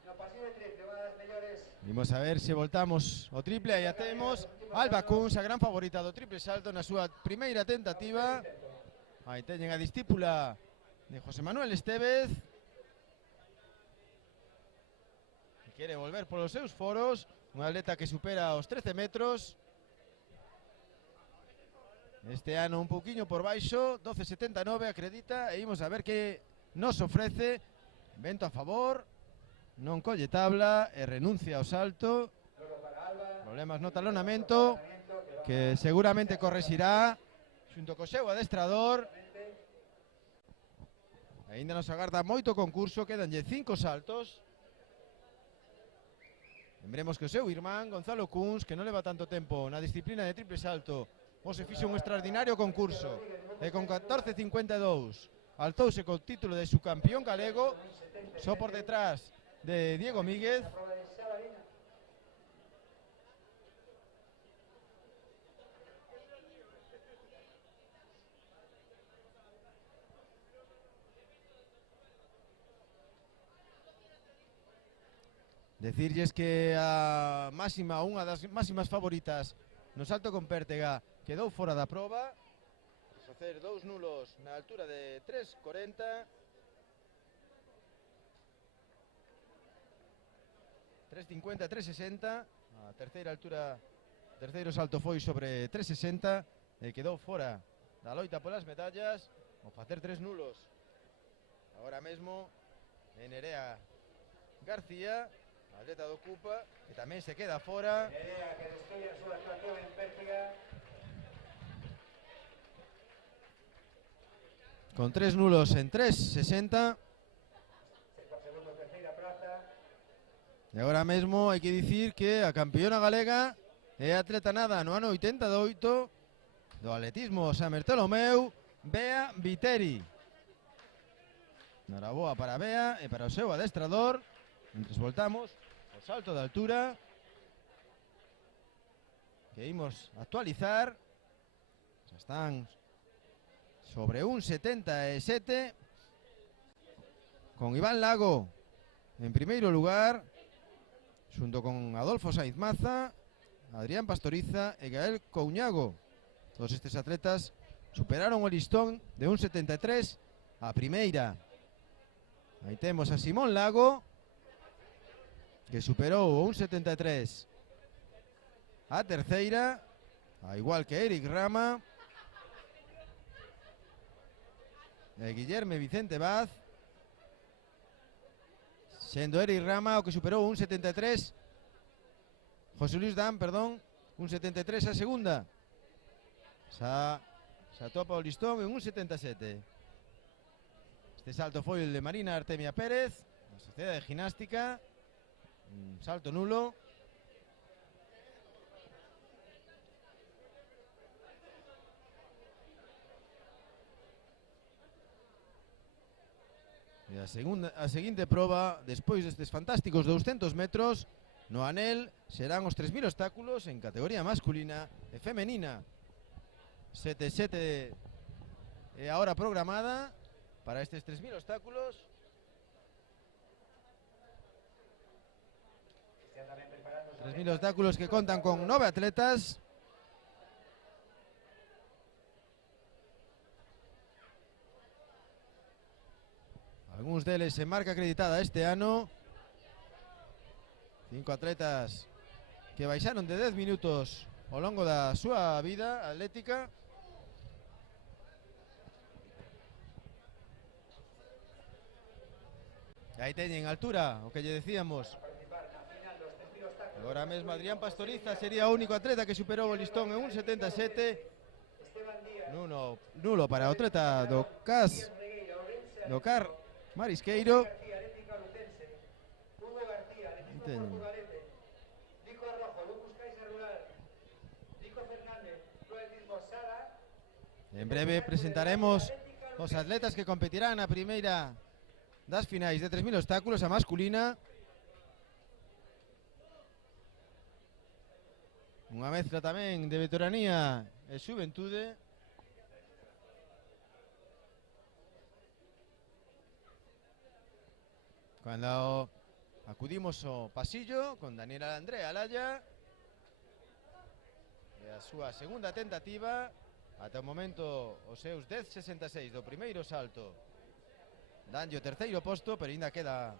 no pasivo de triple, una de las mejores. Vimos a ver se voltamos o triple, aí a temos Alba Kunz, a gran favorita do triple salto na súa primeira tentativa. Aí teñen a discípula de José Manuel Estevez, que quere volver polos seus foros, unha atleta que supera os 13 metros. Este ano un pouquiño por baixo, 12.79 acredita, e imos a ver que nos ofrece. Vento a favor, non colle tabla e renuncia ao salto. Problemas no talonamento, que seguramente correxirá xunto co seu adestrador. Aínda nos agarda moito concurso, quedanlle 5 saltos. Lembremos que o seu irmán, Gonzalo Kunz, que non leva tanto tempo na disciplina de triple salto, o se fixo un extraordinario concurso e con 14.52 altouse co título de subcampeón galego, só por detrás de Diego Míguez. Decirlles que a máxima, unha das máximas favoritas no salto con pértega, quedou fora da proba, facer 2 nulos na altura de 3.40, 3.50, 3.60, a terceira altura, terceiro salto foi sobre 3.60 e quedou fora da loita polas medallas, ao facer 3 nulos. Agora mesmo Nerea García, atleta do Cupa, que tamén se queda fora. Nerea, que destruye a súa actuación en pértiga. Con 3 nulos en 3.60. Segundo, terceira praza. E agora mesmo hai que dicir que a campeona galega é atleta nada no ano 88 do atletismo San Bartolomeu, Bea Viteri. Noraboa para Bea e para o seu adestrador. Mentres voltamos o salto de altura, que imos actualizar. Xa están sobre un 77, con Iván Lago en primeiro lugar, xunto con Adolfo Sainz Maza, Adrián Pastoriza e Gael Couñago. Todos estes atletas superaron o listón de un 73 a primeira. Aí temos a Simón Lago, que superou o 1.73 a terceira, a igual que Eric Rama e Guillerme Vicente Vaz, sendo Eric Rama o que superou o 1.73, José Luis Dan, perdón, 1.73 a segunda. Xa topa o listón en 1.77. Este salto foi el de Marina Artemia Pérez, da Sociedade de Ginástica. Un salto nulo. E a seguinte proba, despois destes fantásticos 200 metros, no anel serán os 3.000 obstáculos en categoría masculina e femenina. 7-7 é a hora programada para estes 3.000 obstáculos. 3.000 obstáculos que contan con 9 atletas. Algúns deles en marca acreditada este ano. 5 atletas que baixaron de 10 minutos ao longo da súa vida atlética. Aí teñen altura, o que lle decíamos. Agora mesmo Adrián Pastoriza sería o único atleta que superou o listón en 1,77. Nulo para o atleta do CAR Marisqueiro. En breve presentaremos os atletas que competirán na primeira das finais de 3.000 obstáculos, a masculina. Unha mezcla tamén de veteranía e xuventude. Cando acudimos ao pasillo con Daniela Andrea Alaya e a súa segunda tentativa, ata o momento os seus 10,66 do primeiro salto danlle o terceiro posto, pero ainda queda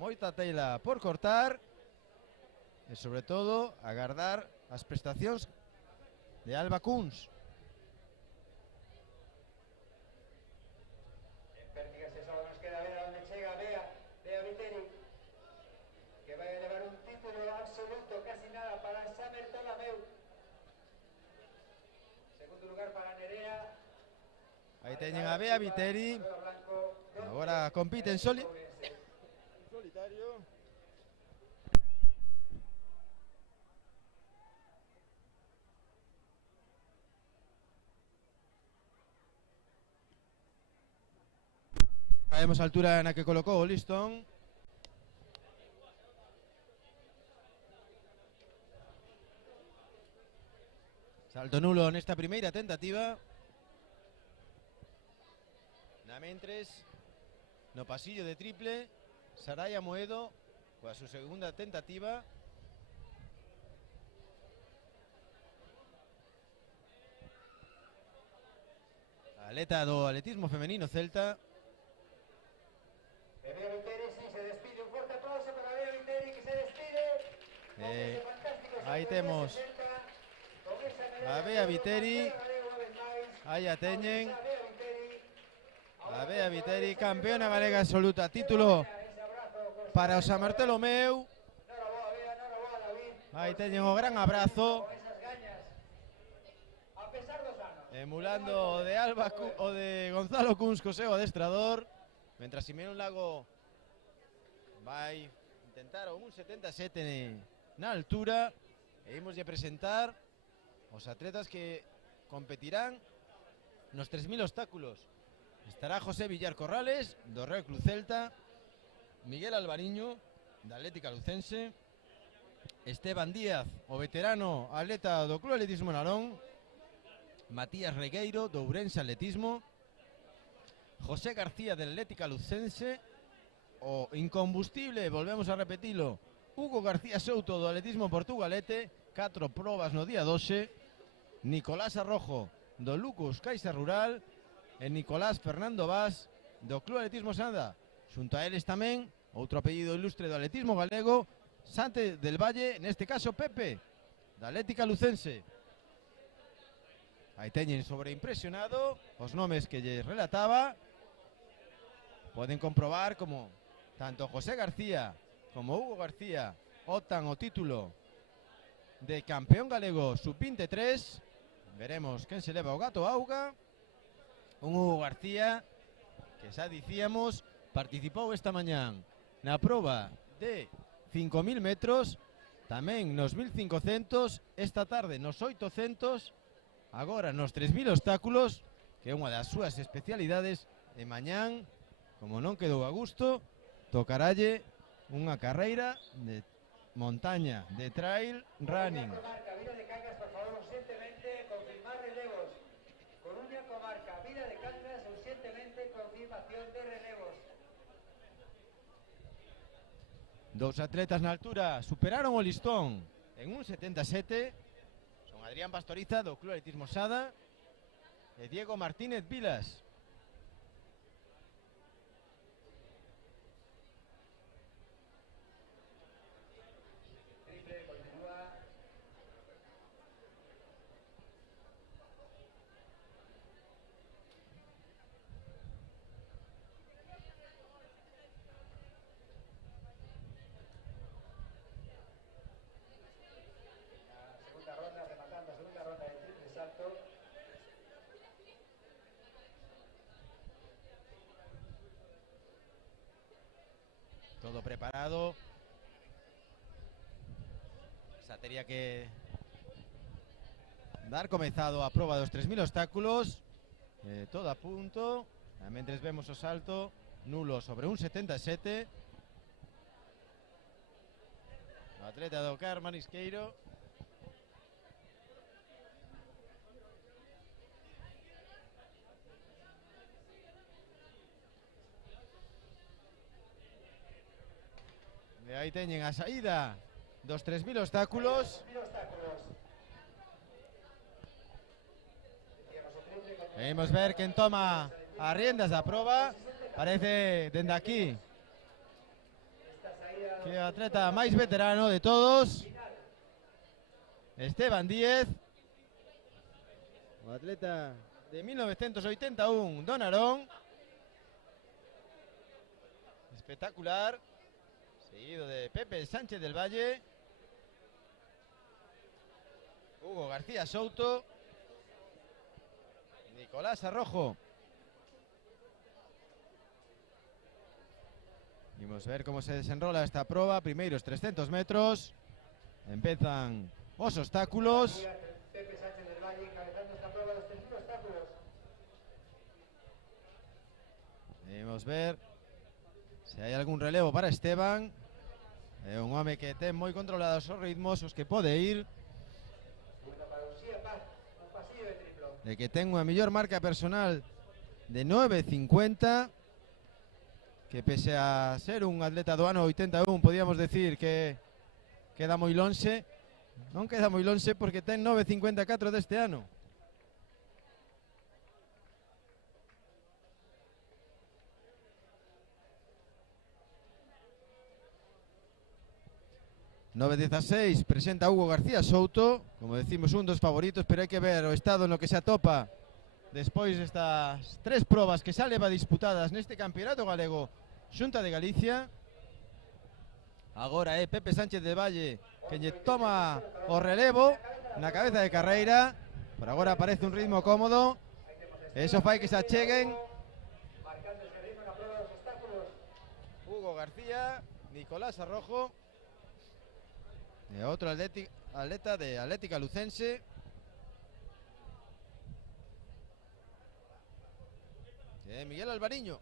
moita tela por cortar e sobre todo agardar as prestacións de Alba Kunz. En Pértigas só nos queda ver a onde chega Bea Viteri, que vai a levar un título absoluto, casi nada para Samer Tolameu. Segundo lugar para Nerea. Aí teñen a Bea Viteri. Agora compite en solitario. Vemos a altura na que colocou o listón. Salto nulo nesta primeira tentativa. Na mentres, no pasillo de triple, Saraya Moedo coa súa segunda tentativa. A atleta do atletismo femenino celta. Bea Viteri se despide, un forte aplauso para Bea Viteri que se despide. Aí temos a Bea Viteri. Aí a teñen. A Bea Viteri, campeona galega absoluta, título para o San Bartolomeu. Aí teñen o gran abrazo, emulando o de o de Gonzalo Kunz co seu adestrador, mentras Simeón Lago vai intentar o 1,77 na altura. E imos de presentar os atletas que competirán nos 3.000 obstáculos. Estará José Villar Corrales, do Real Club Celta, Miguel Alvariño, da Atlética Lucense, Esteban Díaz, o veterano atleta do Club Atletismo Narón, Matías Regueiro, do Ourense Atletismo, José García, da Atlética Lucense, o incombustible, volvemos a repetilo, Hugo García Souto, do Atletismo Portugalete, 4 probas no día 12, Nicolás Arrojo, do Lucus Caixa Rural, e Nicolás Fernando Vaz, do Club Atletismo Sanda. Xunto a eles tamén, outro apellido ilustre do atletismo galego, Sante del Valle, neste caso Pepe, da Atlética Lucense. Aí teñen sobreimpresionado os nomes que lles relataba. Poden comprobar como tanto José García como Hugo García optan o título de campeón galego sub-23. Veremos quen se leva o gato auga. Un Hugo García que xa dicíamos participou esta mañán na proba de 5.000 metros, tamén nos 1.500, esta tarde nos 800, agora nos 3.000 obstáculos, que é unha das súas especialidades, e mañán, como non quedou a gusto, tocaralle unha carreira de montaña, de trail running. Dous atletas na altura superaron o listón en 1,77. Son Adrián Pastoriza, do Club Atletismo Sada, e Diego Martínez Vilas. Todo preparado. Xa tería que dar comezado a proba dos 3000 obstáculos. Todo a punto. Mentres vemos o salto nulo sobre un 77. O atleta do Carmen Isqueiro. E aí teñen a saída dos 3000 obstáculos. Vamos ver quen toma as riendas da proba. Parece dende aquí que o atleta máis veterano de todos, Esteban Díez, o atleta de 1981 do Narón. Espectacular. Seguido de Pepe Sánchez del Valle, Hugo García Souto, Nicolás Arrojo. Vamos a ver cómo se desenrola esta prueba. Primeiros 300 metros. Empezan os obstáculos. Pepe Sánchez del Valle encabezando esta prueba de los 3000 obstáculos. Vamos a ver se hai algún relevo para Esteban. É un home que ten moi controlados os ritmos, os que pode ir. De que ten unha mellor marca personal de 9.50, que pese a ser un atleta do ano 81, podíamos decir que queda moi lonxe. Non queda moi lonxe porque ten 9.54 deste ano. ...9.16 presenta Hugo García Souto, como decimos un dos favoritos, pero hai que ver o estado no que se atopa despois destas 3 probas que xa leva disputadas neste campeonato galego Xunta de Galicia. Agora é Pepe Sánchez de Valle que lle toma o relevo na cabeza de carreira. Por agora parece un ritmo cómodo, e iso fai que se acheguen Hugo García, Nicolás Arrojo e outro atleta de Atlética Lucense, que é Miguel Alvariño.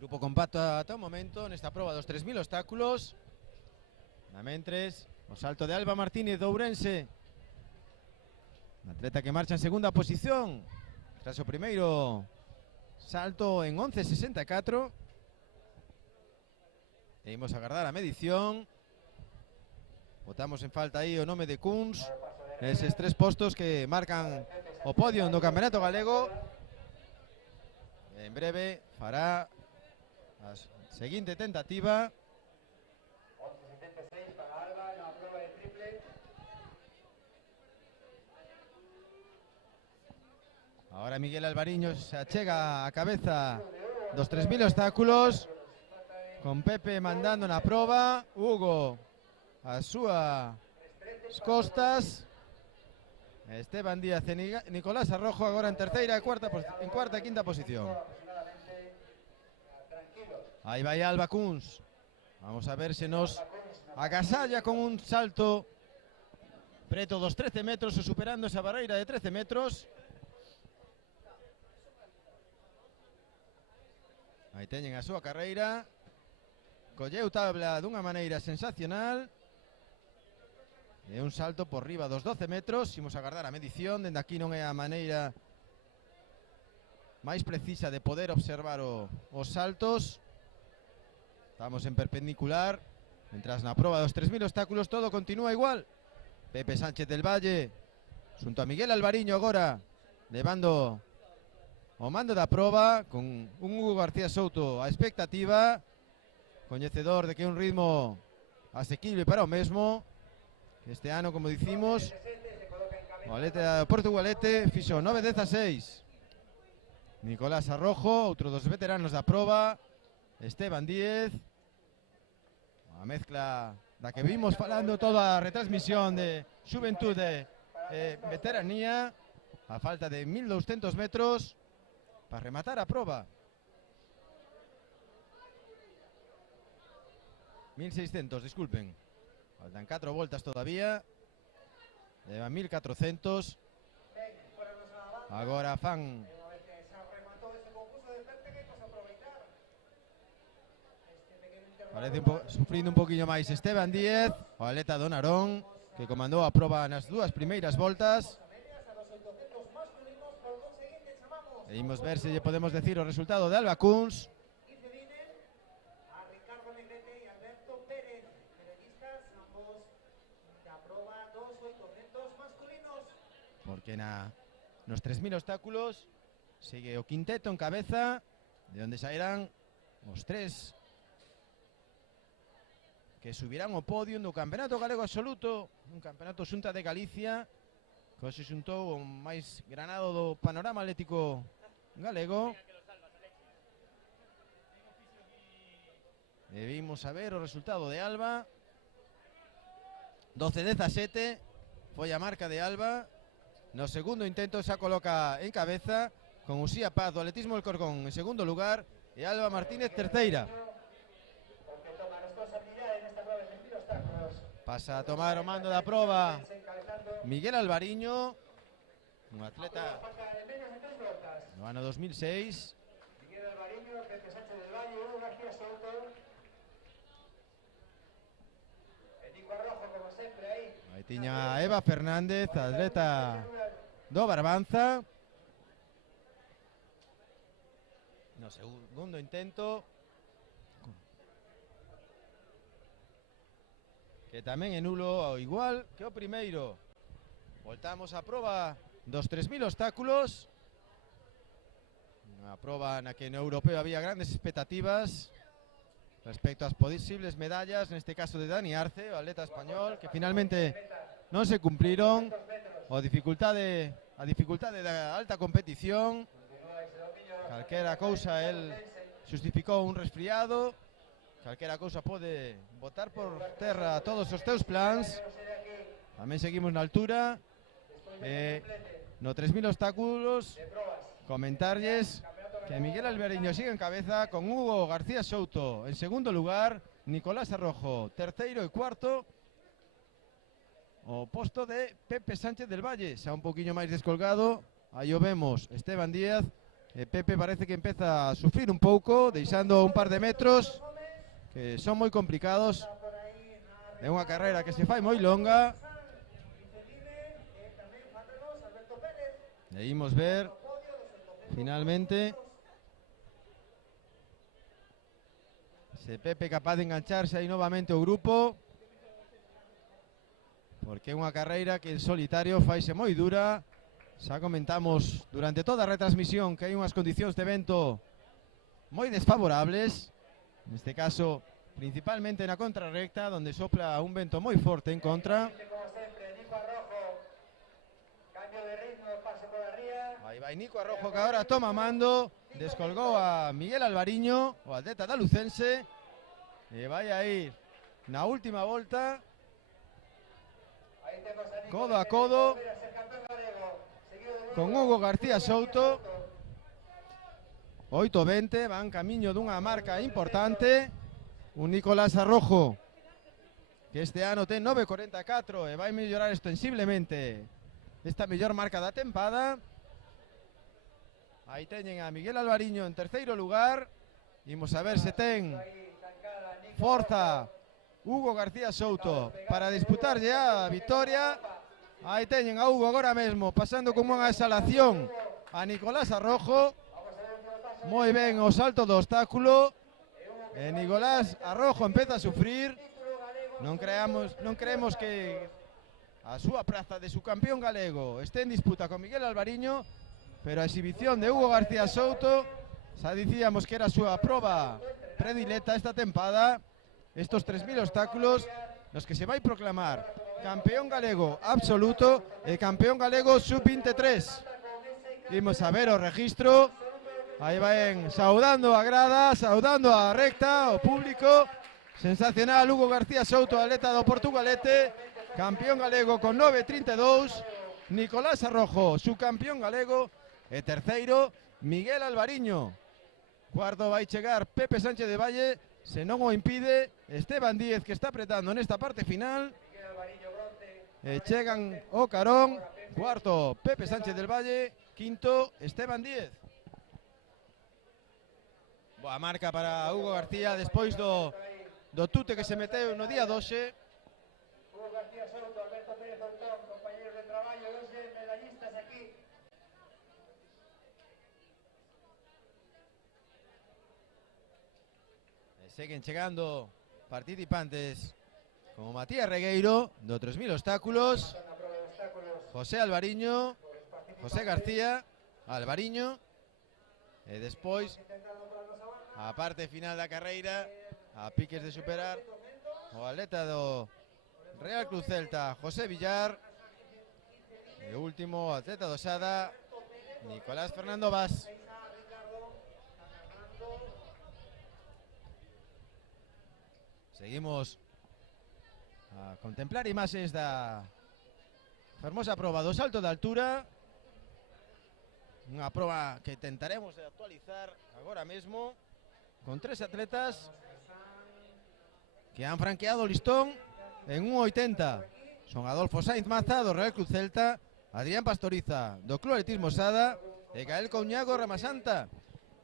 Grupo compacto ata o momento nesta proba dos 3000 obstáculos. Mentres o salto de Alba Martínez do Ourense, atleta que marcha en segunda posición tras o primeiro salto en 11.64. E imos agardar a medición. Botamos en falta aí o nome de Kunz, eses 3 postos que marcan o podio do Campeonato Galego. En breve fará a seguinte tentativa. Ahora Miguel Alvariño se achega a cabeza dos 3000 obstáculos, con Pepe mandando na proba, Hugo a súas costas, Esteban Díaz e Nicolás Arrojo agora en terceira e cuarta e quinta posición. Aí vai Alba Kunz. Vamos a ver se nos agasalla con un salto preto dos 13 metros ou superando esa barreira de 13 metros. Aí teñen a súa carreira. Colleu tabla dunha maneira sensacional. E un salto por riba dos 12 metros. Imos agardar a medición. Dende aquí non é a maneira máis precisa de poder observar os saltos. Estamos en perpendicular. Mentras na proba dos 3000 obstáculos todo continúa igual. Pepe Sánchez del Valle xunto a Miguel Alvariño agora levando o mando da proba, con un Hugo García Souto a expectativa, coñecedor de que é un ritmo asequible para o mesmo. Este ano, como dicimos, o atleta do Portugalete fixo 9.16. Nicolás Arrojo, outro dos veteranos da proba, Esteban Díez. a mezcla da que vimos falando toda a retransmisión de Xuventude Veteranía, a falta de 1200 metros para rematar a proba. 1600, disculpen. Faltan 4 voltas todavía. Llevan 1400. Agora fan parece sufrindo un poquinho máis Esteban Díez, o atleta do Narón, que comandou a proba nas dúas primeiras voltas. E imos ver se lle podemos decir o resultado de Alba Kunz. Porque nos 3000 obstáculos sigue o quinteto en cabeza, de onde sairán os 3 que subirán ao podio do Campeonato Galego Absoluto, un campeonato xunta de Galicia, que se xuntou o máis granado do panorama atlético galego. E vimos a ver o resultado de Alba. 12-17 foi a marca de Alba. No segundo intento xa coloca en cabeza, con Uxía Paz do Atletismo del Corcón en segundo lugar e Alba Martínez terceira. Pasa a tomar o mando da proba Miguel Alvariño, un atleta no ano 2006. Miguel Alvariño, Pepe Sánchez del Valle, Hugo García Souto. E Nico Arrojo, como sempre, aí. Aí tiña a Eva Fernández, atleta do Barbanza. No segundo intento, que tamén é nulo ao igual que o primeiro. Voltamos a proba dos 3000 obstáculos, unha proba na que no europeo había grandes expectativas respecto ás posibles medallas, neste caso de Dani Arce, o atleta español, que finalmente non se cumpliron. A dificultade da alta competición, calquera cousa, el xustificou un resfriado. Calquera cousa pode botar por terra todos os teus plans. Tamén seguimos na altura. No 3000 obstáculos, comentarlles que Miguel Alvariño sigue en cabeza, con Hugo García Souto en segundo lugar, Nicolás Arrojo terceiro e cuarto. O posto de Pepe Sánchez del Valle, xa un poquinho máis descolgado. Aí o vemos, Esteban Díaz. Pepe parece que empeza a sufrir un pouco, deixando un par de metros que son moi complicados. É unha carreira que se fai moi longa. E imos ver finalmente se Pepe é capaz de engancharse aí novamente o grupo, porque é unha carreira que en solitario faise moi dura. Xa comentamos durante toda a retransmisión que hai unhas condicións de vento moi desfavorables. Neste caso, principalmente na contrarrecta, donde sopla un vento moi forte en contra. Aí vai Nico Arrojo, que agora toma mando, descolgou a Miguel Alvariño, o atleta da Lucense, e vai a ir na última volta, codo a codo, con Hugo García Souto. 8:20, van camiño dunha marca importante. Un Nicolás Arrojo que este ano ten 9:44 e vai mellorar extensiblemente esta mellor marca da tempada. Aí teñen a Miguel Alvariño en terceiro lugar. Imos a ver se ten forza Hugo García Souto para disputarlle a victoria. Aí teñen a Hugo agora mesmo pasando como unha exhalación a Nicolás Arrojo. Moi ben o salto do obstáculo. Nicolás Arrojo empeza a sufrir. Non creemos que a súa praza de subcampeón galego este en disputa con Miguel Alvariño, pero a exhibición de Hugo García Souto, xa dicíamos que era a súa proba predileta esta tempada, estos 3000 obstáculos nos que se vai proclamar campeón galego absoluto e campeón galego sub-23. Imos a ver o registro. Aí vai saudando a grada, saudando a recta, o público, Sensacional Hugo García Souto, atleta do Portugalete, campeón galego con 9.32. Nicolás Arrojo, subcampeón galego. E terceiro, Miguel Alvariño. Cuarto vai chegar Pepe Sánchez de Valle, se non o impide Esteban Díez, que está apretando nesta parte final. E chegan o carón. Cuarto, Pepe Sánchez del Valle. Quinto, Esteban Díez. Boa marca para Hugo García despois do tute que se meteu no día 12. Hugo García Souto, Alberto Pérez Ortón, compañeros de traballo, dos medallistas aquí. Seguen chegando participantes como Matías Regueiro do 3000 obstáculos, José Alvariño, José García, Alvariño, e despois a parte final da carreira, a piques de superar o atleta do Real Club Celta, José Villar, e o último atleta do Sada, Nicolás Fernando Vaz. Seguimos a contemplar imaxes da fermosa proba do salto de altura, unha proba que tentaremos de actualizar agora mesmo con tres atletas que han franqueado o listón en 1.80. Son Adolfo Sainz Maza do Real Club Celta, Adrián Pastoriza do Club Atletismo Sada e Gael Couñago Ramasanta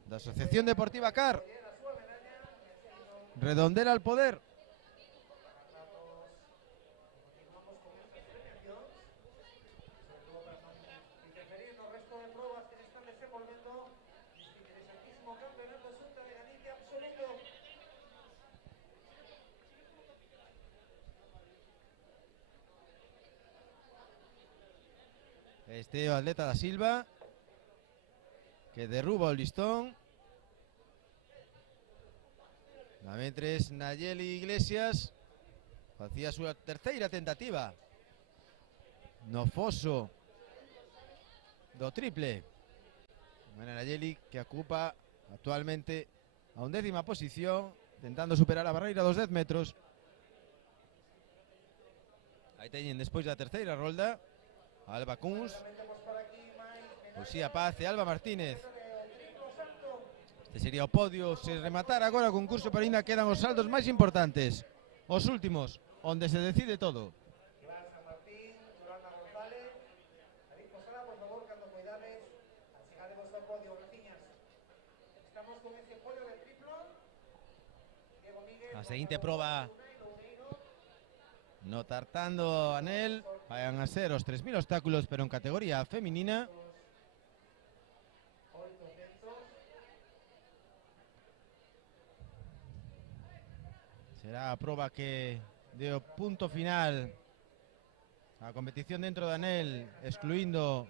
da Asociación Deportiva CAR. Redondela al poder. Este atleta da Silva que derruba o listón. Mentres Nayeli Iglesias facía a súa terceira tentativa no foso do triple. Nayeli que ocupa actualmente a 11ª posición, tentando superar a barreira dos 10 metros. Aí teñen despois da terceira rolda Alba Kunz, Lucía Paz e Alba Martínez. Este sería o podio se rematara agora o concurso, pero ainda quedan os saltos máis importantes, os últimos, onde se decide todo. A seguinte proba no tartando anel vayan a ser os 3000 obstáculos, pero en categoría feminina. Será a proba que dé o punto final a competición dentro de anel, excluindo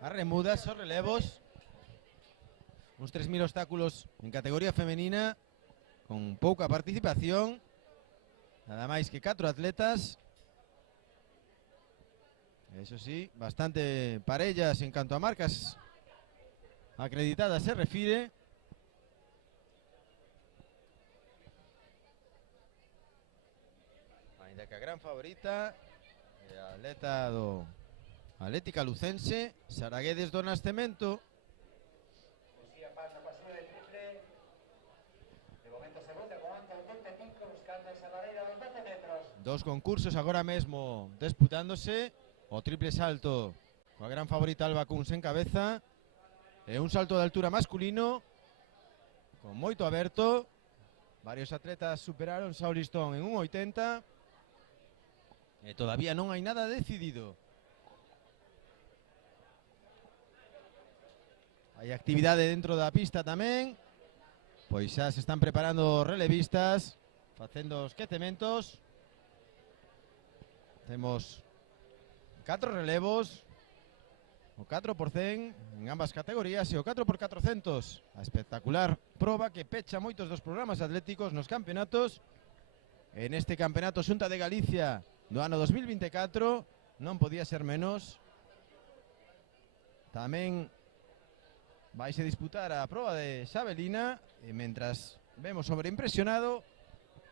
as remudas, os relevos. Uns 3000 obstáculos en categoría femenina con pouca participación, nada máis que 4 atletas. Eso sí, bastante parellas en canto a marcas acreditadas se refire. Ainda que a gran favorita é a atleta do Atlética Lucense, Sara Guedes do Nascemento. Dos concursos agora mesmo disputándose, o triple salto coa gran favorita Alba Kunz en cabeza e un salto de altura masculino con moito aberto. Varios atletas superaron ao listón en 1.80 e todavía non hai nada decidido. Hai actividade dentro da pista tamén, pois xa se están preparando relevistas, facendo os quecementos. Temos 4 relevos, o 4x100 en ambas categorías e o 4x400. A espectacular proba que pecha moitos dos programas atléticos nos campeonatos. En este campeonato Xunta de Galicia do ano 2024 non podía ser menos. Tamén vai se disputar a proba de xavelina e mentras vemos sobreimpresionado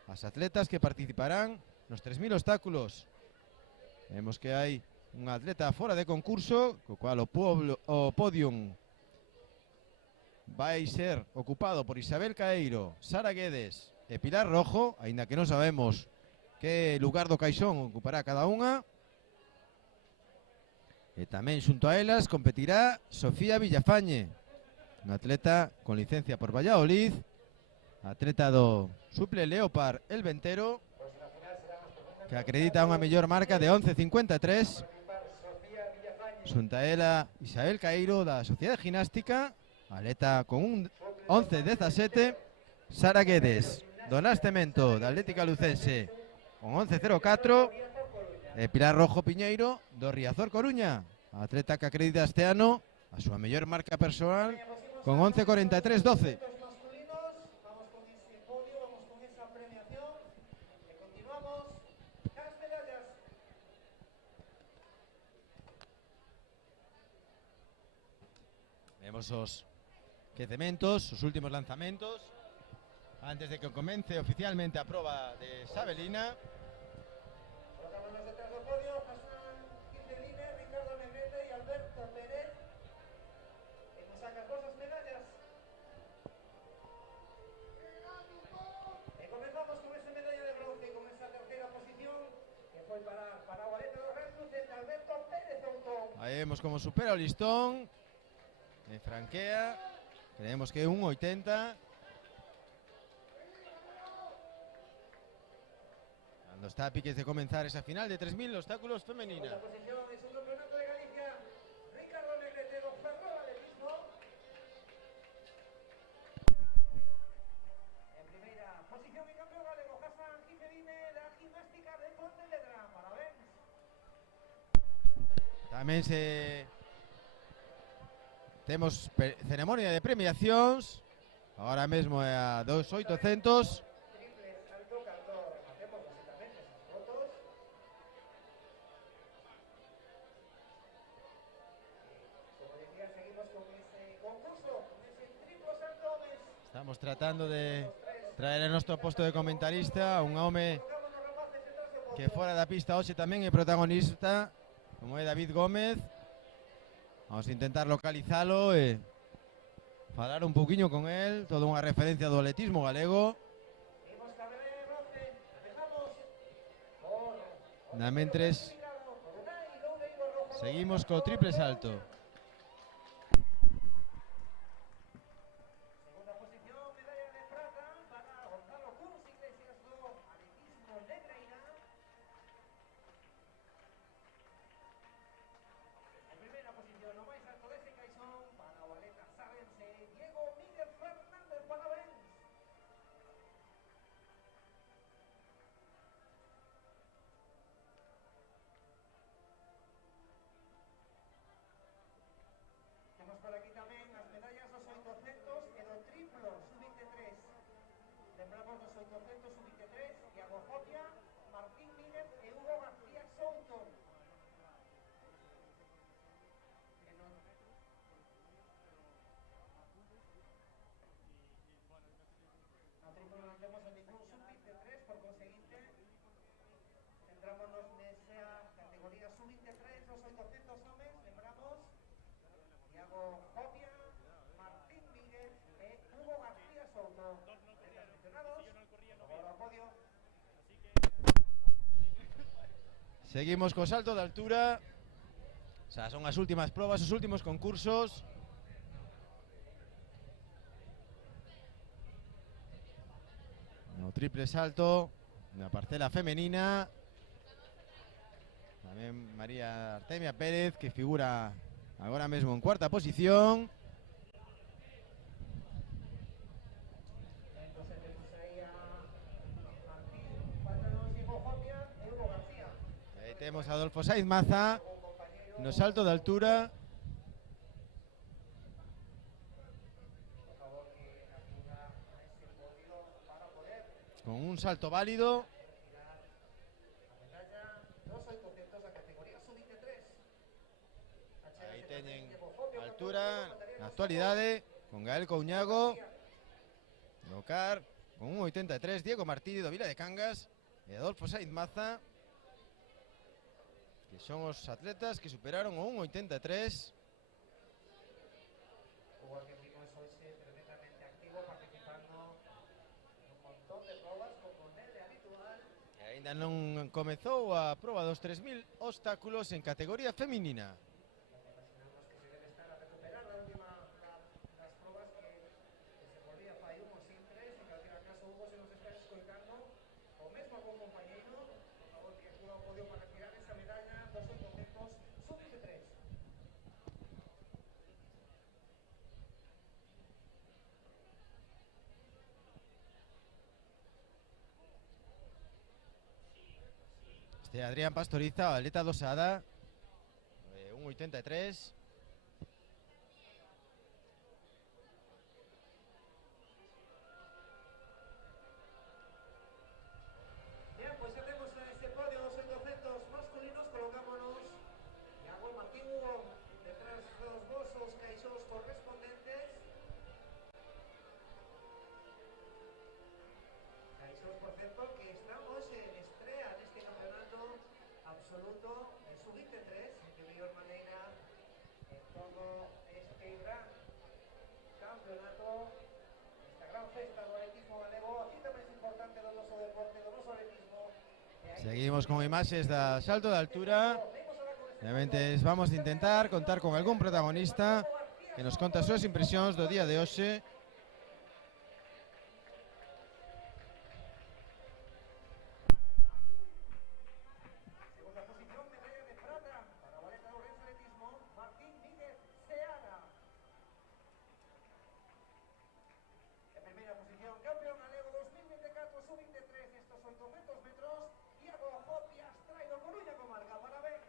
as atletas que participarán nos 3000 obstáculos. Vemos que hai un atleta fora de concurso, co cual o podium vai ser ocupado por Isabel Caeiro, Sara Guedes e Pilar Rojo, aínda que non sabemos que lugar do caixón ocupará cada unha. E tamén xunto a elas competirá Sofía Villafañe, unha atleta con licencia por Valladolid, atleta do Suple Leopard El Ventero, que acredita unha mellor marca de 11.53. Xunto a ela Isabel Caeiro da Sociedade Ginástica, atleta con un 11.17. Sara Guedes do Nascemento da Atlética Lucense con 11.04. E Pilar Rojo Piñeiro do Riazor Coruña, atleta que acredita este ano a súa mellor marca persoal con 11.43.12. Vemos os quecementos, os últimos lanzamentos antes de que comence oficialmente a proba de Sabelina. Colocámonos detrás do podio, Hassan Quinteline, Ricardo Negrete e Alberto Pérez. Hemos sacado cosas medallas. E comenzamos con esa medalla de bronce, con esa tercera posición que foi para a Guareta do Reus de Alberto Pérez Outón. Aí vemos como supera o listón e franquea, creemos que é un 80. Cando está a piques de comenzar esa final de 3000 obstáculos femenina. La posición es un campeonato de Galicia, Ricardo Negrete do Ferrol Atletismo. En primera posición y campeón galego, Hassan Quinteline, da gimnástica de Pontevedra. Parabéns. Tamén temos ceremonia de premiacións. Ahora mesmo é a 2.800. Triple salto, canto, rematemos básicamente esas fotos. Como decía, seguimos con ese concurso, con ese triplo salto hombres. Estamos tratando de traer a nuestro posto de comentarista un home Colocámonos rapaces detrás do podio. que fora da pista hoxe tamén é protagonista, como é David Gómez. Vamos a intentar localizalo e falar un pouquiño con él, toda unha referencia do atletismo galego. Seguimos con a medalla de bronce, empezamos por Na mentres seguimos co triple salto. segunda posición, medalla de plata para Gonzalo Curs Iglesias do Atletismo Negreira. En primeira posición, o máis alto dese caixón para o atleta sabense Diego Miguel Fernández. Parabéns. Temos por aquí tamén as medallas dos 800 e do triplo sub-23. Lembramos dos 800 sub-23, Iago Jopia, Martín Mínez e Hugo García Souto. Que non... No triplo non temos a ningún sub-23, por conseguinte, centrámonos nesa categoría sub-23 dos 800 homes, lembramos, Iago Jopia, Martín Míguez e Hugo García Souto. Mencionados, agora ao podio. Seguimos co salto de altura. O sea, son as últimas probas, os últimos concursos. No triple salto na parcela femenina. Tamén María Artemia Pérez, que figura agora mesmo en cuarta posición. Entonces tenemos aí a Martín, faltanos Iago Jopia e Hugo García. E aí temos a Adolfo Saiz Maza O compañeiro, no salto de altura. por favor, que acuda a ese podio para poder Con un salto válido. retirar a medalla dos 800 da categoría sub-23. Aí teñen a altura na actualidade con Gael Couñago no CAR con 1,83, Diego Martínez do Vila de Cangas e Adolfo Sainz Maza, que son os atletas que superaron o 1,83. Igual que vimos hoy, tremendamente activo, participando en un montón de probas como nel de habitual. E aínda non comezou a proba dos 3.000 obstáculos en categoría feminina. Imaginamos que se debe estar a recuperar las probas que se volvía fai un o simples. En calquera caso, Hugo, se nos está escoitando, o mesmo algún compañeiro, por favor, que acuda ao podio para tirar esa medalla dos 800 sub-23. Este Adrián Pastoriza, o atleta dosada, 1,83. Bien, pues ya tenemos ese podio, los 800 masculinos, colocámonos Iago Martín Hugo detrás de los bolsos caixos correspondientes. Caixos, por cierto, que estamos en estrella en este campeonato absoluto de sub-23, de mellor maneira en todo este gran campeonato, esta gran festa do atletismo galego. A cita máis importante do noso deporte, do noso atletismo. Seguimos con imaxes da salto de altura. Obviamente vamos a intentar contar con algún protagonista que nos conta as súas impresións do día de hoxe. Segunda posición, medalla de plata para Valeta Ourense Atletismo, Martín Míguez Seara. En primera posición, campeón galego 2024 sub-23, estos 800 metros, Iago Jopias, traído Coruña Comarca. Parabéns.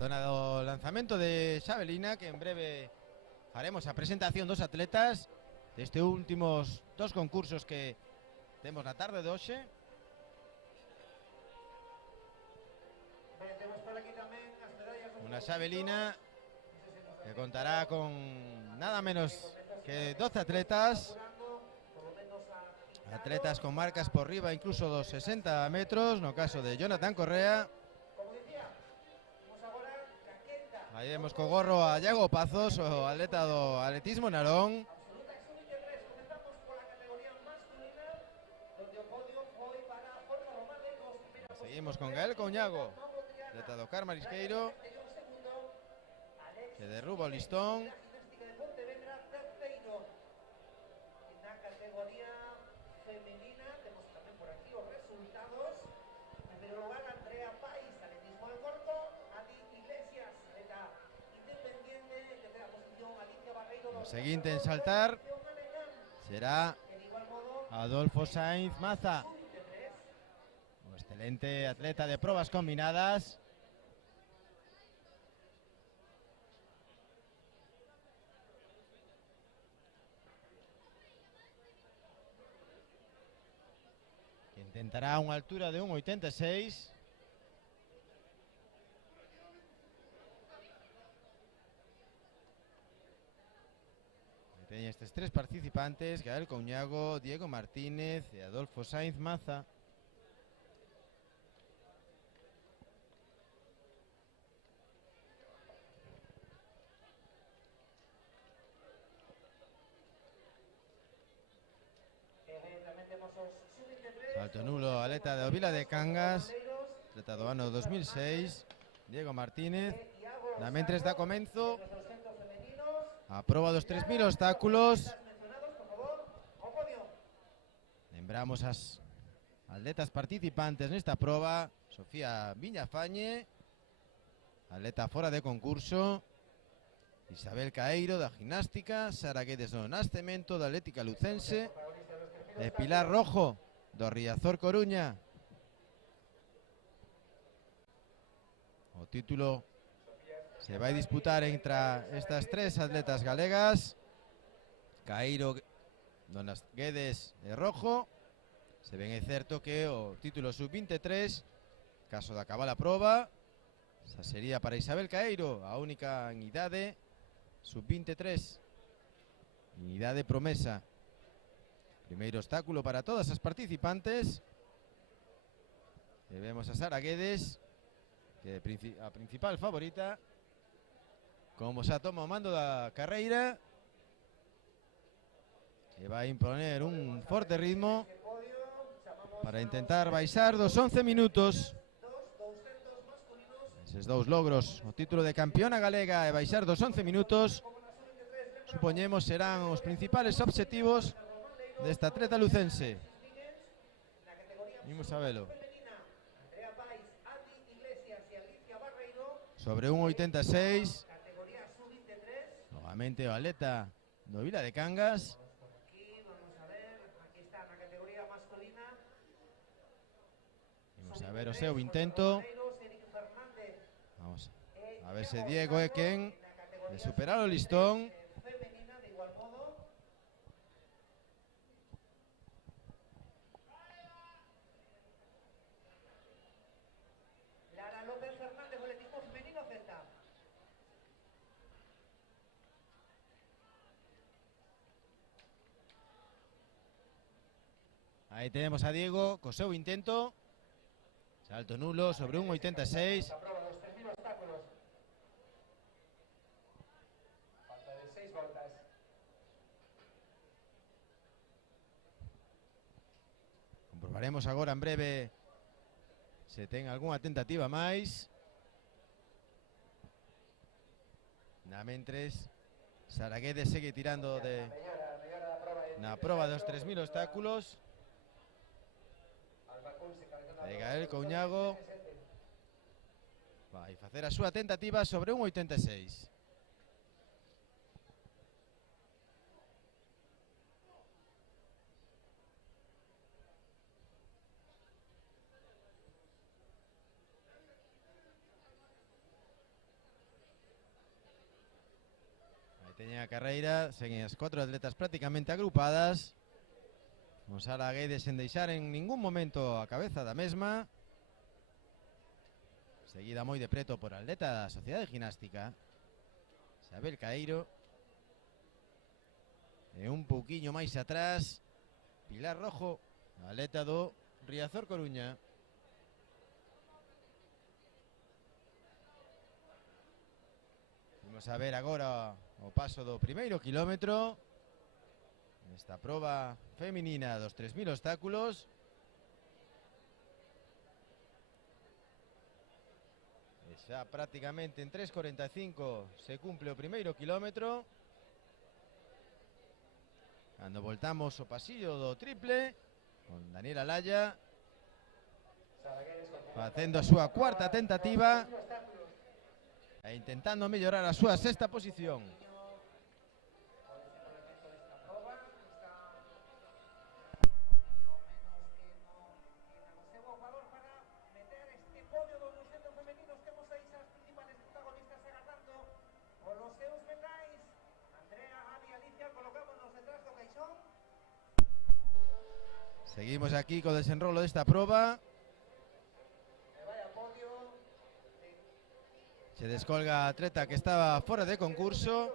Zona do lanzamento de Xavelina, que en breve faremos a presentación dos atletas deste últimos dos concursos que temos na tarde de hoxe. Ben, temos por aquí tamén as medallas do Unha Xavelina que contará con nada menos que 12 atletas, por lo menos a atletas con marcas por riba incluso dos 60 metros, no caso de Jonathan Correa. como dicía, vamos agora caqueta Aí vemos co gorro a Iago Pazos, o atleta do atletismo Narón. absoluta e sub-23. Comenzamos pola categoría masculina, donde o podio foi para Jorge Román Ecos, primeira Seguimos con Gael Coñago, atleta do Car Marisqueiro, que derruba o listón. La gimnástica de Pontevedra, terceiro. En la categoría femenina, temos tamén por aquí os resultados. En primeiro lugar, Andrea Pais, atletismo de corto, Adi Iglesias, atleta independiente. En tercera posición, Alicia Barreiro. O seguinte en saltar será Que de igual modo, Adolfo Sainz Maza, sub-23. o excelente atleta de probas combinadas. Que intentará unha altura de 1,86. Teñen estes tres participantes: Gael Coñago, Diego Martínez e Adolfo Sainz Maza. Tamén temos os sub-23. Salto nulo, atleta de Vila de Cangas, atleta do ano 2006, Diego Martínez. Na mentres da comenzo a proba dos 3.000 obstáculos. Lembramos as atletas participantes nesta proba: Sofía Viñafañe, atleta fora de concurso; Isabel Caeiro, da gimnástica; Sara Guedes, do Nascemento, da Atlética Lucense; e Pilar Rojo, do Riazor Coruña. O título se vai disputar entre estas tres atletas galegas: Caeiro, Donas Guedes e Rojo. Se ben é certo que o título sub-23 caso de acabar a proba. Esa sería para Isabel Caeiro, a única en idade sub-23. Idade promesa. Primeiro obstáculo para todas as participantes. E vemos a Sara Guedes, que é a principal favorita. Como xa toma o mando da carreira. Que vai imponer un forte ritmo para intentar baixar dos 11 minutos. Eses dous logros, o título de campeona galega e baixar dos 11 minutos, supoñemos serán os principales obxectivos desta atleta lucense. Imos a velo. Sobre 1,86. Novamente o atleta do Vila de Cangas. Vamos a ver o seu intento. Vamos a ver se Diego é quen de superar o listón. Lara López Fernández, atletismo femenino Z. Aí tenemos a Diego co seu intento. Salto nulo sobre 1,86. Aproba dos 3.000 obstáculos. Falta de 6 voltas. Comprobaremos agora en breve se ten algunha tentativa máis. Na mentres, Sara Guedes segue tirando na proba dos 3.000 obstáculos. De Gael Couñago vai facer a súa tentativa sobre 1,86. Aí teñen a carreira, seguen as 4 atletas prácticamente agrupadas. Con Sara Guedes sen deixar en ningún momento a cabeza da mesma. Seguida moi de preto por a atleta da Sociedade Ginástica, Isabel Caeiro. E un pouquiño máis atrás, Pilar Rojo, a atleta do Riazor Coruña. Vamos a ver agora o paso do primeiro quilómetro. Esta proba feminina dos 3.000 obstáculos. E xa prácticamente en 3,45 se cumple o primeiro quilómetro. Cando voltamos o pasillo do triple con Daniela Laya facendo a súa cuarta tentativa e intentando mellorar a súa sexta posición. Seguimos aquí co desenrolo desta proba. Se descolga a atleta que estaba fora de concurso.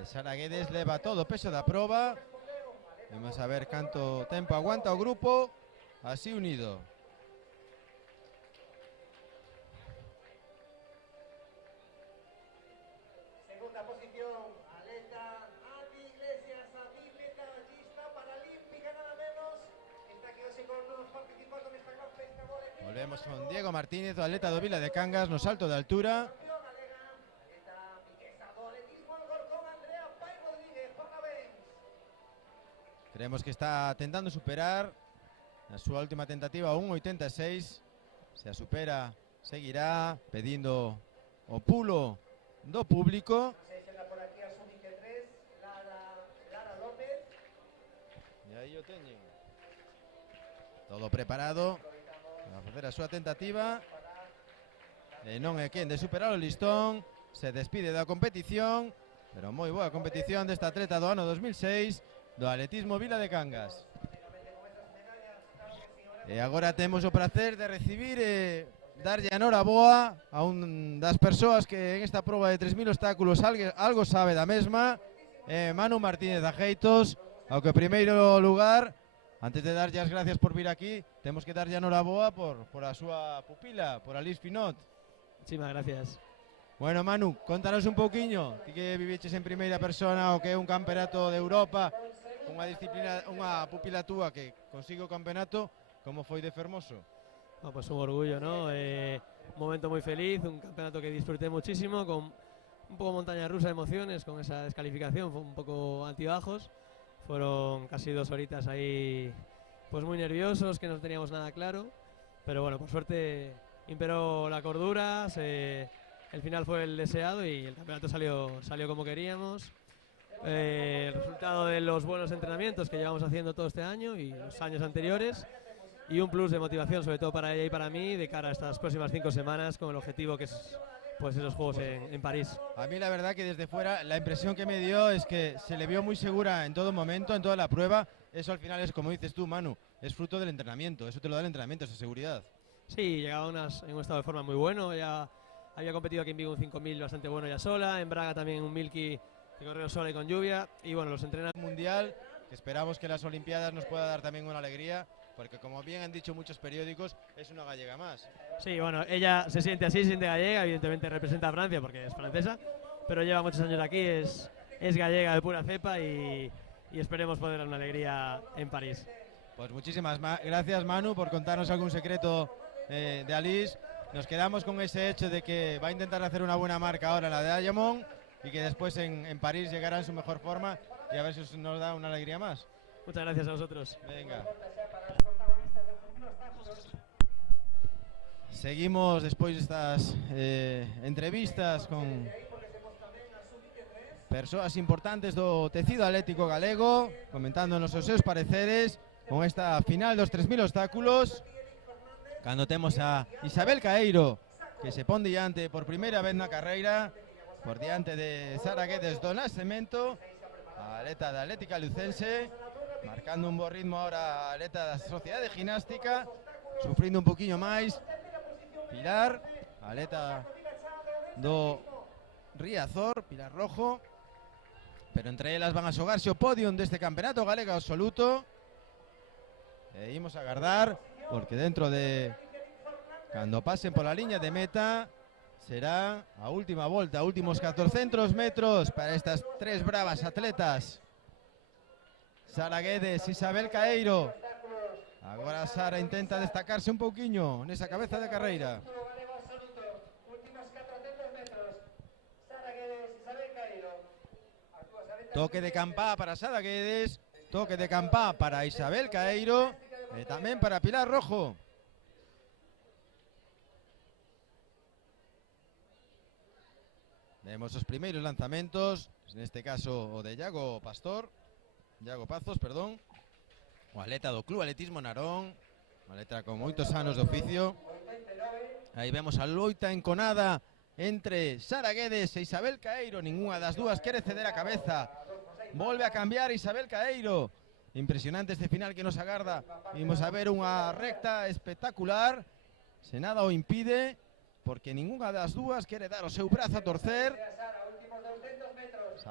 E Sara Guedes leva todo o peso da proba. Vamos a ver canto tempo aguanta o grupo así unido. Segunda posición, atleta Albi Iglesias, atleta lista paralímpica nada menos. Está aquí hoxe con nos participando nesta gran festa. Volvemos con Diego Martínez, o atleta do Vila de Cangas no salto de altura. Creemos que está tentando superar na súa última tentativa 1,86. Se a supera, seguirá pedindo o pulo do público. E aí o teñen. Todo preparado para facer a súa tentativa. E non é quen de superar o listón. Se despide da competición, pero moi boa competición desta atleta do ano 2006 do atletismo Vila de Cangas. Agora temos o prazer de recibir darlle a noraboa a un das persoas que en esta proba de 3000 obstáculos algo sabe da mesma, Manu Martínez Ajeitos, ao que primeiro lugar, antes de darlle as gracias por vir aquí, temos que darlle a noraboa por a súa pupila, por Alice Finot. Muchísimas gracias. Bueno, Manu, contanos un pouquiño, ti que viviches en primeira persona o que é un campeonato de Europa, unha disciplina, unha pupila túa que consigue o campeonato, como foi de fermoso? No, pues un orgullo, ¿no? Un momento muy feliz, un campeonato que disfruté muchísimo, con un poco montaña rusa de emociones, con esa descalificación, fue un poco altibajos. Fueron casi 2 horitas ahí, pues muy nerviosos, que no teníamos nada claro. Pero bueno, por suerte imperó la cordura, el final fue el deseado y el campeonato salió como queríamos. El resultado de los buenos entrenamientos que llevamos haciendo todo este año y los años anteriores. Y un plus de motivación, sobre todo para ella y para mí, de cara a estas próximas 5 semanas con el objetivo que es pues esos Juegos en París. A mí la verdad que desde fuera la impresión que me dio es que se le vio muy segura en todo momento, en toda la prueba. Eso al final es, como dices tú, Manu, es fruto del entrenamiento, eso te lo da el entrenamiento, esa seguridad. Sí, llegaba en un estado de forma muy bueno, ya había competido aquí en Vigo un 5000 bastante bueno ya sola, en Braga también un 1000 que corrió sola y con lluvia, y bueno, los entrenamientos... Mundial, que esperamos que las Olimpiadas nos pueda dar también una alegría, porque como bien han dicho muchos periódicos, es una gallega más. Sí, bueno, ella se siente así, se siente gallega, evidentemente representa a Francia porque es francesa, pero lleva muchos años aquí, es gallega de pura cepa y esperemos poder dar una alegría en París. Pues muchísimas gracias, Manu, por contarnos algún secreto de Alice. Nos quedamos con ese hecho de que va a intentar hacer una buena marca ahora en la de Diamond y que después en París llegará en su mejor forma y a ver si nos da una alegría más. Muchas gracias a vosotros. Venga. Seguimos despois destas entrevistas con persoas importantes do tecido atlético galego, comentándonos os seus pareceres con esta final dos 3000 obstáculos, cando temos a Isabel Caeiro, que se pon diante por primeira vez na carreira, por diante de Sara Guedes do Nascimento, a atleta da Atlética Lucense, marcando un bo ritmo ahora a atleta da Sociedade Ginástica, sufrindo un poquinho máis Pilar, atleta do Riazor, Pilar Rojo, pero entre elas van a xogarse o podium deste campeonato galega absoluto. E imos a agardar, porque dentro de cando pasen pola liña de meta será a última volta, últimos 400 metros para estas tres bravas atletas. Sara Guedes, Isabel Caeiro. Agora Sara intenta destacarse un pouquiño nesa cabeza de carreira. Toque de campá para Sara Guedes, toque de campá para Isabel Caeiro e tamén para Pilar Rojo. Vemos os primeiros lanzamentos, neste caso o de Iago Pazos, perdón. O atleta do Club Atletismo Narón, un atleta con moitos anos de oficio. Aí vemos a loita enconada entre Sara Guedes e Isabel Caeiro. Ninguna das dúas quere ceder a cabeza. Volve a cambiar Isabel Caeiro. Impresionante este final que nos agarda. Imos a ver unha recta espectacular, se nada o impide, porque ninguna das dúas quere dar o seu brazo a torcer.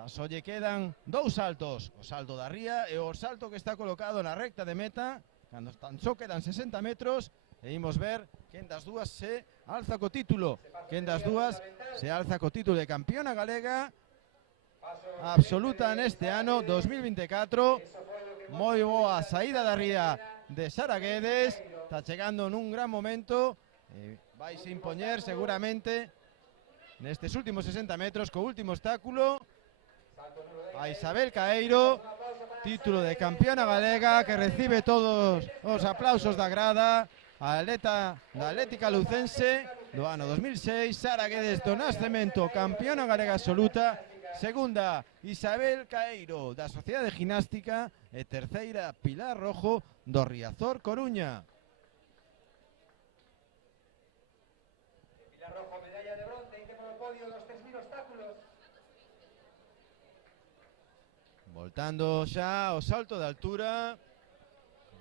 Só lle quedan 2 saltos, o salto da ría e o salto que está colocado na recta de meta, cando tan só quedan 60 metros, e imos ver quen das dúas se alza co título, quen das dúas se alza co título de campeona galega absoluta neste ano 2024. Moi boa saída da ría de Sara Guedes, está chegando nun gran momento, vai se impoñer seguramente nestes últimos 60 metros co último obstáculo. A Isabel Caeiro, título de campeona galega, que recibe todos os aplausos da grada. A atleta da Atlética Lucense do ano 2006, Sara Guedes do Nascimento, campeona galega absoluta. Segunda, Isabel Caeiro da Sociedade Ginástica. E terceira, Pilar Rojo do Riazor Coruña. Pilar Rojo, medalla de bronce, íntimo no podio dos 3000 obstáculos. Voltando xa o salto de altura,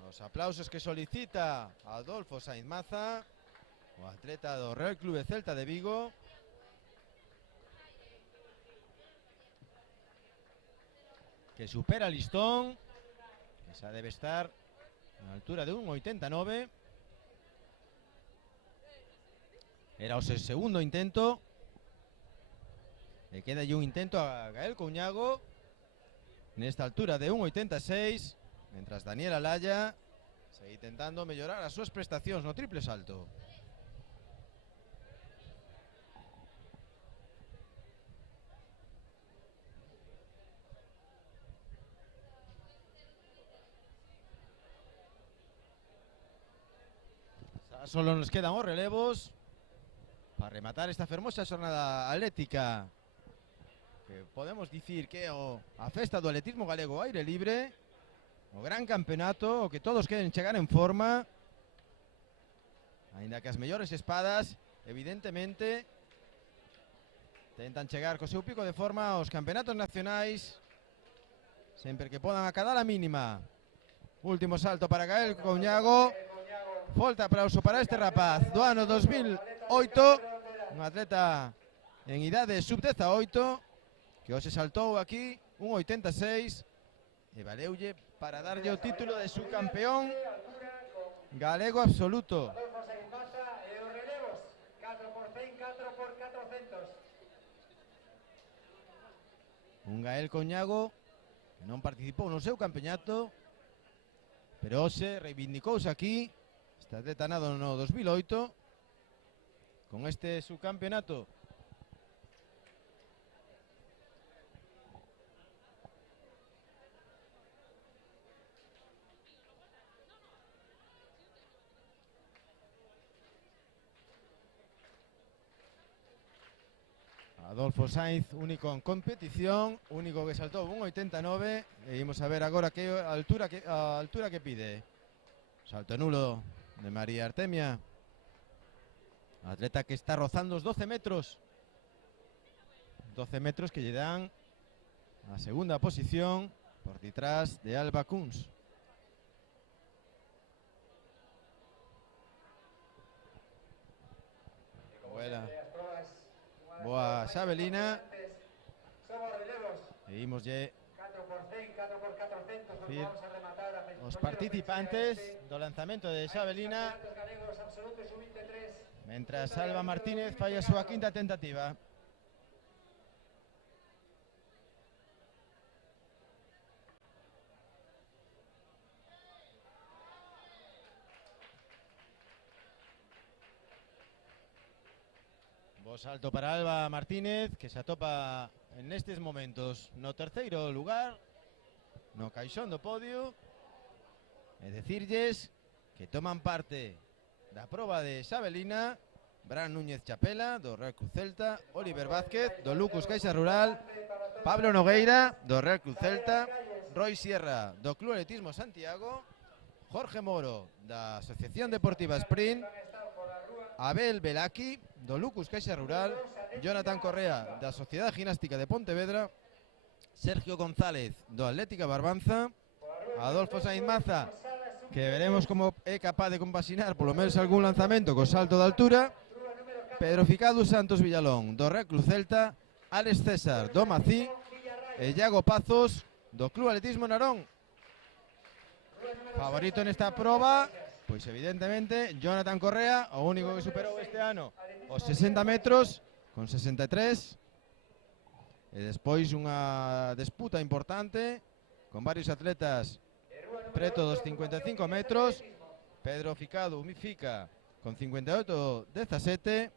o Os aplausos que solicita Adolfo Sainz Maza, o atleta do Real Clube Celta de Vigo. Que supera listón, que xa debe estar na altura de 1,89. Era o segundo intento. Le queda un intento a Gael Couñago nesta altura de 1,86, mentras Daniel Alaya segue intentando mellorar as súas prestacións no triple salto. Solo nos quedan os relevos para rematar esta fermosa xornada atlética, que podemos dicir que é a festa do atletismo galego ao aire libre, o gran campeonato, o que todos queren chegar en forma, aínda que as mellores espadas evidentemente tentan chegar co seu pico de forma aos campeonatos nacionais sempre que podan acadar a mínima. Último salto para Gael Couñago. Volta aplauso para este rapaz do ano 2008, un atleta en idade sub-18, que hoxe saltou aquí 1,86 e valeulle para darlle o título de subcampeón galego absoluto. Adolfo Sainz Maza e os relevos 4x100, 4x400. Un Gael Couñago que non participou no seu campeonato, pero hoxe reivindicouse aquí. Está detanado no 2008 con este subcampeonato. Adolfo Sainz, único en competición, único que saltou 1,89 e imos a ver agora que altura que pide. Salto nulo de María Artemia, atleta que está rozando os 12 metros. 12 metros que lle dan a segunda posición por detrás de Alba Kunz. Boa Xabelina. E imoslle os participantes do lanzamento de Xabelina, mentras Alba Martínez fai a súa quinta tentativa. Bo salto para Alba Martínez, que se atopa en estes momentos no terceiro lugar no caixón do podio. É dicirlles que toman parte da proba de Xabelina Bran Núñez Chapela, do Real Club Celta, Oliver Vázquez, do Lucus Caixa Rural, Pablo Nogueira, do Real Club Celta, Roy Sierra, do Club Atletismo Santiago, Jorge Moro, da Asociación Deportiva Sprint, Abel Belaki, do Lucus Caixa Rural, Jonathan Correa, da Sociedade Ginástica de Pontevedra, Sergio González, do Atlética Barbanza, Adolfo Sainz Maza, que veremos como é capaz de compaxinar polo menos algún lanzamento co salto de altura, Pedro Ficado Santos Villalón, do Real Club Celta, Alex César, do Mací, e Iago Pazos, do Club Atletismo Narón. Favorito nesta proba, pois evidentemente Jonathan Correa, o único que superou este ano os 60 metros, con 63, e despois unha disputa importante con varios atletas preto dos 55 metros. Pedro Ficado unifica con 58-17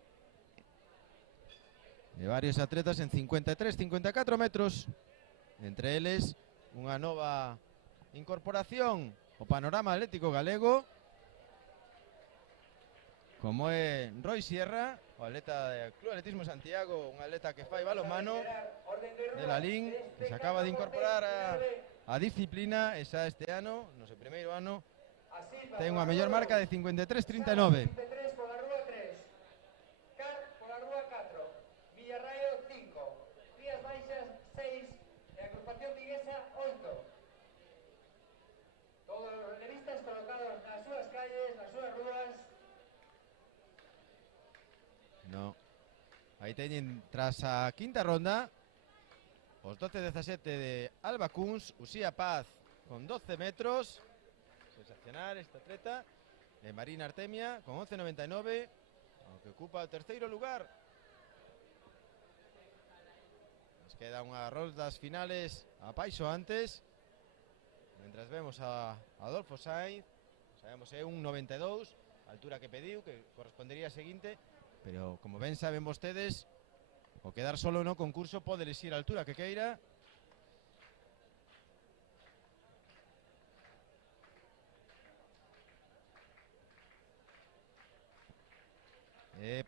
e varios atletas en 53-54 metros, entre eles unha nova incorporación ao panorama atlético galego, como é Roy Sierra, o atleta do Club Atletismo Santiago, un atleta que fai balonmano de Lalín, que se acaba de incorporar a disciplina, e xa este ano, no seu primeiro ano, ten unha mellor marca de 53-39. Pola Rúa 3, Car pola Rúa 4, Villarraio 5, Rías Baixas 6 e Agrupación Viguesa 8. Todos os relevistas colocados Aí teñen tras a quinta ronda os 12-17 de Alba Kunz, Uxía Paz con 12 metros. Sensacional esta atleta. E Marina Artemia con 11,99, aunque ocupa o terceiro lugar. Nos queda unha roldas finales a paixo antes. Mentras vemos a Adolfo Sainz, sabemos é un 92, a altura que pediu, que correspondería a seguinte, pero como ben saben vostedes, o quedar solo no concurso pode elixir a altura que queira.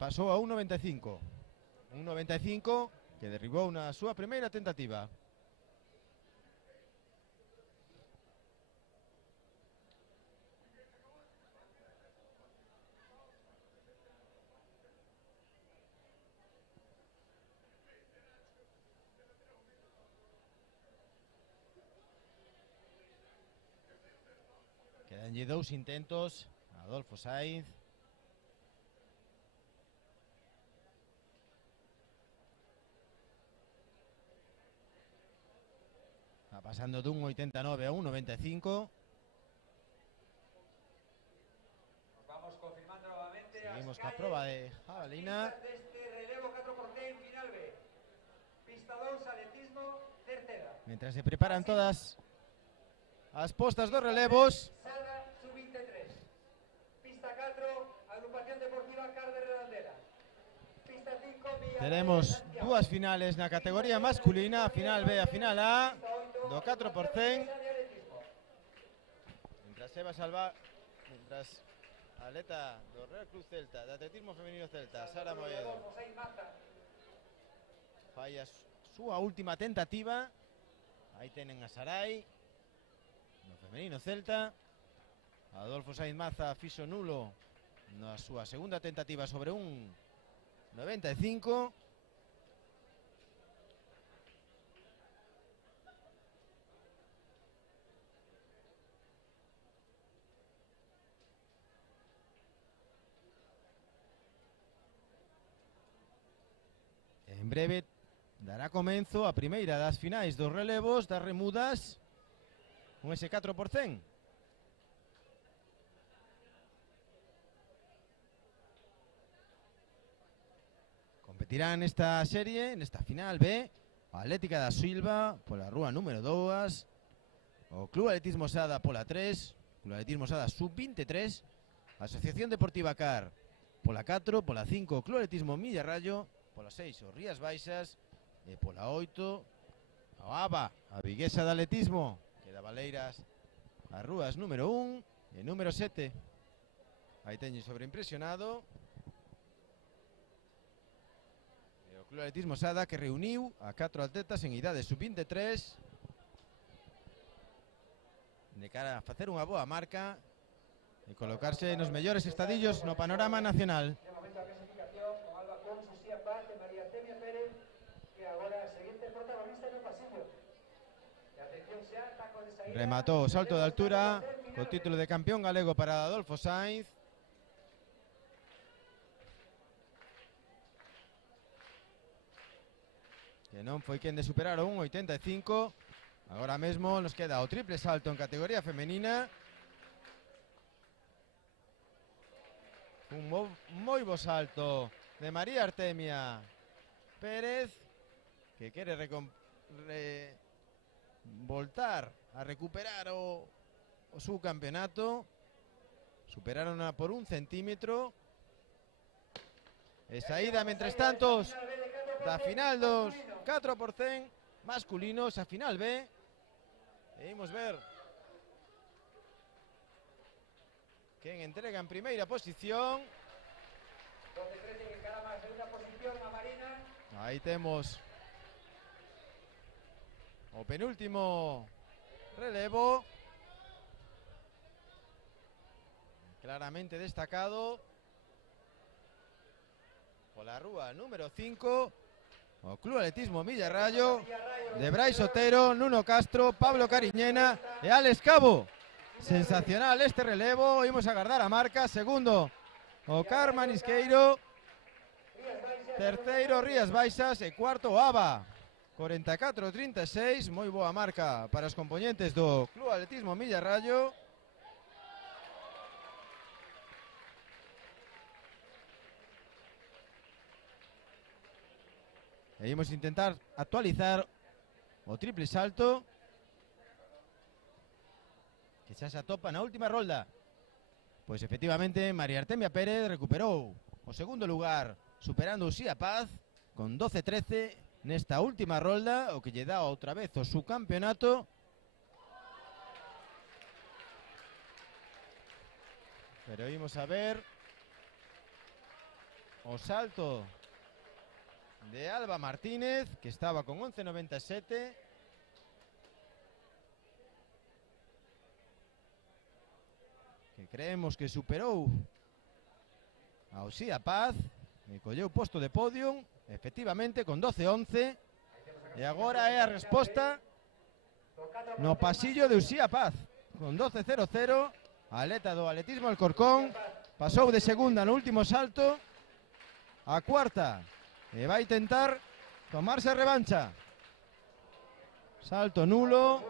Pasou a 1,95. 1,95 que derribou na súa primeira tentativa. Quedanlle 2 intentos a Adolfo Sainz. Está pasando dun 89 a un 95. Nos vamos confirmando nuevamente. Seguimos coa proba de jabalina. Deste relevo 4x100 final B. Pista 2, atletismo, tercera. Mientras se preparan todas as postas dos relevos. Sada, sub-23. Pista 4, agrupación deportiva Car de Redondela. Pista 5, Villa Tenemos dúas finales na categoría masculina, a final B e a final A, do 4%. Mientras Eva Salva, mientras a atleta do Real Club Celta, de atletismo femenino Celta, Sara Moedo, falla súa última tentativa. Aí tenen a Sarai, no femenino Celta. Adolfo Sainz Maza fixo nulo na súa segunda tentativa sobre un 95. En breve dará comenzo a primeira das finais dos relevos das remudas con ese 4%. Competirán nesta serie, nesta final B, a Atlética da Silva pola rúa número 2, o Club Atletismo Sada pola 3, Club Atletismo Sada sub-23, Asociación Deportiva Car pola 4, pola 5 Club Atletismo Millarrallo, pola 6 o Rías Baixas e pola 8 a ABA, a Viguesa de Atletismo, que da Valeiras as rúas número 1 e número 7. Aí teñen sobreimpresionado e o Club Atletismo Sada, que reuniu a 4 atletas en idade sub-23 de cara a facer unha boa marca e colocarse nos mellores estadillos no panorama nacional. De momento a clasificación con Alba Kunz, Uxía Paz e María Artemia Pérez, que agora seguinte protagonista no pasillo. E atención xa, taco de saída. Rematou o salto de altura co título de campeón galego para Adolfo Sainz. Que non foi quen de superar o 1,85. Agora mesmo nos queda o triple salto en categoría femenina. Un moi bo salto de María Artemia Pérez, que quere voltar a recuperar o seu campeonato. Superaronla por 1 centímetro. E saída, mentres tantos, da final dos 4% masculinos, a final B. E imos ver quen entrega en primeira posición. 12-13 que encarama a segunda posición a Marina. Aí temos o penúltimo relevo, claramente destacado pola rúa número 5, o Club Atletismo Millarrallo, de Brais Otero, Nuno Castro, Pablo Cariñena e Alex Cabo. Sensacional este relevo, imos agardar a marca. Segundo o Carmen Isqueiro, Terceiro Rías Baixas e cuarto Aba. 44-36, moi boa marca para os componentes do Club Atletismo Millarrallo. E imos intentar actualizar o triple salto, que xa se atopa na última rolda. Pois efectivamente María Artemia Pérez recuperou o segundo lugar, superando Uxía Paz con 12-13 nesta última rolda, o que lle dá outra vez o subcampeonato. Pero imos a ver o salto de Alba Martínez, que estaba con 11.97. Que creemos que superou a Uxía Paz e colleu posto de podium, efectivamente, con 12.11. E agora é a resposta no pasillo de Uxía Paz, con 12.00. A atleta do atletismo Alcorcón pasou de segunda no último salto a cuarta e vai tentar tomarse a revancha. Salto nulo,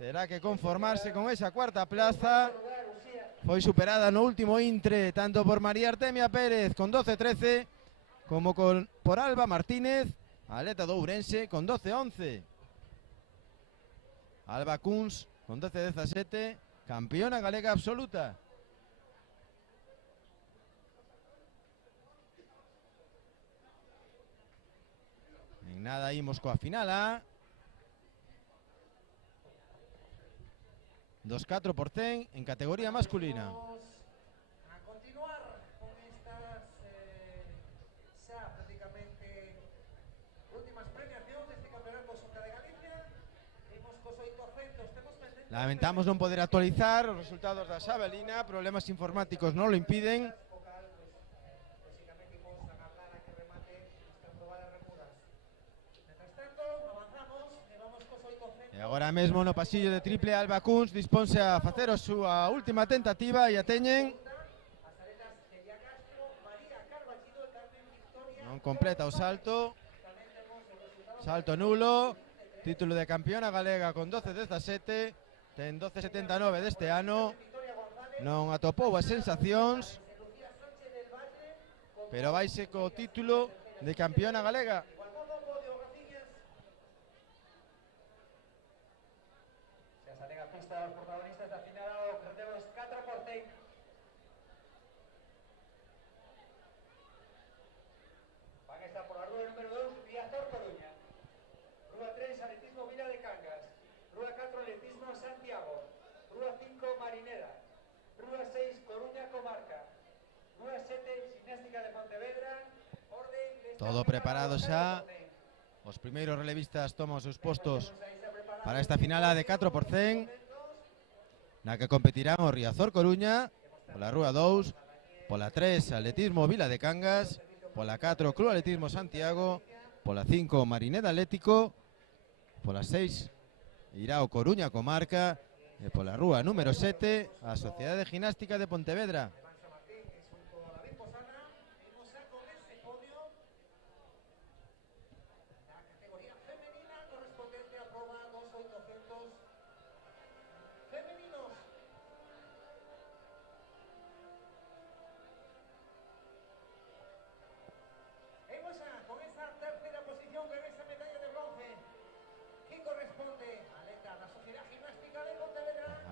terá que conformarse con esa cuarta plaza. Foi superada no último intre tanto por María Artemia Pérez con 12.13 como por Alba Martínez, atleta do Ourense, con 12.11. Alba Kunz con 12.17, campeona galega absoluta. En nada imos coa final A. Dos 4% en categoría masculina. A continuar con estas xa prácticamente últimas premiacións deste campeonato Xunta de Galicia. Imos cos 800, temos pendente. Lamentamos non poder actualizar os resultados da xavelina, problemas informáticos non lo impiden. Lógicamente imos agardar a que remate esta proba de remudas. Mientras tanto, avanzamos e vamos cos 800. E agora mesmo no pasillo de triple Alba Kunz disponse a facer a súa última tentativa e a teñen. As atletas Celia Castro, María Carballido e Carmen Victoria. Non completa o salto. Salto nulo. Título de campeona galega con 12.17. Ten 12.79 deste ano. Non atopou as sensacións, pero vaise co título de campeona galega. Xa salen a pista os protagonistas da final ao relevo dos 4x100. Van a estar por la rúa número 2, Riazor Coruña. Rúa 3, Atletismo Vila de Cangas. Rúa 4, Atletismo Santiago. Rúa 5, Marineda. Rúa 6, Coruña Comarca. Rúa 7, Gimnástica de Pontevedra. Orden de esta Todo final preparado ao xa. 4x100. Os primeiros relevistas toman os seus postos para esta final A de 4%, na que competirán o Riazor Coruña, pola Rúa 2, pola 3 Atletismo Vila de Cangas, pola 4 Club Atletismo Santiago, pola 5 Marineda Atlético, pola 6 irá o Coruña Comarca e pola Rúa número 7 a Sociedade Gimnástica de Pontevedra.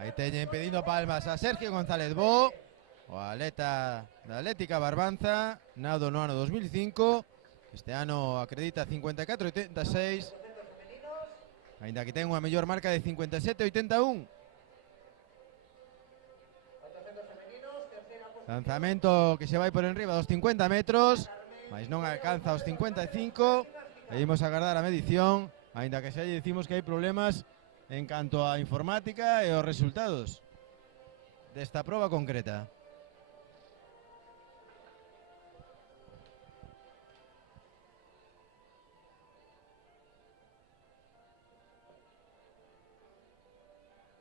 Aí teñen pedindo palmas a Sergio González Bo, o atleta da Atlética Barbanza, nado no ano 2005. Este ano acredita 54.86, aínda que ten unha mellor marca de 57.81. Lanzamento que se vai por enriba dos 50 metros, mas non alcanza os 55. E imos a agardar a medición, aínda que xa lle dicimos que hai problemas en canto a informática e os resultados desta proba concreta.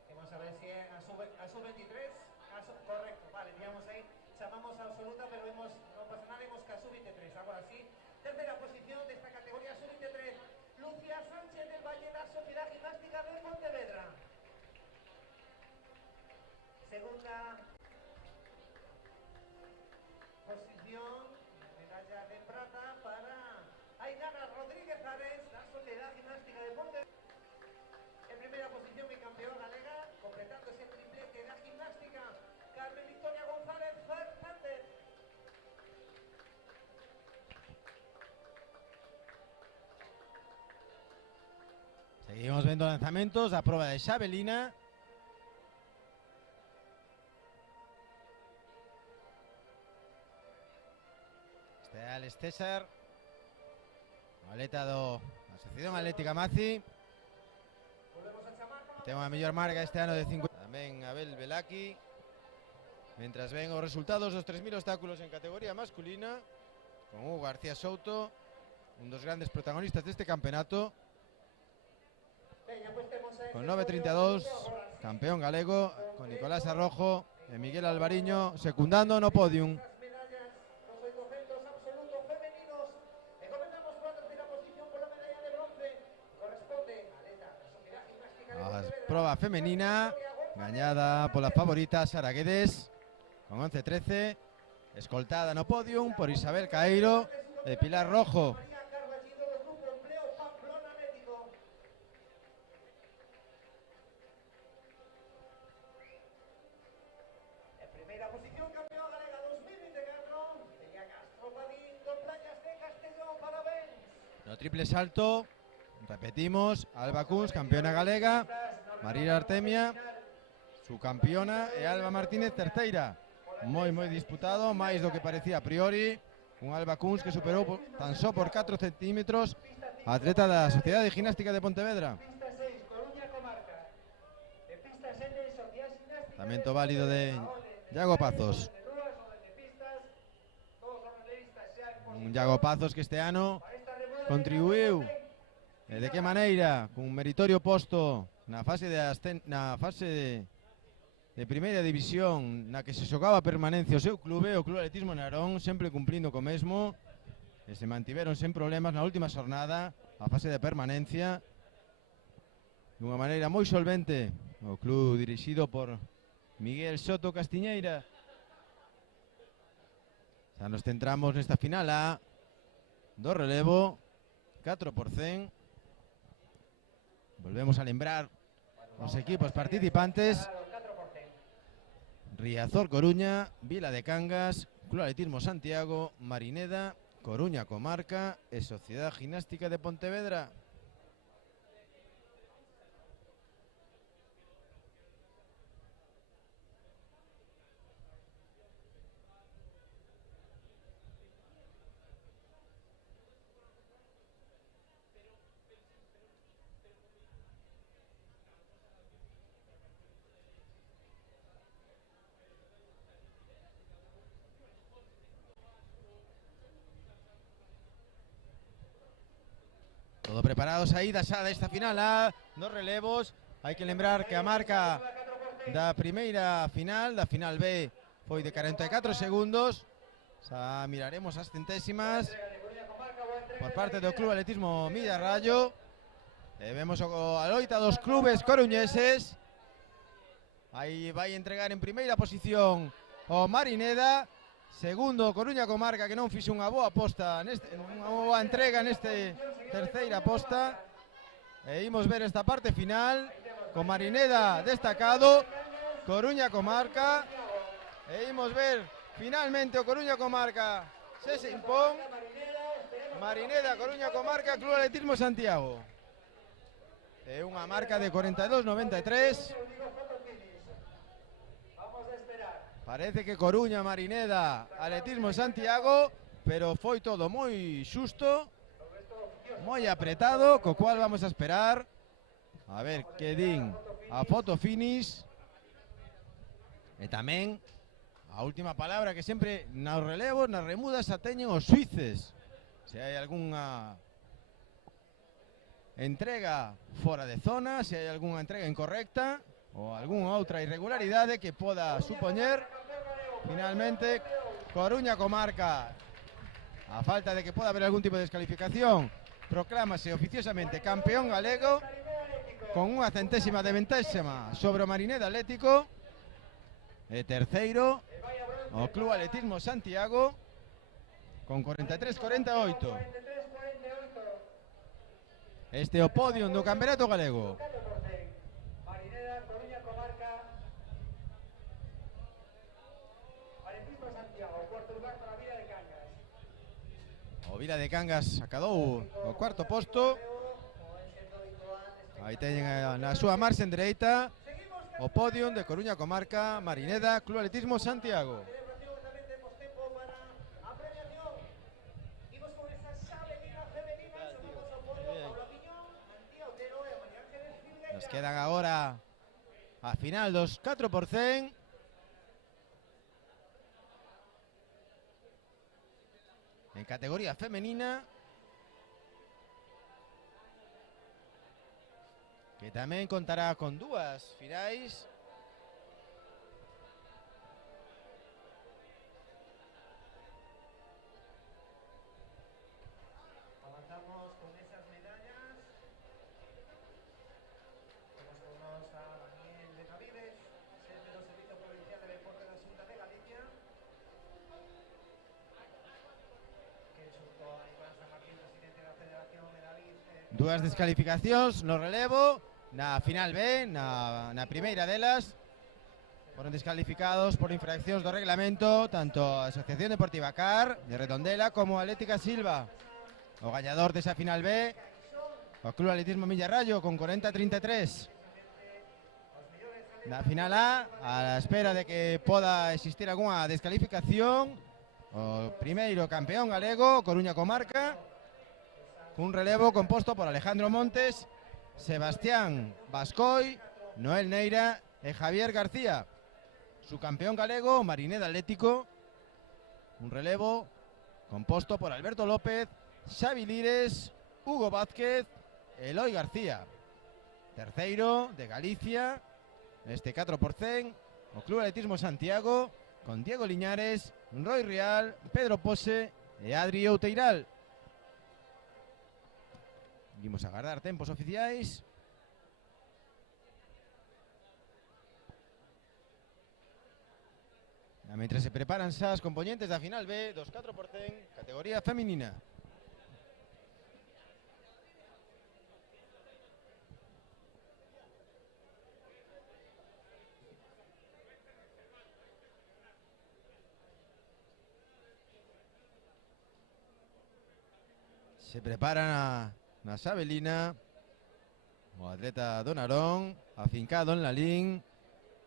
Vamos a ver si a sub-23, correcto, vale, digamos aí, chamamos a absoluta, pero no pasa nada, imos que a sub-23, agora sí, Segunda posición, medalla de plata para Ainara Rodríguez Ares, la Sociedad Gimnástica de Ponte. En primera posición mi campeón galega, completando ese triplete de la gimnástica, Carmen Victoria González Fernández. Seguimos viendo lanzamientos, a prueba de Xabelina. Este é Alex César, o atleta da Asociación Atlética Maci. Ten unha mellor marca este ano de 50. Tamén Abel Belaki. Mentras ven os resultados dos 3000 obstáculos en categoría masculina, con Hugo García Souto, un dos grandes protagonistas deste campeonato. Con 9.32, campeón galego, con Nicolás Arrojo e Miguel Alvariño secundando no podium. A proba femenina, gañada pola favorita Sara Guedes, con 11.13, escoltada no podium por Isabel Caeiro e Pilar Rojo. No triple salto, repetimos, Alba Kunz, campeona galega, María Artemia, subcampeona, e Alba Martínez, terceira. Moi disputado, máis do que parecía a priori. Un Alba Kunz que superou tan só por 4 centímetros a atleta da Sociedade Gimnástica de Pontevedra. Tamento válido de Iago Pazos. Un Iago Pazos que este ano contribuiu, de que maneira, cun meritorio posto na fase de primeira división, na que se xogaba permanencia o seu clube, o Club Atletismo Narón, sempre cumplindo co mesmo, e se mantiveron sen problemas na última xornada a fase de permanencia dunha maneira moi solvente o club dirixido por Miguel Soto Castiñeira. Xa nos centramos nesta final A do relevo 4%. Volvemos a lembrar os equipos participantes: Riazor Coruña, Vila de Cangas, Club Atletismo Santiago, Marineda, Coruña Comarca e Sociedade Gimnástica de Pontevedra. Todo preparado, saída xa desta final A dos relevos. Hai que lembrar que a marca da primeira final, da final B, foi de 44 segundos. Xa miraremos as centésimas por parte do Club Atletismo Millarrallo. E vemos a loita dos clubes coruñeses. Aí vai entregar en primeira posición o Marineda. Segundo, Coruña Comarca, que non fixe unha boa posta, unha boa entrega neste terceira posta. E imos ver esta parte final con Marineda destacado, Coruña Comarca. E imos ver finalmente o Coruña Comarca se impón. Marineda, Coruña Comarca, Club Atletismo Santiago. É unha marca de 42.93. Parece que Coruña, Marineda, Atletismo Santiago, pero foi todo moi xusto, moi apretado, co cual vamos a esperar a ver que din a foto finish. E tamén a última palabra, que sempre nos relevos, nas remudas, a teñen os suíces. Se hai algunha entrega fora de zona, se hai algunha entrega incorrecta ou algunha outra irregularidade que poda supoñer. Finalmente, Coruña Comarca, a falta de que poda haber algún tipo de descalificación, proclámase oficiosamente campeón galego con unha centésima de ventésima sobre o Marineda Atlético. E terceiro o Club Atletismo Santiago con 43-48. Este é o podio do Campeonato Galego. Marineda, Coruña, Comarca. Atletismo Santiago, cuarto lugar para Vila de Cangas. O Vila de Cangas acadou o cuarto posto. Aí teñen na súa marxe en dereita o podio de Coruña Comarca, Marineda, Club Atletismo Santiago. Nos quedan agora a final dos 4%. En categoría femenina, que tamén contará con dúas finais. Avanzamos con esas medallas. Tenemos a Daniel Benavides, jefe do Servicio Provincial de Deporte da Xunta de Galicia, que xunto a Iván San Martín, presidente da Federación, e David Dúas descalificacións no relevo. Na final B, na primeira delas, foron descalificados por infraccións do reglamento tanto a Asociación Deportiva CAR de Redondela como a Atlética Silva. O gañador desa final B, o Club Atletismo Millarrayo con 40-33. Na final A espera de que poda existir algunha descalificación, o primeiro campeón galego, Coruña Comarca, un relevo composto por Alejandro Montes, Sebastián Bascoy, Noel Neira e Javier García. Su campeón galego, Marineda Atlético, un relevo composto por Alberto López, Xavi Lires, Hugo Vázquez, Eloi García. Terceiro de Galicia, este 4%, o Club Atletismo Santiago, con Diego Liñares, Roy Real, Pedro Pose e Adri Outeiral. Vimos a agardar tempos oficiais. Mentre se preparan xa as componentes da final B dos 4%, categoría feminina. Se preparan na Xabelina o atleta Don Arón, afincado en Lalín,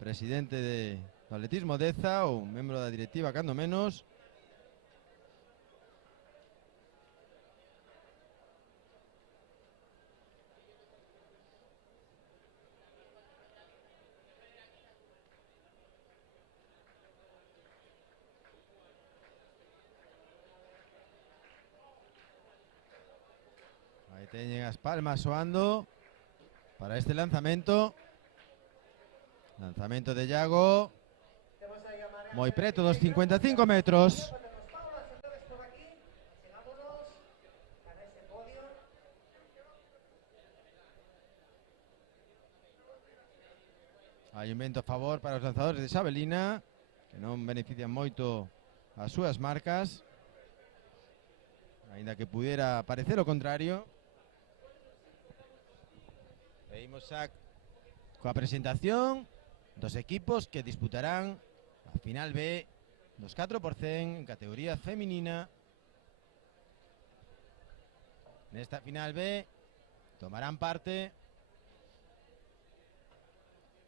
presidente do atletismo Deza, ou membro da directiva cando menos. Aí teñen as palmas soando para este lanzamento. Lanzamento de Iago, moi preto dos 55 metros. Hai un vento a favor para os lanzadores de Xabelina, que non benefician moito as súas marcas, aínda que pudiera parecer o contrario. Veimos xa coa presentación dos equipos que disputarán a final B dos 4% en categoría feminina. Nesta final B tomarán parte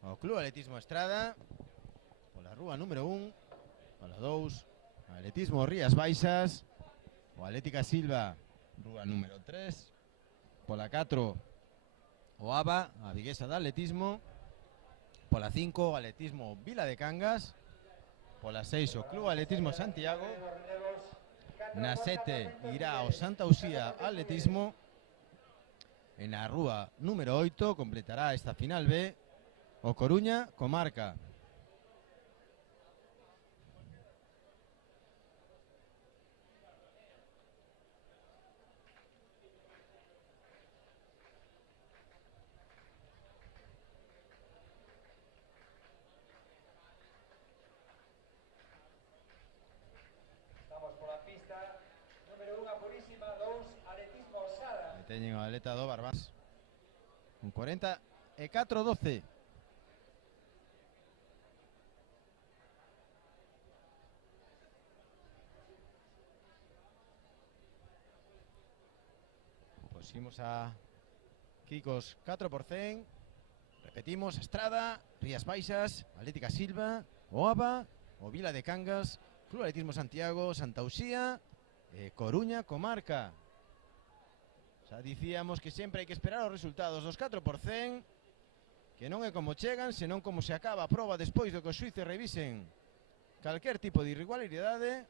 o Club Atletismo Estrada pola rúa número 1, pola 2 Atletismo Rías Baixas, o Atlética Silva rúa número 3, pola 4 o ABA, a Viguesa de Atletismo, pola 5 o Atletismo Vila de Cangas, pola 6 o Club Atletismo Santiago, na 7 irá o Santa Uxía Atletismo, e na rúa número 8 completará esta final B o Coruña Comarca. teñen o atleta do Barbás. Un 44-12. Pois imos a Kikos 4%. Repetimos, Estrada, Rías Baixas, Atlética Silva, Oava, o Vila de Cangas, Club Atletismo Santiago, Santa Uxía, Coruña, Comarca. Xa dicíamos que sempre hai que esperar os resultados dos 4%, que non é como chegan, senón como se acaba a proba despois do que os xuíces revisen calquer tipo de irregularidade.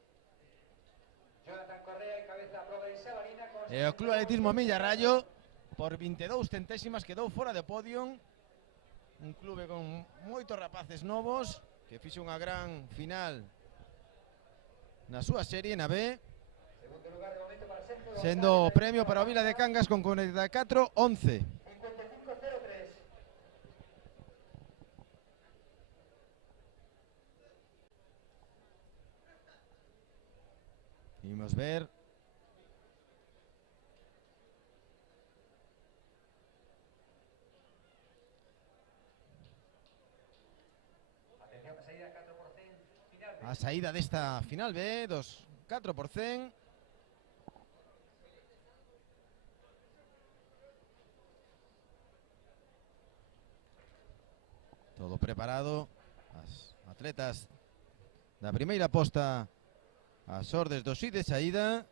Jonathan Correa encabeza a proba de Sabalina con... E o Club Atletismo Milla Rayo, por 22 centésimas, quedou fora de podium. Un clube con moitos rapaces novos, que fixe unha gran final na súa serie, na B. Segundo lugar de momento para Sergio Sendo o premio para o Vila de Cangas con 44-11. 55-03. Imos ver. Atención, saída 4% final. A saída desta final B, dos 4%. Todo preparado. As atletas da primeira posta as ordes do xuíz de saída.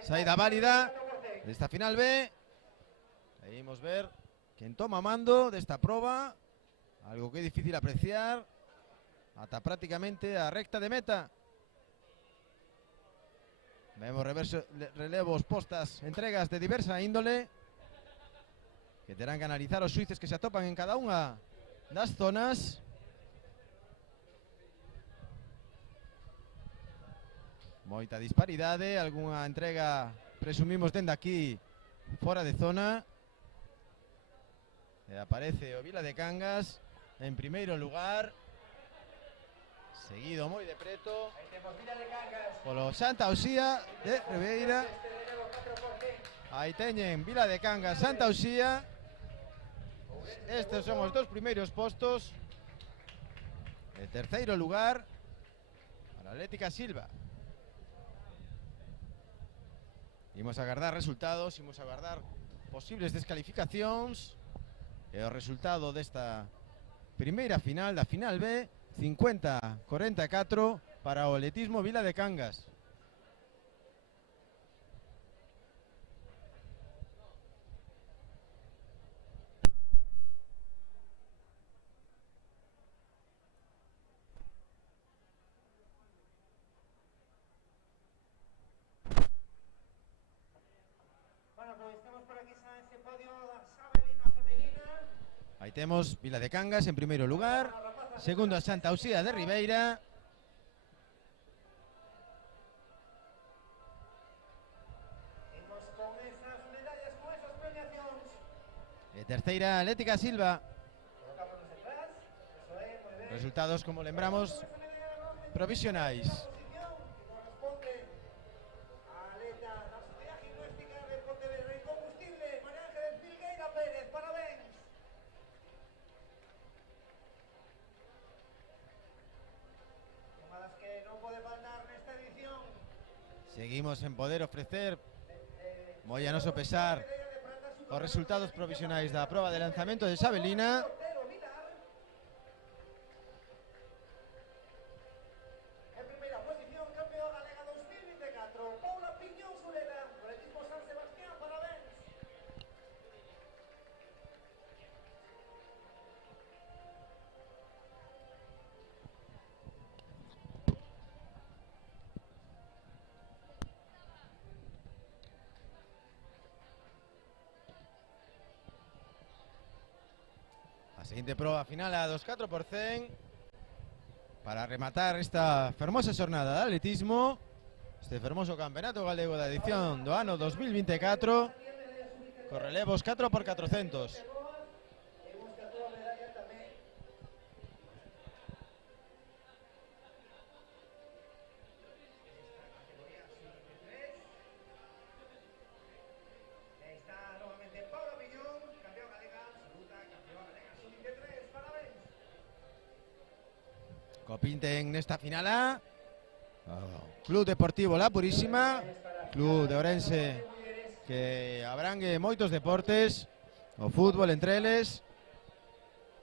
Saída válida desta final B. Aí imos ver quen toma mando desta proba. Algo que é difícil apreciar ata prácticamente a recta de meta. Vemos relevos, postas, entregas de diversa índole que terán que analizar os xuíces que se atopan en cada unha das zonas. Moita disparidade, algunha entrega presumimos dende aquí fora de zona. E aparece o Vila de Cangas en primeiro lugar, seguido moi de preto Aí temos Vila de Cangas. polo Santa Uxía de Ribeira. Este relevo 4%. Aí teñen Vila de Cangas, Santa Uxía. Estes son os dos primeiros postos. En terceiro lugar para Atlética Silva. Imos a agardar resultados, imos a agardar posibles descalificacións. E o resultado desta primeira final, da final B, 50-44 para o atletismo Vila de Cangas. Bueno, pues temos por aquí ese podio da Sabelina femenina. Aí temos Vila de Cangas en primeiro lugar, segundo a Santa Uxía de Ribeira. Imos con esas medallas, con esas premiacións. E terceira Atlética Silva. Colocámonos detrás. Eso é, moi ben. Resultados, como lembramos, provisionais. Posición que corresponde a atleta da Sociedad Gimnástica de Pontevedra Incombustible, María Ángeles Filgueira Pérez. Parabéns. Unha das que non pode faltar nesta edición. Seguimos en poder ofrecer, moi a noso pesar, os resultados provisionais da proba de lanzamento de Sabelina. Portero Vilar. En primeira posición, campeón galega 2024, Paula Piñón Sureda, atletismo San Sebastián, parabéns. A seguinte proba final a dos 4%, para rematar esta fermosa xornada de atletismo, este fermoso campeonato galego da edición do ano 2024, con relevos 4x400. compiten nesta final A. Club Deportivo La Purísima, club de Ourense que abrangue moitos deportes, o fútbol entre eles.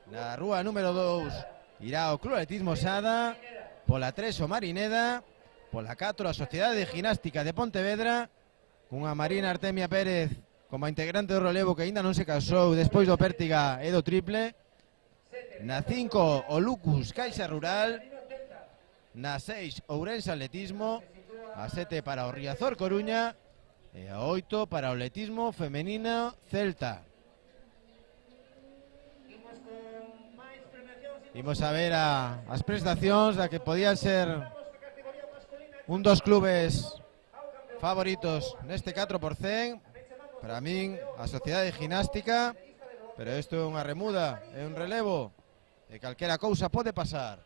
Na rúa número 2 irá o Club Atletismo Sada, pola 3 o Marineda, pola 4 a Sociedade de Ginástica de Pontevedra, cunha Marina Artemia Pérez como integrante do relevo que aínda non se casou despois do Pértiga e do triple. Na 5 o Lucus Caixa Rural, na 6 Ourense Atletismo, a 7 para o Riazor Coruña e a 8 para o atletismo femenino Celta. Imos a ver as prestacións da que podían ser un dos clubes favoritos neste 4%. Para min, a Sociedade de Ginástica, pero isto é unha remuda, é un relevo, e calquera cousa pode pasar.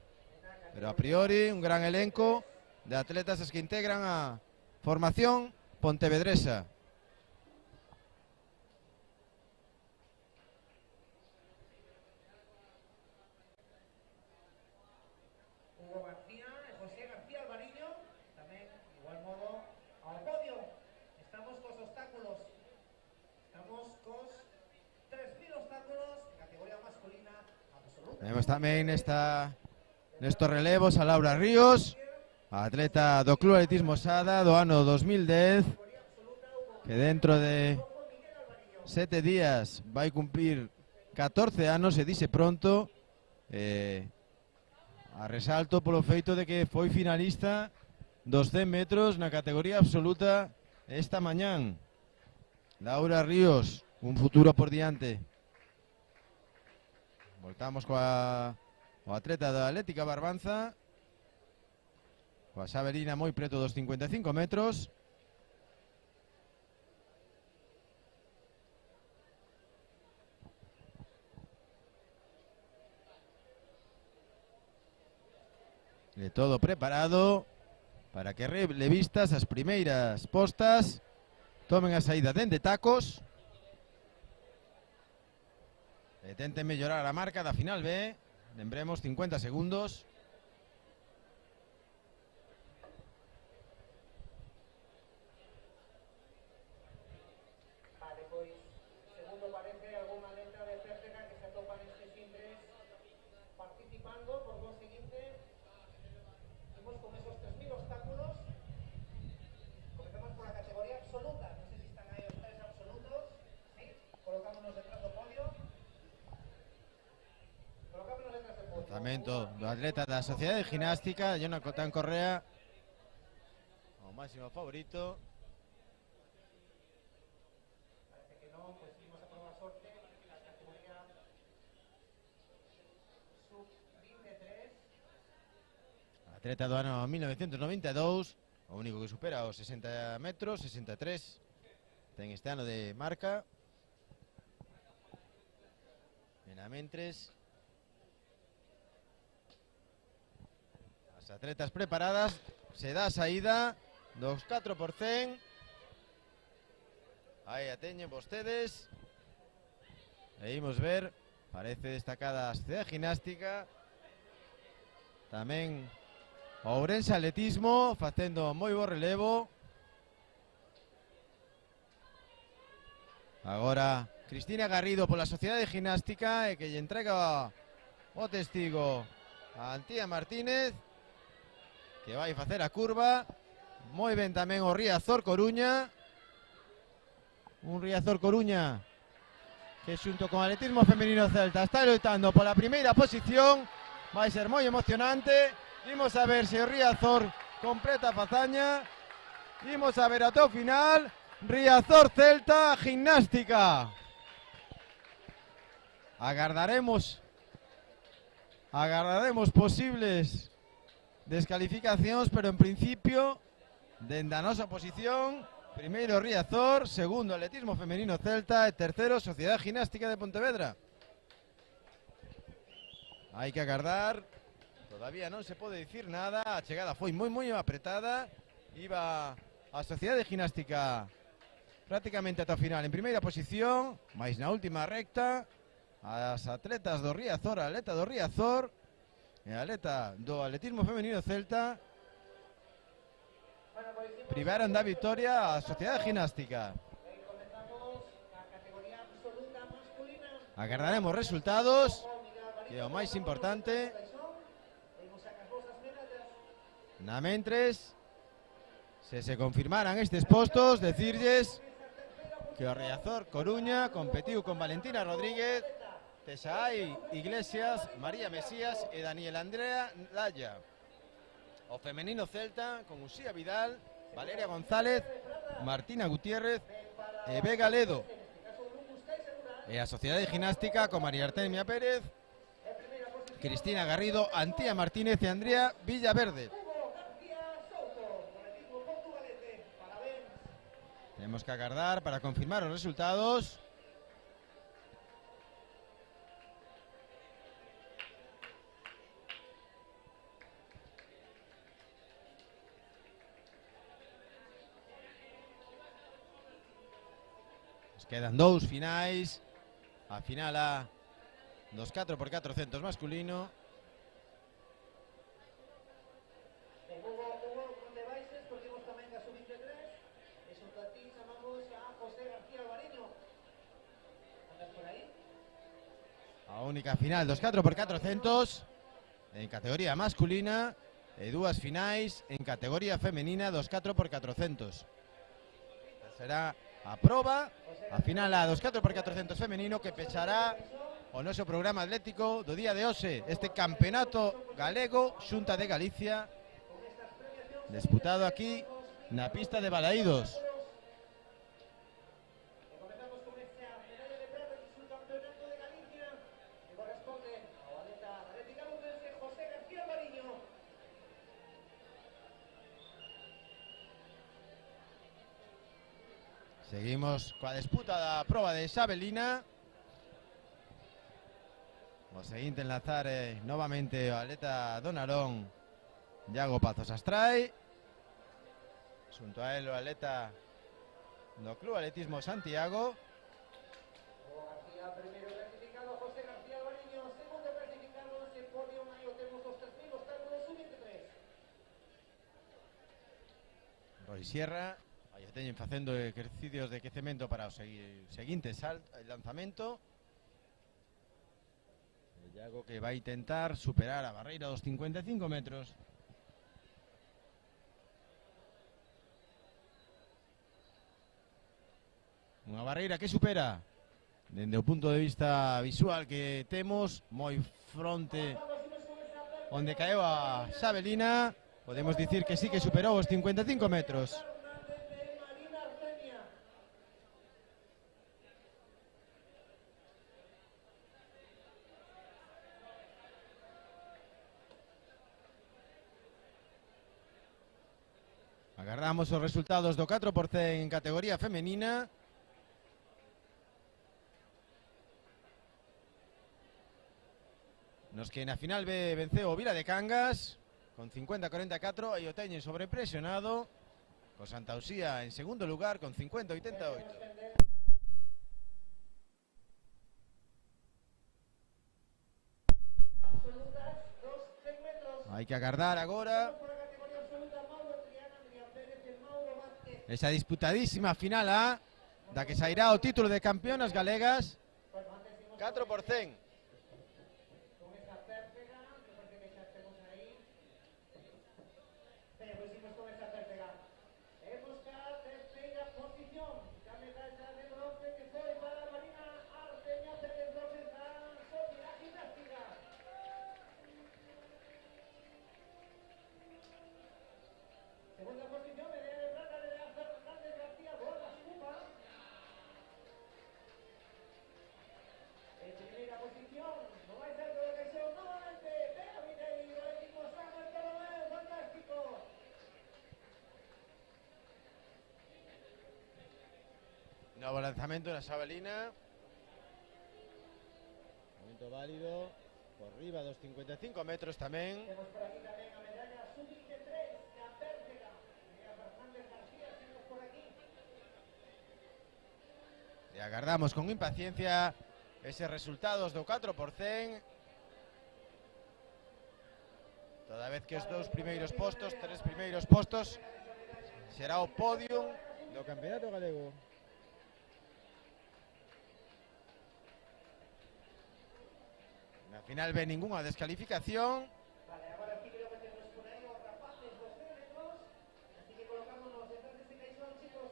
Pero a priori, un gran elenco de atletas que integran a formación pontevedresa. Hugo García e José García Alvariño, tamén, igual modo, ao podio. Estamos cos obstáculos. Estamos cos 3.000 obstáculos en categoría masculina absoluta. Temos tamén nestos relevos a Laura Ríos, a atleta do Club Atletismo Sada do ano 2010, que dentro de 7 días vai cumplir 14 anos, e dice pronto, a resalto polo feito de que foi finalista dos 100 metros na categoría absoluta esta mañán. Laura Ríos, un futuro por diante. Voltamos o atleta da Atlética Barbanza, coa Xavelina moi preto dos 55 metros. De todo preparado para que relevistas as primeiras postas tomen a saída dende tacos e tenten mellorar a marca da final B. Lembremos, 50 segundos. Vale, pois, segundo parece, algunha letra de Pértega que se atopa nestes intres participando, por conseguinte, imos con esos 3.000 obstáculos. Comezamos por a categoría absoluta, non sei se están aí os 3 absolutos, sí, colocámonos detrás do podio. Colocámonos detrás do podio. Lanzamento do atleta da Sociedade de Ginástica, Jonathan Correa, o máximo favorito. Parece que non, pois imos a probar sorte na categoría sub-23. Atleta do ano 1992, o único que supera os 60 metros, 63 ten este ano de marca. Menamentres, as atletas preparadas, se dá a saída dos 4%. Aí a teñen vostedes. E imos ver, parece destacada a Sociedade Ginástica. Tamén o Ourense Atletismo facendo moi bo relevo. Agora Cristina Garrido pola Sociedade de Ginástica, e que lle entrega o testigo a Antía Martínez, que vai facer a curva. Moi ben tamén o Riazor Coruña, un Riazor Coruña que xunto con o atletismo femenino Celta está loitando pola primeira posición. Vai ser moi emocionante. Imos a ver se o Riazor completa a fazaña. Imos a ver ata o final. Riazor Celta Ginástica. Agardaremos posibles descalificacións, pero en principio, dende a nosa posición, primeiro Riazor, segundo atletismo femenino Celta e terceiro Sociedade Ginástica de Pontevedra. Hai que agardar, todavía non se pode dicir nada, a chegada foi moi apretada, iba a Sociedade Ginástica prácticamente ata o final en primeira posición, mais na última recta as atletas do Riazor, a atleta do Riazor, e atleta do atletismo femenino celta privaron da victoria a Sociedade Ginástica. Agardaremos resultados, que é o máis importante. Na mentres, se confirmaran estes postos, decirlles que o Riazor Coruña competiu con Valentina Rodríguez, Tesaai Iglesias, María Mesías e Daniel Andrea Laya. O femenino celta con Uxía Vidal, Valeria González, Martina Gutiérrez e Vega Ledo. E a Sociedade Ginástica con María Artemia Pérez, Cristina Garrido, Antía Martínez e Andrea Villaverde. Tenemos que agardar para confirmar os resultados. Nos quedan dous finais. A final a dos 4x400 masculino. A única final dos 4x400 en categoría masculina e dúas finais en categoría femenina dos 4x400. Será a proba, a final a dos 4x400 femenino, que pechará o noso programa atlético do día de hoxe, este campeonato galego Xunta de Galicia, disputado aquí na pista de Balaídos. Seguimos coa disputa da proba de Xabelina. O seguinte enlazar novamente o atleta do Narón, Iago Pazos Astrai. Xunto a él o atleta do Club Atletismo Santiago. Roy Sierra. Aí teñen facendo exercicios de quecemento para o seguinte lanzamento. Iago que vai intentar superar a barreira dos 55 metros. Unha barreira que supera, dende o punto de vista visual que temos, moi fronte onde caeu a Xabelina. Podemos dicir que sí que superou os 55 metros. Agardamos os resultados do 4% en categoría femenina. Nos que na final venceu o Vila de Cangas con 50-44 e o teñen sobrepresionado co Santa Uxía en segundo lugar con 50-88. Hai que agardar agora esa disputadísima final A, da que sairá o título de campeonas galegas 4%. Novo lanzamento na Xabelina. Momento válido. Por riba dos 55 metros tamén. E agardamos con impaciencia eses resultados do 4%. Toda vez que os dous primeiros postos, tres primeiros postos, será o podium do Campeonato Galego. Na final ven ningunha descalificación. Vale, agora aquí creo que nos pone aí os rapaces dos 100 metros, así que colocámonos detrás deste caixón, chicos.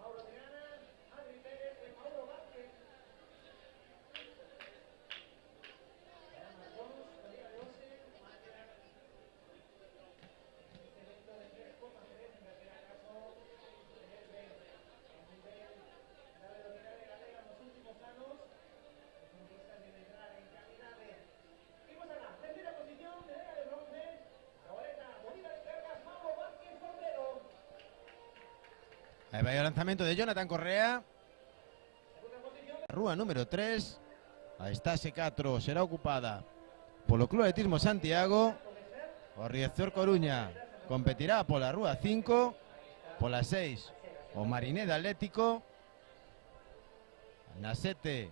Mauro Triana, Adri Pérez e Mauro Vázquez. Marcos, María de Ose, María. Este evento de 3,3 en tercer caso, el nivel da velocidade galega nos últimos anos. Deportistas de entrar en calidade. Imos a la tercera posición, medalla de bronce, Arboleta, Bolívar de Cargas, Mauro Vázquez, sombrero. Aí vai o lanzamento de Jonathan Correa. Segunda posición, Rúa número 3. A estase 4 será ocupada polo Club Atletismo Santiago. O Riazor Coruña competirá pola Rúa 5. Pola 6 o Marineda Atlético. Na 7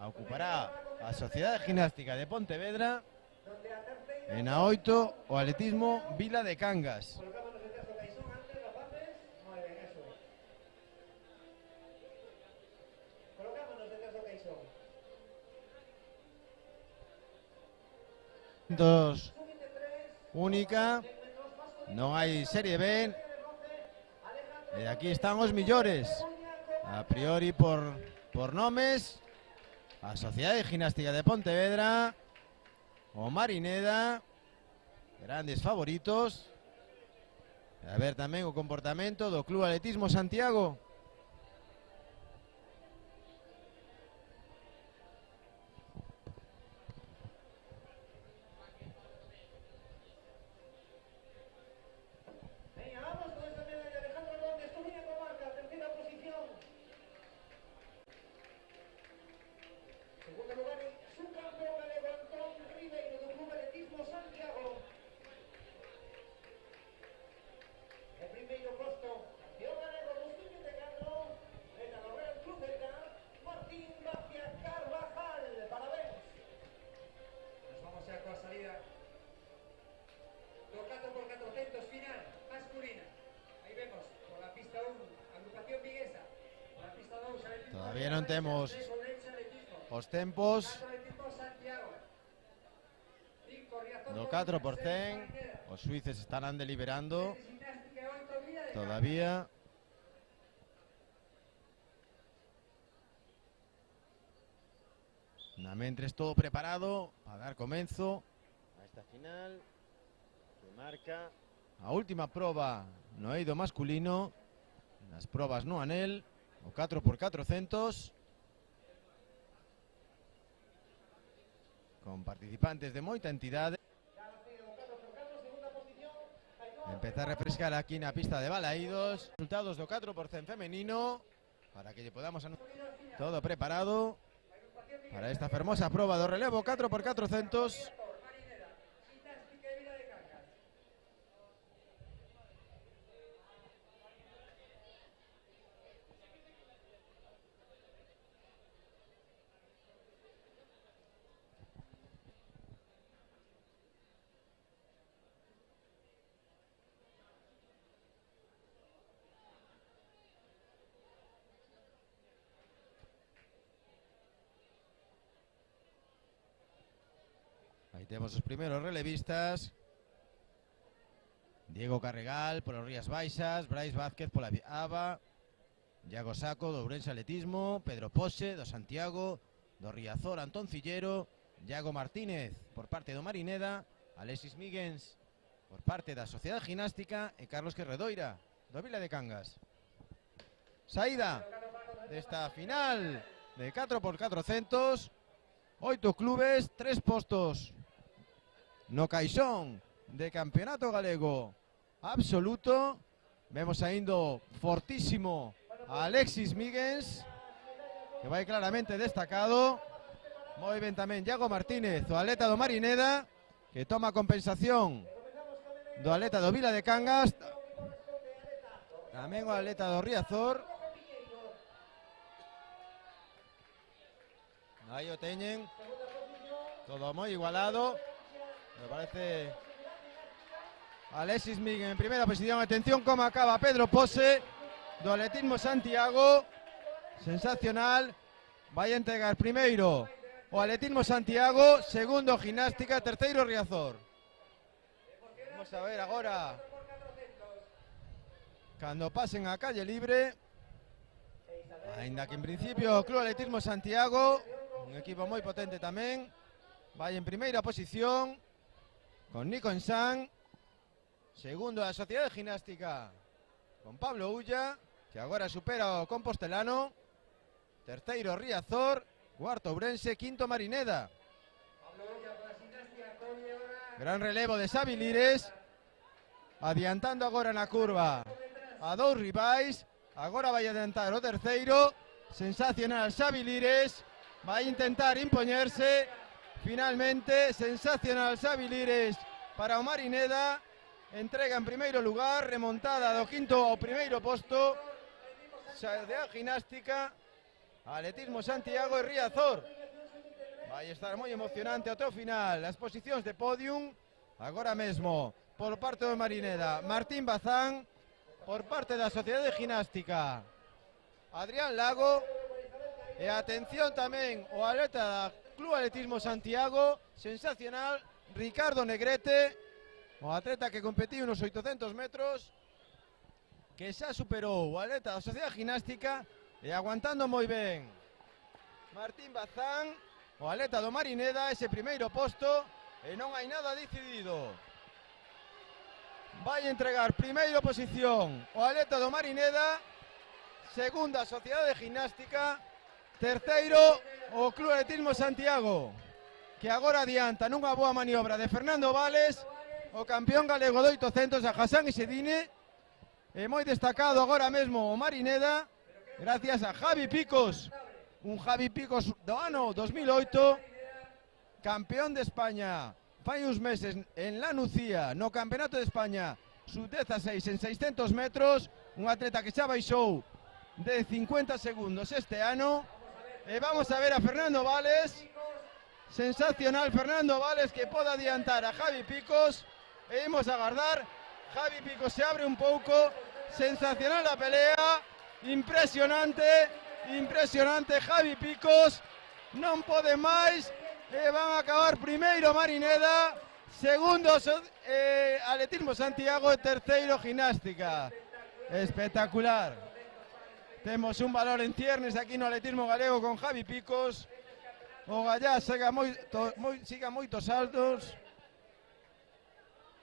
a ocupará a Sociedade Gimnástica de Pontevedra. donde a terceira, E na 8 o Atletismo Vila de Cangas. colocámonos detrás do caixón antes, rapaces. Moi ben, eso é. Colocámonos detrás do caixón. Dos Sub-23, única, 100 metros, masculino, non hai Serie B. medalla de bronce, Alejandro E aquí están os millores. A priori por nomes, a Sociedade Gimnástica de Pontevedra, o Marineda, grandes favoritos. E a ver tamén o comportamento do Club Atletismo Santiago. Venga, vamos con esta medalla de Alejandro Gómez, Coruña Comarca, tercera posición. Segundo lugar, el subcampeón galego Antón Ribeiro do Club Atletismo Santiago. El primeiro posto, campeón galego 2024, meta do Real Club Celta, Martín García Carvajal. Parabéns. Nos vamos ya con la salida do 4x400 final masculina. Ahí vemos por la pista 1, agrupación viguesa. Por la pista 2, atletismo Todavía non Ourense, temos Ourense atletismo. os tempos 4 atletismo Santiago. 5 Riazor do Coruña, 4 por 6 100. Marineda. Os suíces estarán deliberando 7 gimnástica e 8 Vila de Cangas. todavía. Na mentres todo preparado para dar comenzo a esta final que marca a última proba no eido masculino nas probas no anel, o 4x400, con participantes de moita entidade. Empezar a refrescar aquí na pista de Balaídos. Resultados do 4% femenino para que lle podamos anunciar. Todo preparado para esta fermosa proba do relevo 4x400. Marineda, gimnástica e Vila de Cangas. Aí temos os primeiros relevistas. Diego Carregal polas Rías Baixas, Brais Vázquez pola Aba, Iago Saco do Ourense Atletismo, Pedro Pose do Santiago, do Riazor Antón Cillero, Iago Martínez por parte do Marineda, Alexis Míguens por parte da Sociedade Gimnástica e Carlos Querredoira do Vila de Cangas. Saída desta final de 4x400, 8 clubes, 3 postos no caixón de Campeonato Galego absoluto. Vemos saindo fortísimo a Alexis Míguens, que vai claramente destacado. Moi ben tamén Iago Martínez, o atleta do Marineda, que toma compensación do atleta do Vila de Cangas. Tamén o atleta do Riazor. Ahí lo teñen. Todo muy igualado. Me parece Alexis Miguel en primera posición. Atención como acaba Pedro Pose do Atletismo Santiago. Sensacional. Vai a entregar primeiro o Atletismo Santiago, segundo Ginástica, terceiro Riazor. Vamos a ver agora cando pasen a calle libre. Ainda que en principio o Club Atletismo Santiago, un equipo moi potente tamén, vai en primeira posición con Nico Ensan. Segundo a Sociedade Ginástica con Pablo Ulla, que agora supera o compostelano. Terceiro Riazor, cuarto Ourense, quinto Marineda. Gran relevo de Xavi Lires, adiantando agora na curva a dous rivais. Agora vai adiantar o terceiro. Sensacional Xavi Lires, vai intentar impoñerse. Finalmente, sensacional Xavi Lires para o Marineda. Entrega en primeiro lugar, remontada do quinto ao primeiro posto. Sociedade Ginástica, Atletismo Santiago e Riazor. Vai estar moi emocionante até o final. As posicións de podium, agora mesmo, por parte do Marineda, Martín Bazán. Por parte da Sociedade Ginástica, Adrián Lago. E atención tamén o atleta da Club Atletismo Santiago, sensacional, Ricardo Negrete, o atleta que competiu nos 800 metros, que xa superou o atleta da Sociedade Ginástica e aguantando moi ben. Martín Bazán, o atleta do Marineda, ese primeiro posto, e non hai nada decidido. Vai entregar primeira posición o atleta do Marineda, segunda Sociedade Ginástica, terceiro o Club Atletismo Santiago, que agora adianta nunha boa maniobra de Fernando Vales, o campeón galego do 800 a Hassan Isedine, e moi destacado agora mesmo o Marineda, gracias a Javi Picos, un Javi Picos do ano 2008, campeón de España fai uns meses en La Nucía, no Campeonato de España sub-16 en 600 metros, un atleta que xa baixou de 50 segundos este ano. E vamos a ver a Fernando Vales, sensacional Fernando Vales, que pode adiantar a Javi Picos, e imos a agardar. Javi Picos se abre un pouco, sensacional a pelea, impresionante, impresionante Javi Picos, non pode máis, e van a acabar primeiro Marineda, segundo Atletismo Santiago e terceiro Ginástica. Espectacular. Temos un valor en ciernes aquí no atletismo galego con Javi Picos. O Gallá siga moitos saltos.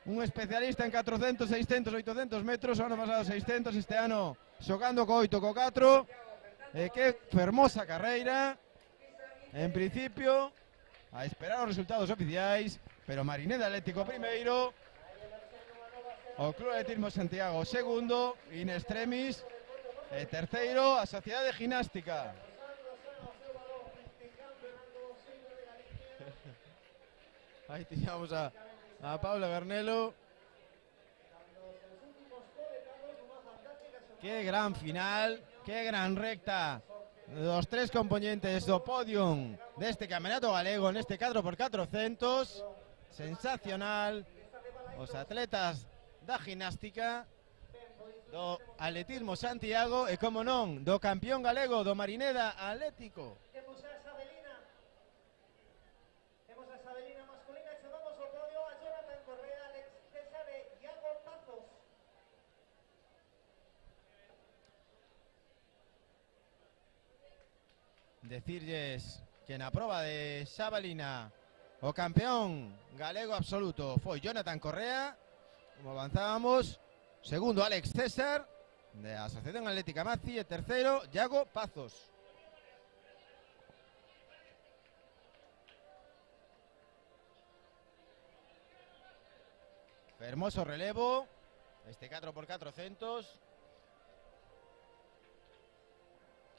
Un especialista en 400, 600, 800 metros, o ano pasado 600, este ano xogando co 8, co 4. Que fermosa carreira. En principio, a esperar os resultados oficiais, pero Marineda Atlético primeiro, o Club Atletismo Santiago segundo, in extremis, e terceiro a Sociedade Ginástica. Aí tiñamos a Paula Garnelo. Que gran final, que gran recta dos tres componentes do podium deste campeonato galego neste 4x400. Sensacional os atletas da ginástica, do Atletismo Santiago e, como non, do campeón galego do Marineda Atlético. Temos a Sabelina masculina, chamamos ao podio a Jonathan Correa, Alex César e Iago Pazos. Decirlles que na proba de Sabelina o campeón galego absoluto foi Jonathan Correa, como avanzábamos. Segundo, Alex César, de Asociación Atlética Maci, e terceiro, Iago Pazos. Hermoso relevo, este 4x400,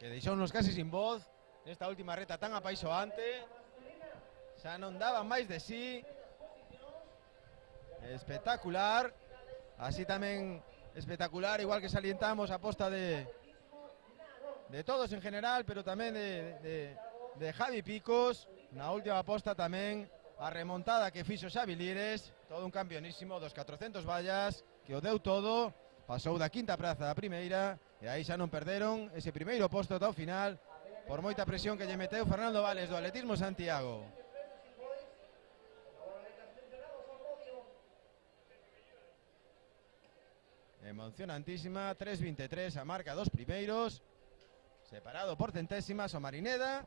que deixounos casi sin voz nesta última reta tan apaixoante. Xa non daba máis de sí. Espectacular. Así tamén espectacular, igual que salientamos a posta de todos en general, pero tamén de de Javi Picos, na última aposta tamén a remontada que fixo Xavi Líderes, todo un campeonísimo dos 400 vallas, que o deu todo, pasou da quinta praza a primeira, e aí xa non perderon ese primeiro posto ata o final, por moita presión que lle meteu Fernando Vales do Atletismo Santiago. Emocionantísima, 3.23 a marca dos primeiros, separado por centésimas o Marineda,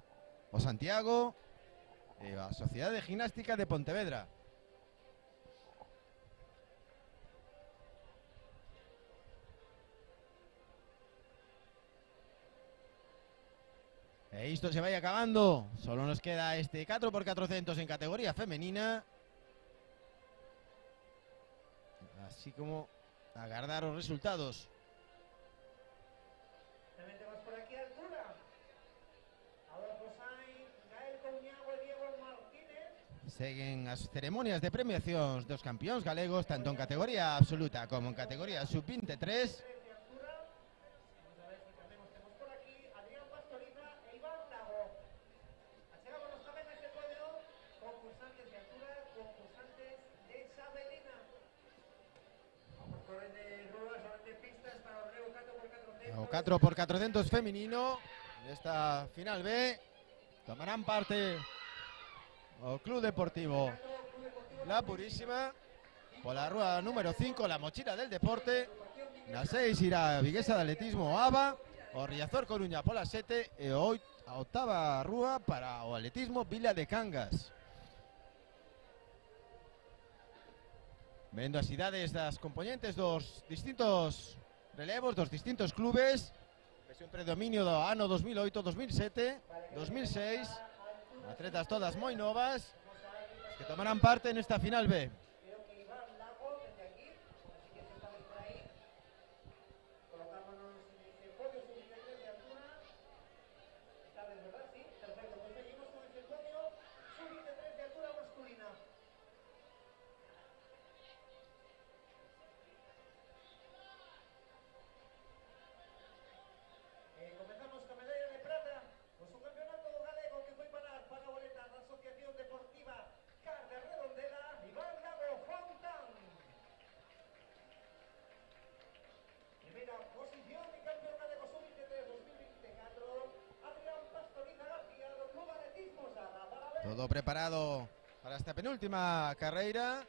o Santiago e a Sociedade Gimnástica de Pontevedra. E isto se vai acabando, solo nos queda este 4x400 en categoría femenina, así como agardar os resultados. Tamén temos por aquí a altura. Adolfo Sainz, Gael Couñago e Diego Martínez. Seguen as ceremonias de premiacións dos campións galegos, tanto en categoría absoluta como en categoría sub-23. De altura. Vamos a ver si tamén os temos por aquí. Adrián Pastoriza e Iván Lago. Achegámonos tamén a este podio. Concursantes de altura, concursantes de Xavelina. Vamos por el de rúas, o el de pistas para o reo 4x400. O 4x400 femenino nesta final B tomarán parte o Club Deportivo La Purísima pola rúa número 5, la mochila del deporte. Na 6 irá a Viguesa de Atletismo ABA, o Riazor Coruña pola 7 e a octava rúa para o atletismo Vila de Cangas. Vendo as idades das componentes dos distintos relevos, dos distintos clubes, ves un predominio do ano 2008, 2007, 2006, atletas todas moi novas que tomarán parte nesta final B. Creo que Iván Lago desde aquí, así que si estamos por ahí, colocámonos en ese podio sub-23 de altura. Esta vez, ¿verdad? Sí, perfecto. Pues seguimos con ese podio sub-23 de altura masculina. Comenzamos con medalla de plata, con su campeonato galego que foi para a boleta da Asociación Deportiva Car de Redondela, Iván Lago Fontán. Primera posición de campeón galego sub-23 2024, Adrián Pastoriza García do Club Atletismo Sada. Parabéns. Todo preparado para esta penúltima carreira.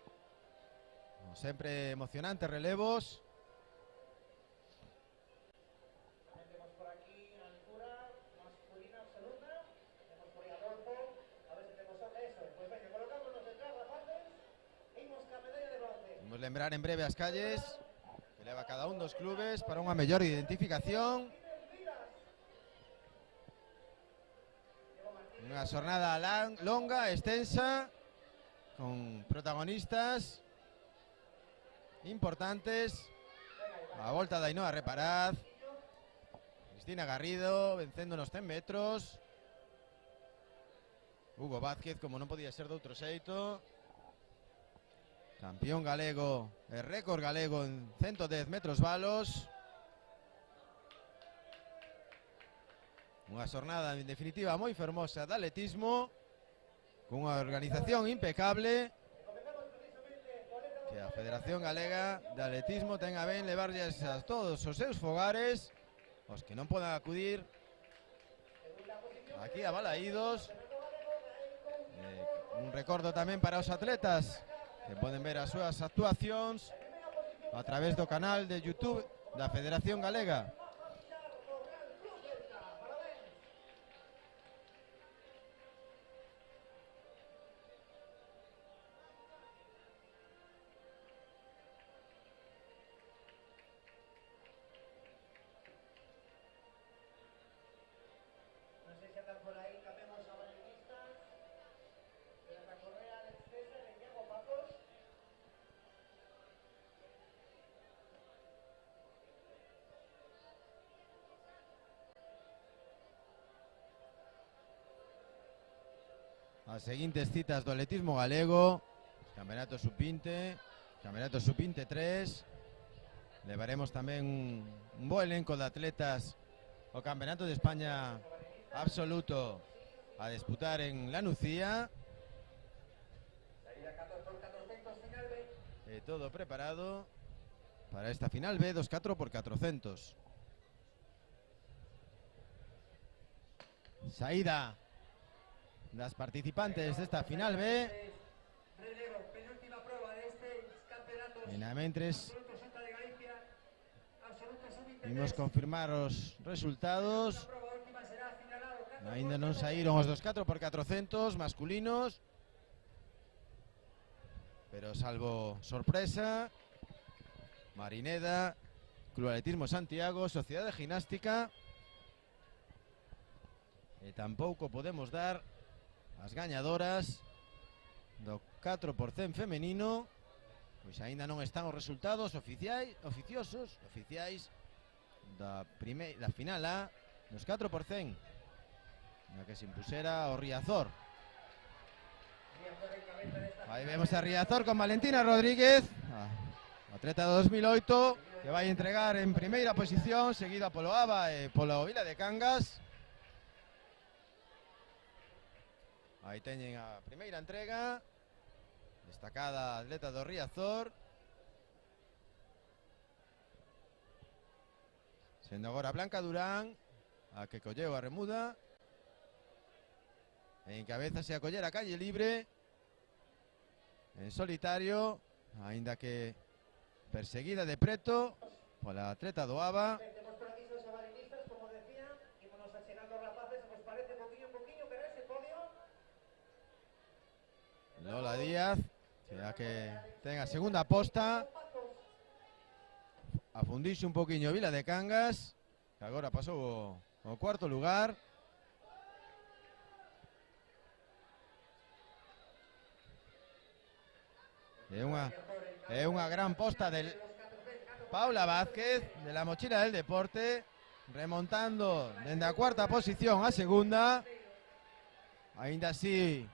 Como sempre, emocionantes relevos. También tenemos por aquí altura masculina absoluta. Tenemos por ahí Adolfo. A ver si tenemos eso. Pues venga, colocámonos detrás, rapaces. Imos ca medalla de bronce. Vamos lembrar en breve as calles que leva cada un dos clubes para unha mellor identificación. Unha xornada longa, extensa, con protagonistas importantes. A volta da Ainhoa Reparaz, Cristina Garrido vencendo nos 100 metros, Hugo Vázquez, como non podía ser de outro xeito, campeón galego e récord galego en 110 metros valos. Unha xornada en definitiva moi fermosa de atletismo, cunha organización impecable, que a Federación Galega de Atletismo ten a ben levarlles a todos os seus fogares, os que non podan acudir aquí a Balaídos. Un recordo tamén para os atletas que poden ver as súas actuacións a través do canal de YouTube da Federación Galega. No sé si andan por ahí, cambiamos a balonistas. De la Correa, Alex César, de Diego Papos. As seguintes citas do atletismo galego: Campeonato Sub-20, Campeonato Sub-23. Levaremos tamén un bo elenco de atletas ao Campeonato de España absoluto a disputar en la Nucía. Salida 4x400, final B. Todo preparado para esta final B, 2 4x400. Saída las participantes de esta final B. Relevo, penúltima prueba de este campeonato. Mentres Absoluto Xunta de Galicia. Absoluto sub-23. vimos confirmar os resultados. A prova última será finalado. Ainda non saíron os 2 4x400 masculinos, pero salvo sorpresa, Marineda, Club Atletismo Santiago, Sociedade Ginástica, e tampouco podemos dar as gañadoras do 4% femenino, pois aínda non están os resultados oficiais da final A dos 4%, na que se impusera o Riazor. Aí vemos a Riazor con Valentina Rodríguez, atleta de 2008, que vai entregar en primeira posición, seguida polo ABA e polo Vila de Cangas. Aí teñen a primeira entrega, destacada atleta do Riazor. Sendo agora Blanca Durán a que colleu a remuda. Encabezase a coller a calle libre en solitario, aínda que perseguida de preto pola atleta do ABA. Temos por aquí os avalinistas, como decía, ímonos achegando os rapaces, nos parece poquinho, pero ese podio. Lola Díaz, que ten a segunda posta. Afundixe un poquinho Vila de Cangas, que agora pasou ao cuarto lugar. É unha gran posta de Paula Vázquez, de la Mochila del Deporte, remontando dende a cuarta posición a segunda. Aínda así,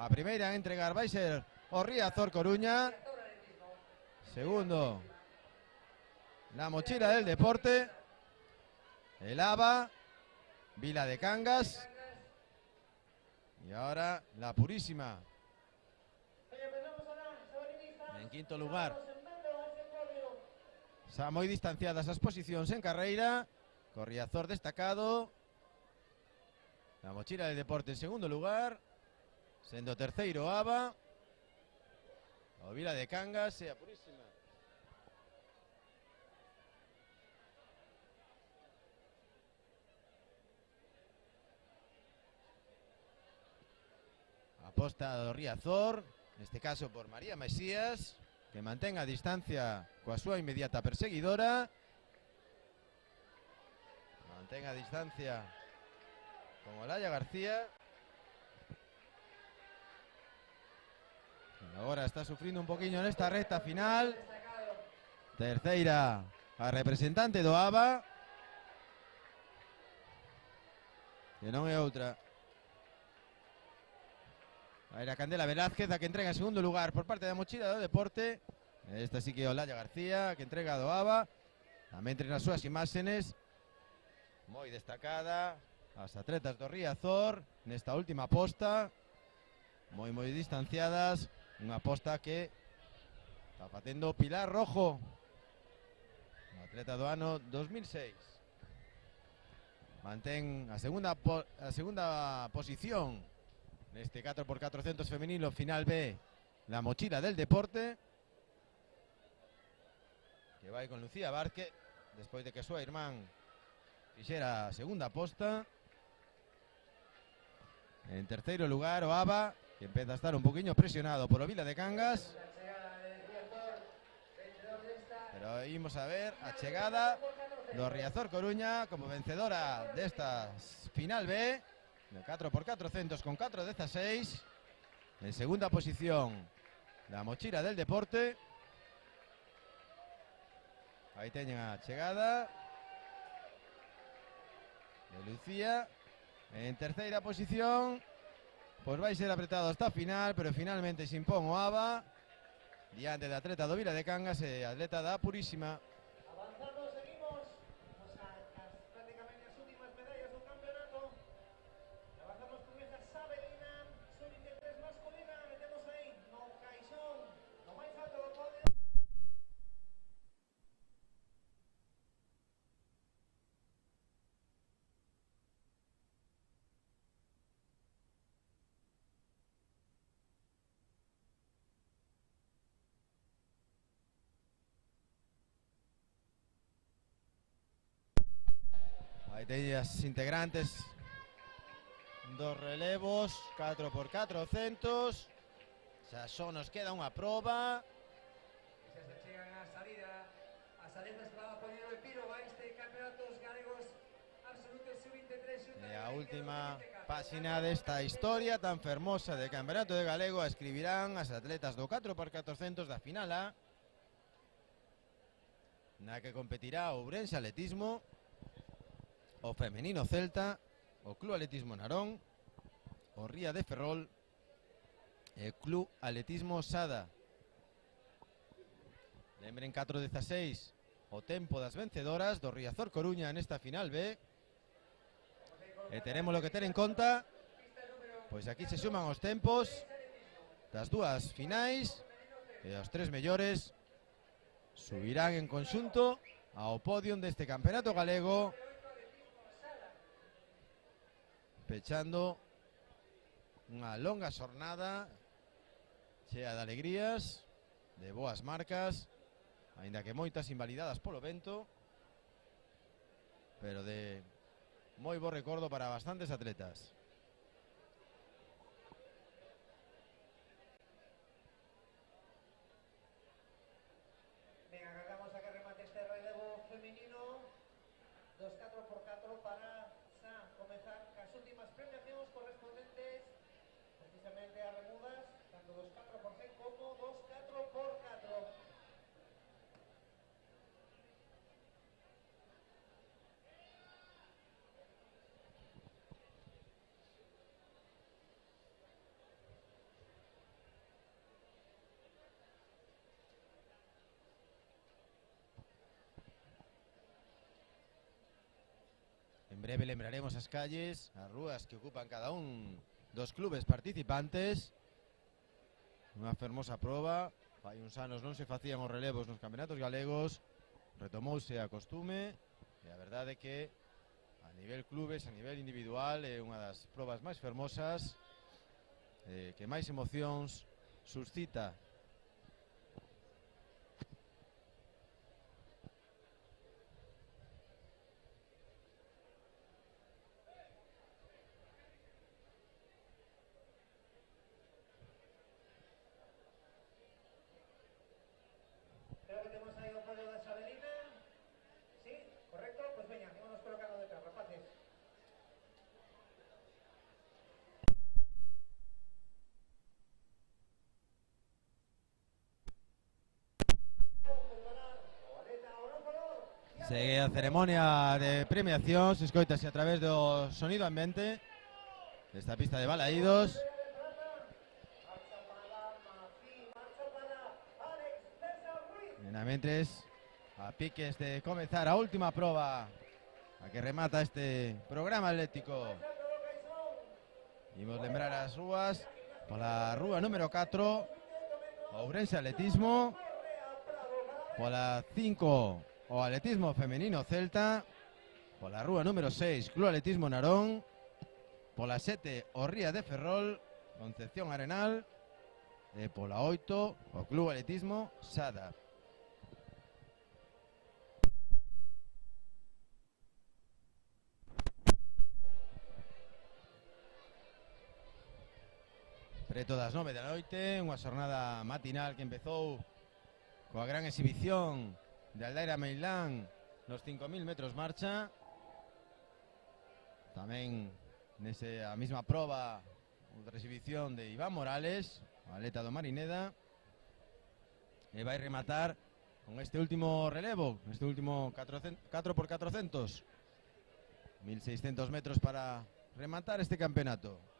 a primeira a entregar vai ser o Riazor Coruña. Segundo, la Mochila del Deporte, el ABA, Vila de Cangas. Y ahora la Purísima. En quinto lugar. Xa moi distanciadas as posicións en carreira. Corriazor destacado. La Mochila del Deporte en segundo lugar. Sendo terceiro ABA. O Vila de Cangas e a Purísima. Aposta do Riazor, neste caso por María Mesías, que mantén a distancia coa súa inmediata perseguidora. Mantén a distancia con Olaya García. E agora está sufrindo un poquinho nesta recta final. Terceira a representante do ABA, que non é outra. Aí a Candela Velázquez, a que entrega en segundo lugar por parte da Mochila do Deporte. Esta sí que é Olaya García, que entrega do ABA. Tamén entre nas súas imágenes, moi destacada, as atletas do Riazor nesta última posta, moi distanciadas. Unha posta que está facendo Pilar Rojo, atleta do ano 2006. Mantén a segunda posición neste 4x400 femenino final B, la Mochila del Deporte, que vai con Lucía Vázquez, despois de que a súa irmán fixera a segunda posta. En terceiro lugar o ABA, que empeza a estar un poquinho presionado por o Vila de Cangas. Pero imos a ver a chegada do Riazor Coruña como vencedora desta final B, de 4x400 con 4:16. En segunda posición la Mochila del Deporte. Aí teñen a chegada de Lucía. En terceira posición, pois vai ser apretado hasta a final, pero finalmente se impón o ABA diante da atleta do Vila de Cangas e atleta da Purísima. Avanzando, seguimos. Vamos a prácticamente as últimas medallas do campeonato. Avanzamos con Aí teñas integrantes dos relevos, 4x400. Xa só nos queda unha proba. Se se chegan a salida, as salidas que van a poñer o epílogo a este campeonatos galegos absolutos sub-23. E a última páxina desta historia tan fermosa de Campeonato de Galego a escribirán as atletas do 4x400 da final A, na que competirá o Ourense Atletismo, o Femenino Celta, o Club Atletismo Narón, o Ría de Ferrol e o Club Atletismo Sada. Lembren 4:16 o tempo das vencedoras do Riazor Coruña nesta final B. E teremos lo que ter en conta, pois aquí se suman os tempos das dúas finais e os tres mellores subirán en conxunto ao podium deste campeonato galego, pechando unha longa xornada chea de alegrías, de boas marcas, aínda que moitas invalidadas polo vento, pero de moi bo recordo para bastantes atletas. Venga, agardamos a que remate este relevo femenino dos 4x4 para xa comezar as últimas premiacións correspondentes precisamente a remudas tanto dos 4x100 como dos 4x4. En breve lembraremos as calles, as rúas que ocupan cada un dos clubes participantes. Unha fermosa proba. Fai uns anos non se facían os relevos nos campeonatos galegos, retomouse a costume e a verdade é que a nivel clubes, a nivel individual é unha das probas máis fermosas, que máis emocións suscita. Creo que temos aí o podio da Xavelina. Sí, correcto, pues veña, ímonos colocando detrás, rapaces. Segue a ceremonia de premiación, se escoitase a través do sonido ambiente desta pista de Balaídos. E na mentres, a piques de comezar a última proba a que remata este programa atlético. Imos lembrar as rúas. Pola rúa número 4, Ourense Atletismo. Pola 5, o Atletismo Femenino Celta. Pola rúa número 6, Club Atletismo Narón. Pola 7, o Ría de Ferrol, Concepción Arenal. E pola 8, o Club Atletismo Sada. Preto das 9 da noite, unha xornada matinal que empezou coa gran exhibición de Aldaira Meilán nos 5.000 metros marcha. Tamén nesa mesma proba outra exhibición de Iván Morales, o atleta do Marineda, e vai rematar con este último relevo, este último 4x400, 1.600 metros para rematar este campeonato.